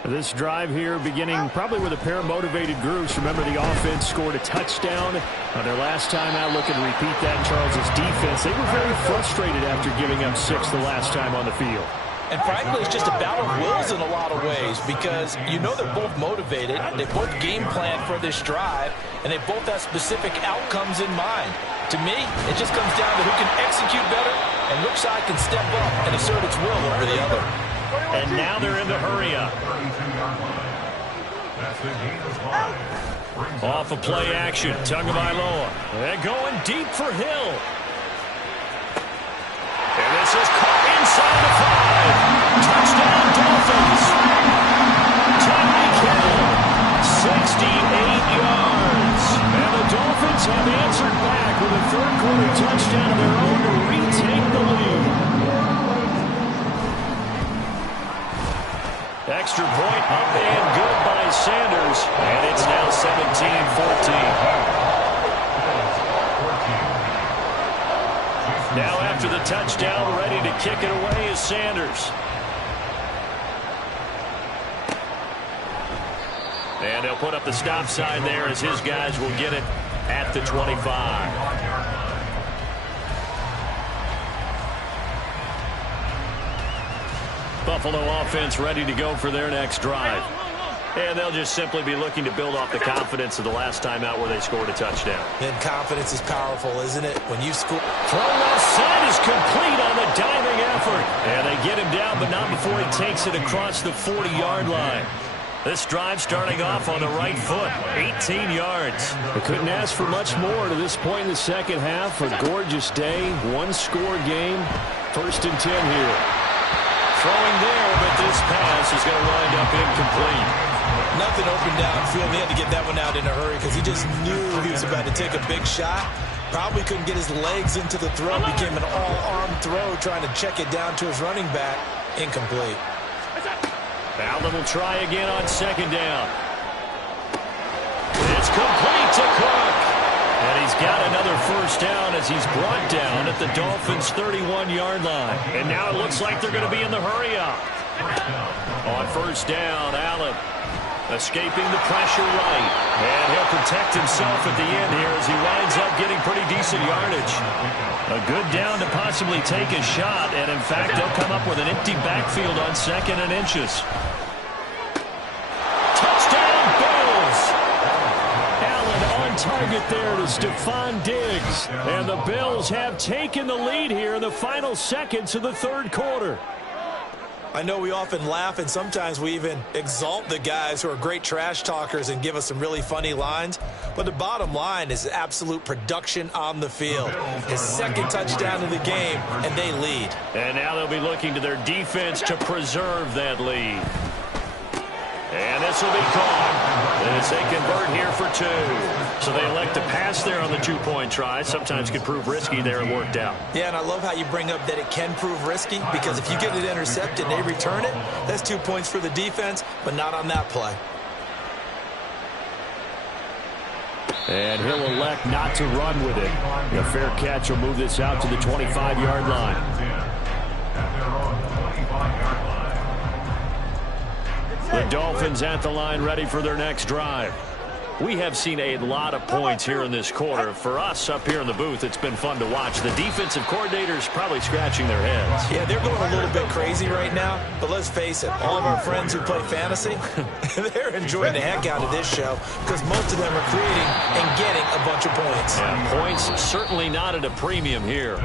This drive here beginning probably with a pair of motivated groups. Remember, the offense scored a touchdown on their last time out. Looking to repeat that. Charles' defense, they were very frustrated after giving up 6 the last time on the field. And frankly, it's just a battle of wills in a lot of ways because you know they're both motivated. They both game plan for this drive, and they both have specific outcomes in mind. To me, it just comes down to who can execute better and which side can step up and assert its will over the other. And now they're in the hurry-up. Off of play action, Tagovailoa. They're going deep for Hill. And this is caught inside the 5. Touchdown, Dolphins. Tyreek Hill, 68 yards. touchdown of their own to retake the lead. Extra point up and good by Sanders. And it's now 17-14. Now after the touchdown, ready to kick it away is Sanders. And he'll put up the stop sign there as his guys will get it at the 25. Buffalo offense ready to go for their next drive. And they'll just simply be looking to build off the confidence of the last time out where they scored a touchdown. And confidence is powerful, isn't it? When you score. Throw left side is complete on the diving effort. And they get him down, but not before he takes it across the 40-yard line. This drive starting off on the right foot, 18 yards. I couldn't ask for much more to this point in the second half. A gorgeous day, one-score game, 1st and 10 here. Throwing there, but this pass is going to wind up incomplete. Nothing open downfield. He had to get that one out in a hurry because he just knew he was about to take a big shot. Probably couldn't get his legs into the throw. Became an all-arm throw trying to check it down to his running back. Incomplete. Allen will try again on 2nd down. It's complete to Cook. And he's got another 1st down as he's brought down at the Dolphins' 31-yard line. And now it looks like they're going to be in the hurry-up. On 1st down, Allen escaping the pressure right. And he'll protect himself at the end here as he winds up getting pretty decent yardage. A good down to possibly take a shot. And, in fact, they'll come up with an empty backfield on 2nd and inches. Touchdown, Bills! Allen on target there to Stephon Diggs. And the Bills have taken the lead here in the final seconds of the 3rd quarter. I know we often laugh, and sometimes we even exalt the guys who are great trash talkers and give us some really funny lines. But the bottom line is absolute production on the field. His 2nd touchdown of the game, and they lead. And now they'll be looking to their defense to preserve that lead. And this will be caught as they convert here for 2. So they elect to pass there on the 2-point try. Sometimes could prove risky there. It worked out. Yeah, and I love how you bring up that it can prove risky, because if you get it intercepted and they return it, that's 2 points for the defense, but not on that play. And he'll elect not to run with it. A fair catch will move this out to the 25-yard line. At their own 25-yard line. The Dolphins at the line ready for their next drive. We have seen a lot of points here in this quarter. For us up here in the booth, it's been fun to watch. The defensive coordinators probably scratching their heads. Yeah, they're going a little bit crazy right now, but let's face it, all of our friends who play fantasy, they're enjoying the heck out of this show because most of them are creating and getting a bunch of points. Yeah, points certainly not at a premium here.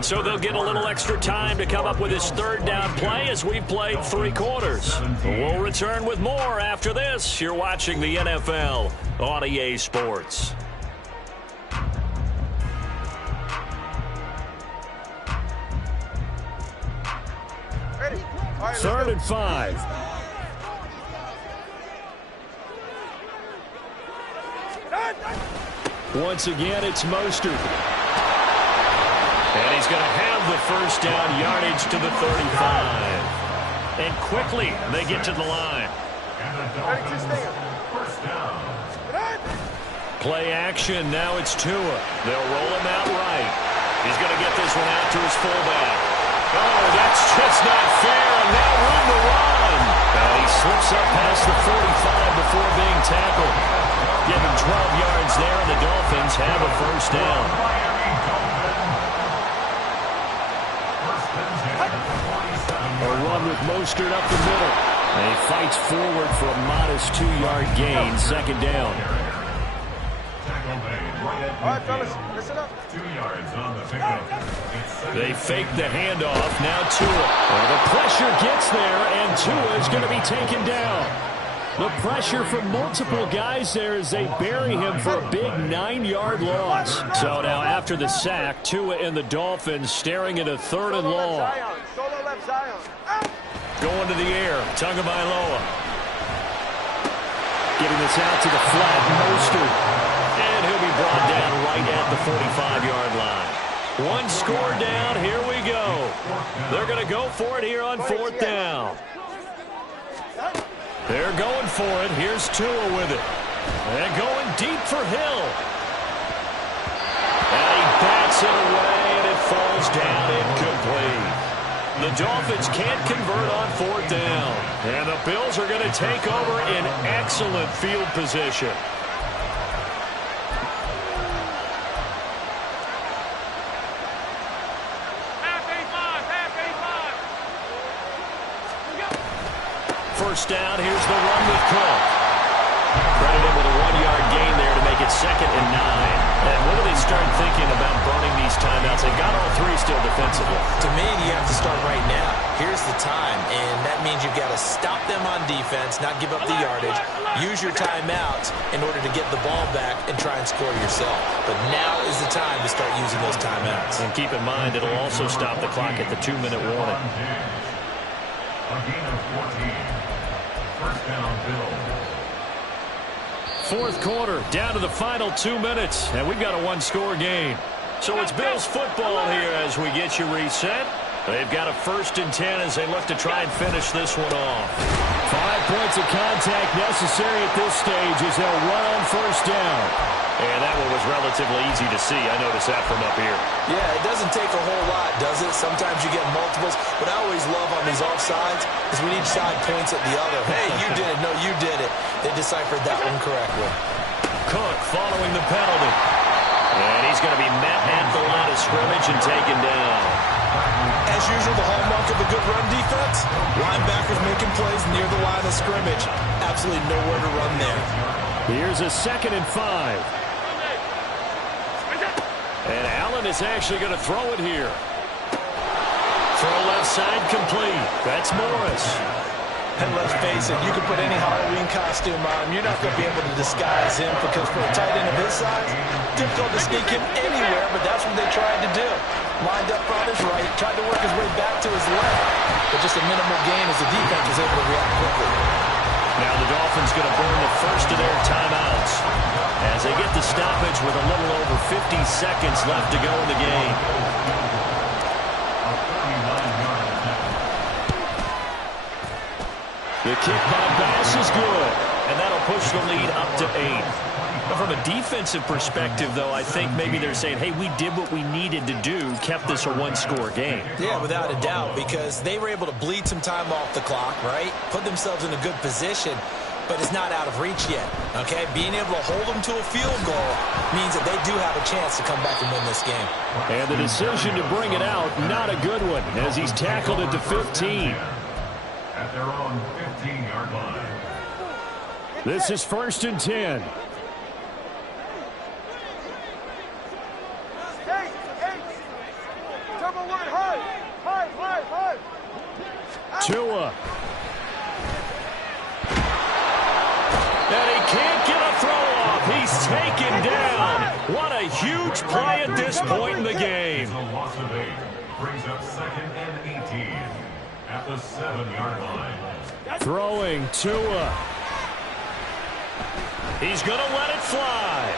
So they'll get a little extra time to come up with this 3rd down play as we've played 3 quarters. We'll return with more after this. You're watching the NFL on EA Sports. Ready? All right, 3rd and 5. Once again, it's Mostert. And he's going to have the 1st down yardage to the 35. And quickly, they get to the line. First down. Play action. Now it's Tua. They'll roll him out right. He's going to get this one out to his fullback. Oh, that's just not fair. And now room to run. And he slips up past the 45 before being tackled. Give him 12 yards there, and the Dolphins have a 1st down. A run with Mostert up the middle. And he fights forward for a modest 2-yard gain, 2nd down. All right, fellas, listen up. 2 yards on the pickup. They fake the handoff. Now Tua. Well, the pressure gets there, and Tua is going to be taken down. The pressure from multiple guys there as they bury him for a big 9-yard loss. So now after the sack, Tua and the Dolphins staring at a 3rd and long. Solo left Zion. Going to the air, Tagovailoa. Getting this out to the flat, Mostert. And he'll be brought down right at the 45-yard line. One score down. Here we go. They're going to go for it here on fourth down. They're going for it. Here's Tua with it. And going deep for Hill. And he bats it away, and it falls down incomplete. The Dolphins can't convert on fourth down. And the Bills are going to take over in excellent field position. First down, here's the run with Cook. Credit him with a 1-yard gain there to make it 2nd and 9. And when do they start thinking about burning these timeouts? They've got all three still defensively. To me, you have to start right now. Here's the time, and that means you've got to stop them on defense, not give up the yardage, use your timeouts in order to get the ball back and try and score yourself. But now is the time to start using those timeouts. And keep in mind, it'll also stop the clock at the 2-minute warning. A gain of 14. First down, Bills. Fourth quarter, down to the final 2 minutes, and we've got a one-score game. So it's Bills football here as we get you reset. They've got a 1st and 10 as they look to try and finish this one off. 5 points of contact necessary at this stage as they'll run on first down. And that one was relatively easy to see. I noticed that from up here. Yeah, it doesn't take a whole lot, does it? Sometimes you get multiples. What I always love on these offsides is when each side points at the other. Hey, you did it. No, you did it. They deciphered that one correctly. Cook following the penalty. And he's going to be met at the line of scrimmage and taken down. As usual, the hallmark of a good run defense, linebackers making plays near the line of scrimmage. Absolutely nowhere to run there. Here's a 2nd and 5. And Allen is actually going to throw it here. Throw left side complete. That's Morris. And let's face it, you can put any Halloween costume on him. You're not going to be able to disguise him because for a tight end of his size, difficult to sneak him anywhere, but that's what they tried to do. Lined up on his right, tried to work his way back to his left, but just a minimal gain as the defense was able to react quickly. Now the Dolphins going to burn the first of their timeouts as they get the stoppage with a little over 50 seconds left to go in the game. The kick by Bass is good, and that'll push the lead up to 8. But from a defensive perspective, though, I think maybe they're saying, hey, we did what we needed to do, kept this a one-score game. Yeah, without a doubt, because they were able to bleed some time off the clock, right? Put themselves in a good position, but it's not out of reach yet, okay? Being able to hold them to a field goal means that they do have a chance to come back and win this game. And the decision to bring it out, not a good one, as he's tackled at the 15. At their own 15-yard line. This is 1st and 10. Tua. And he can't get a throw off. He's taken down. What a huge play at this point in the game. A loss of 8 brings up 2nd and 18 at the 7-yard line. Throwing Tua. He's going to let it fly.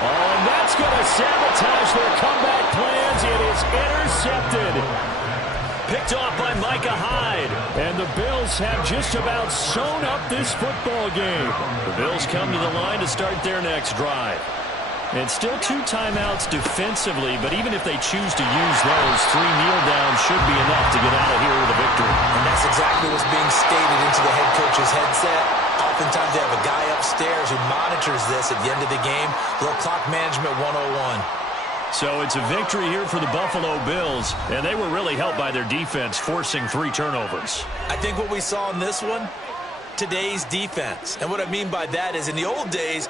Oh, and that's going to sabotage their comeback plans. It is intercepted. Picked off by Micah Hyde. And the Bills have just about sewn up this football game. The Bills come to the line to start their next drive. And still 2 timeouts defensively, but even if they choose to use those, 3 kneel downs should be enough to get out of here with a victory. And that's exactly what's being stated into the head coach's headset. Oftentimes they have a guy upstairs who monitors this at the end of the game. A little clock management 101. So it's a victory here for the Buffalo Bills, and they were really helped by their defense, forcing 3 turnovers. I think what we saw in this one, today's defense. And what I mean by that is in the old days,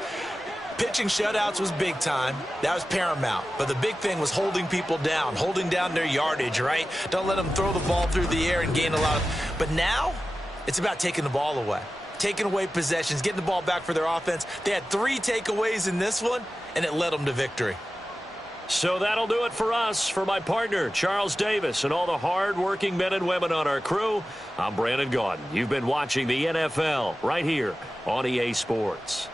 pitching shutouts was big time. That was paramount. But the big thing was holding people down, holding down their yardage, right? Don't let them throw the ball through the air and gain a lot of... But now, it's about taking the ball away. Taking away possessions, getting the ball back for their offense. They had 3 takeaways in this one, and it led them to victory. So that'll do it for us. For my partner, Charles Davis, and all the hard-working men and women on our crew, I'm Brandon Gaudin. You've been watching the NFL right here on EA Sports.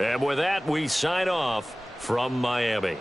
And with that, we sign off. from Miami.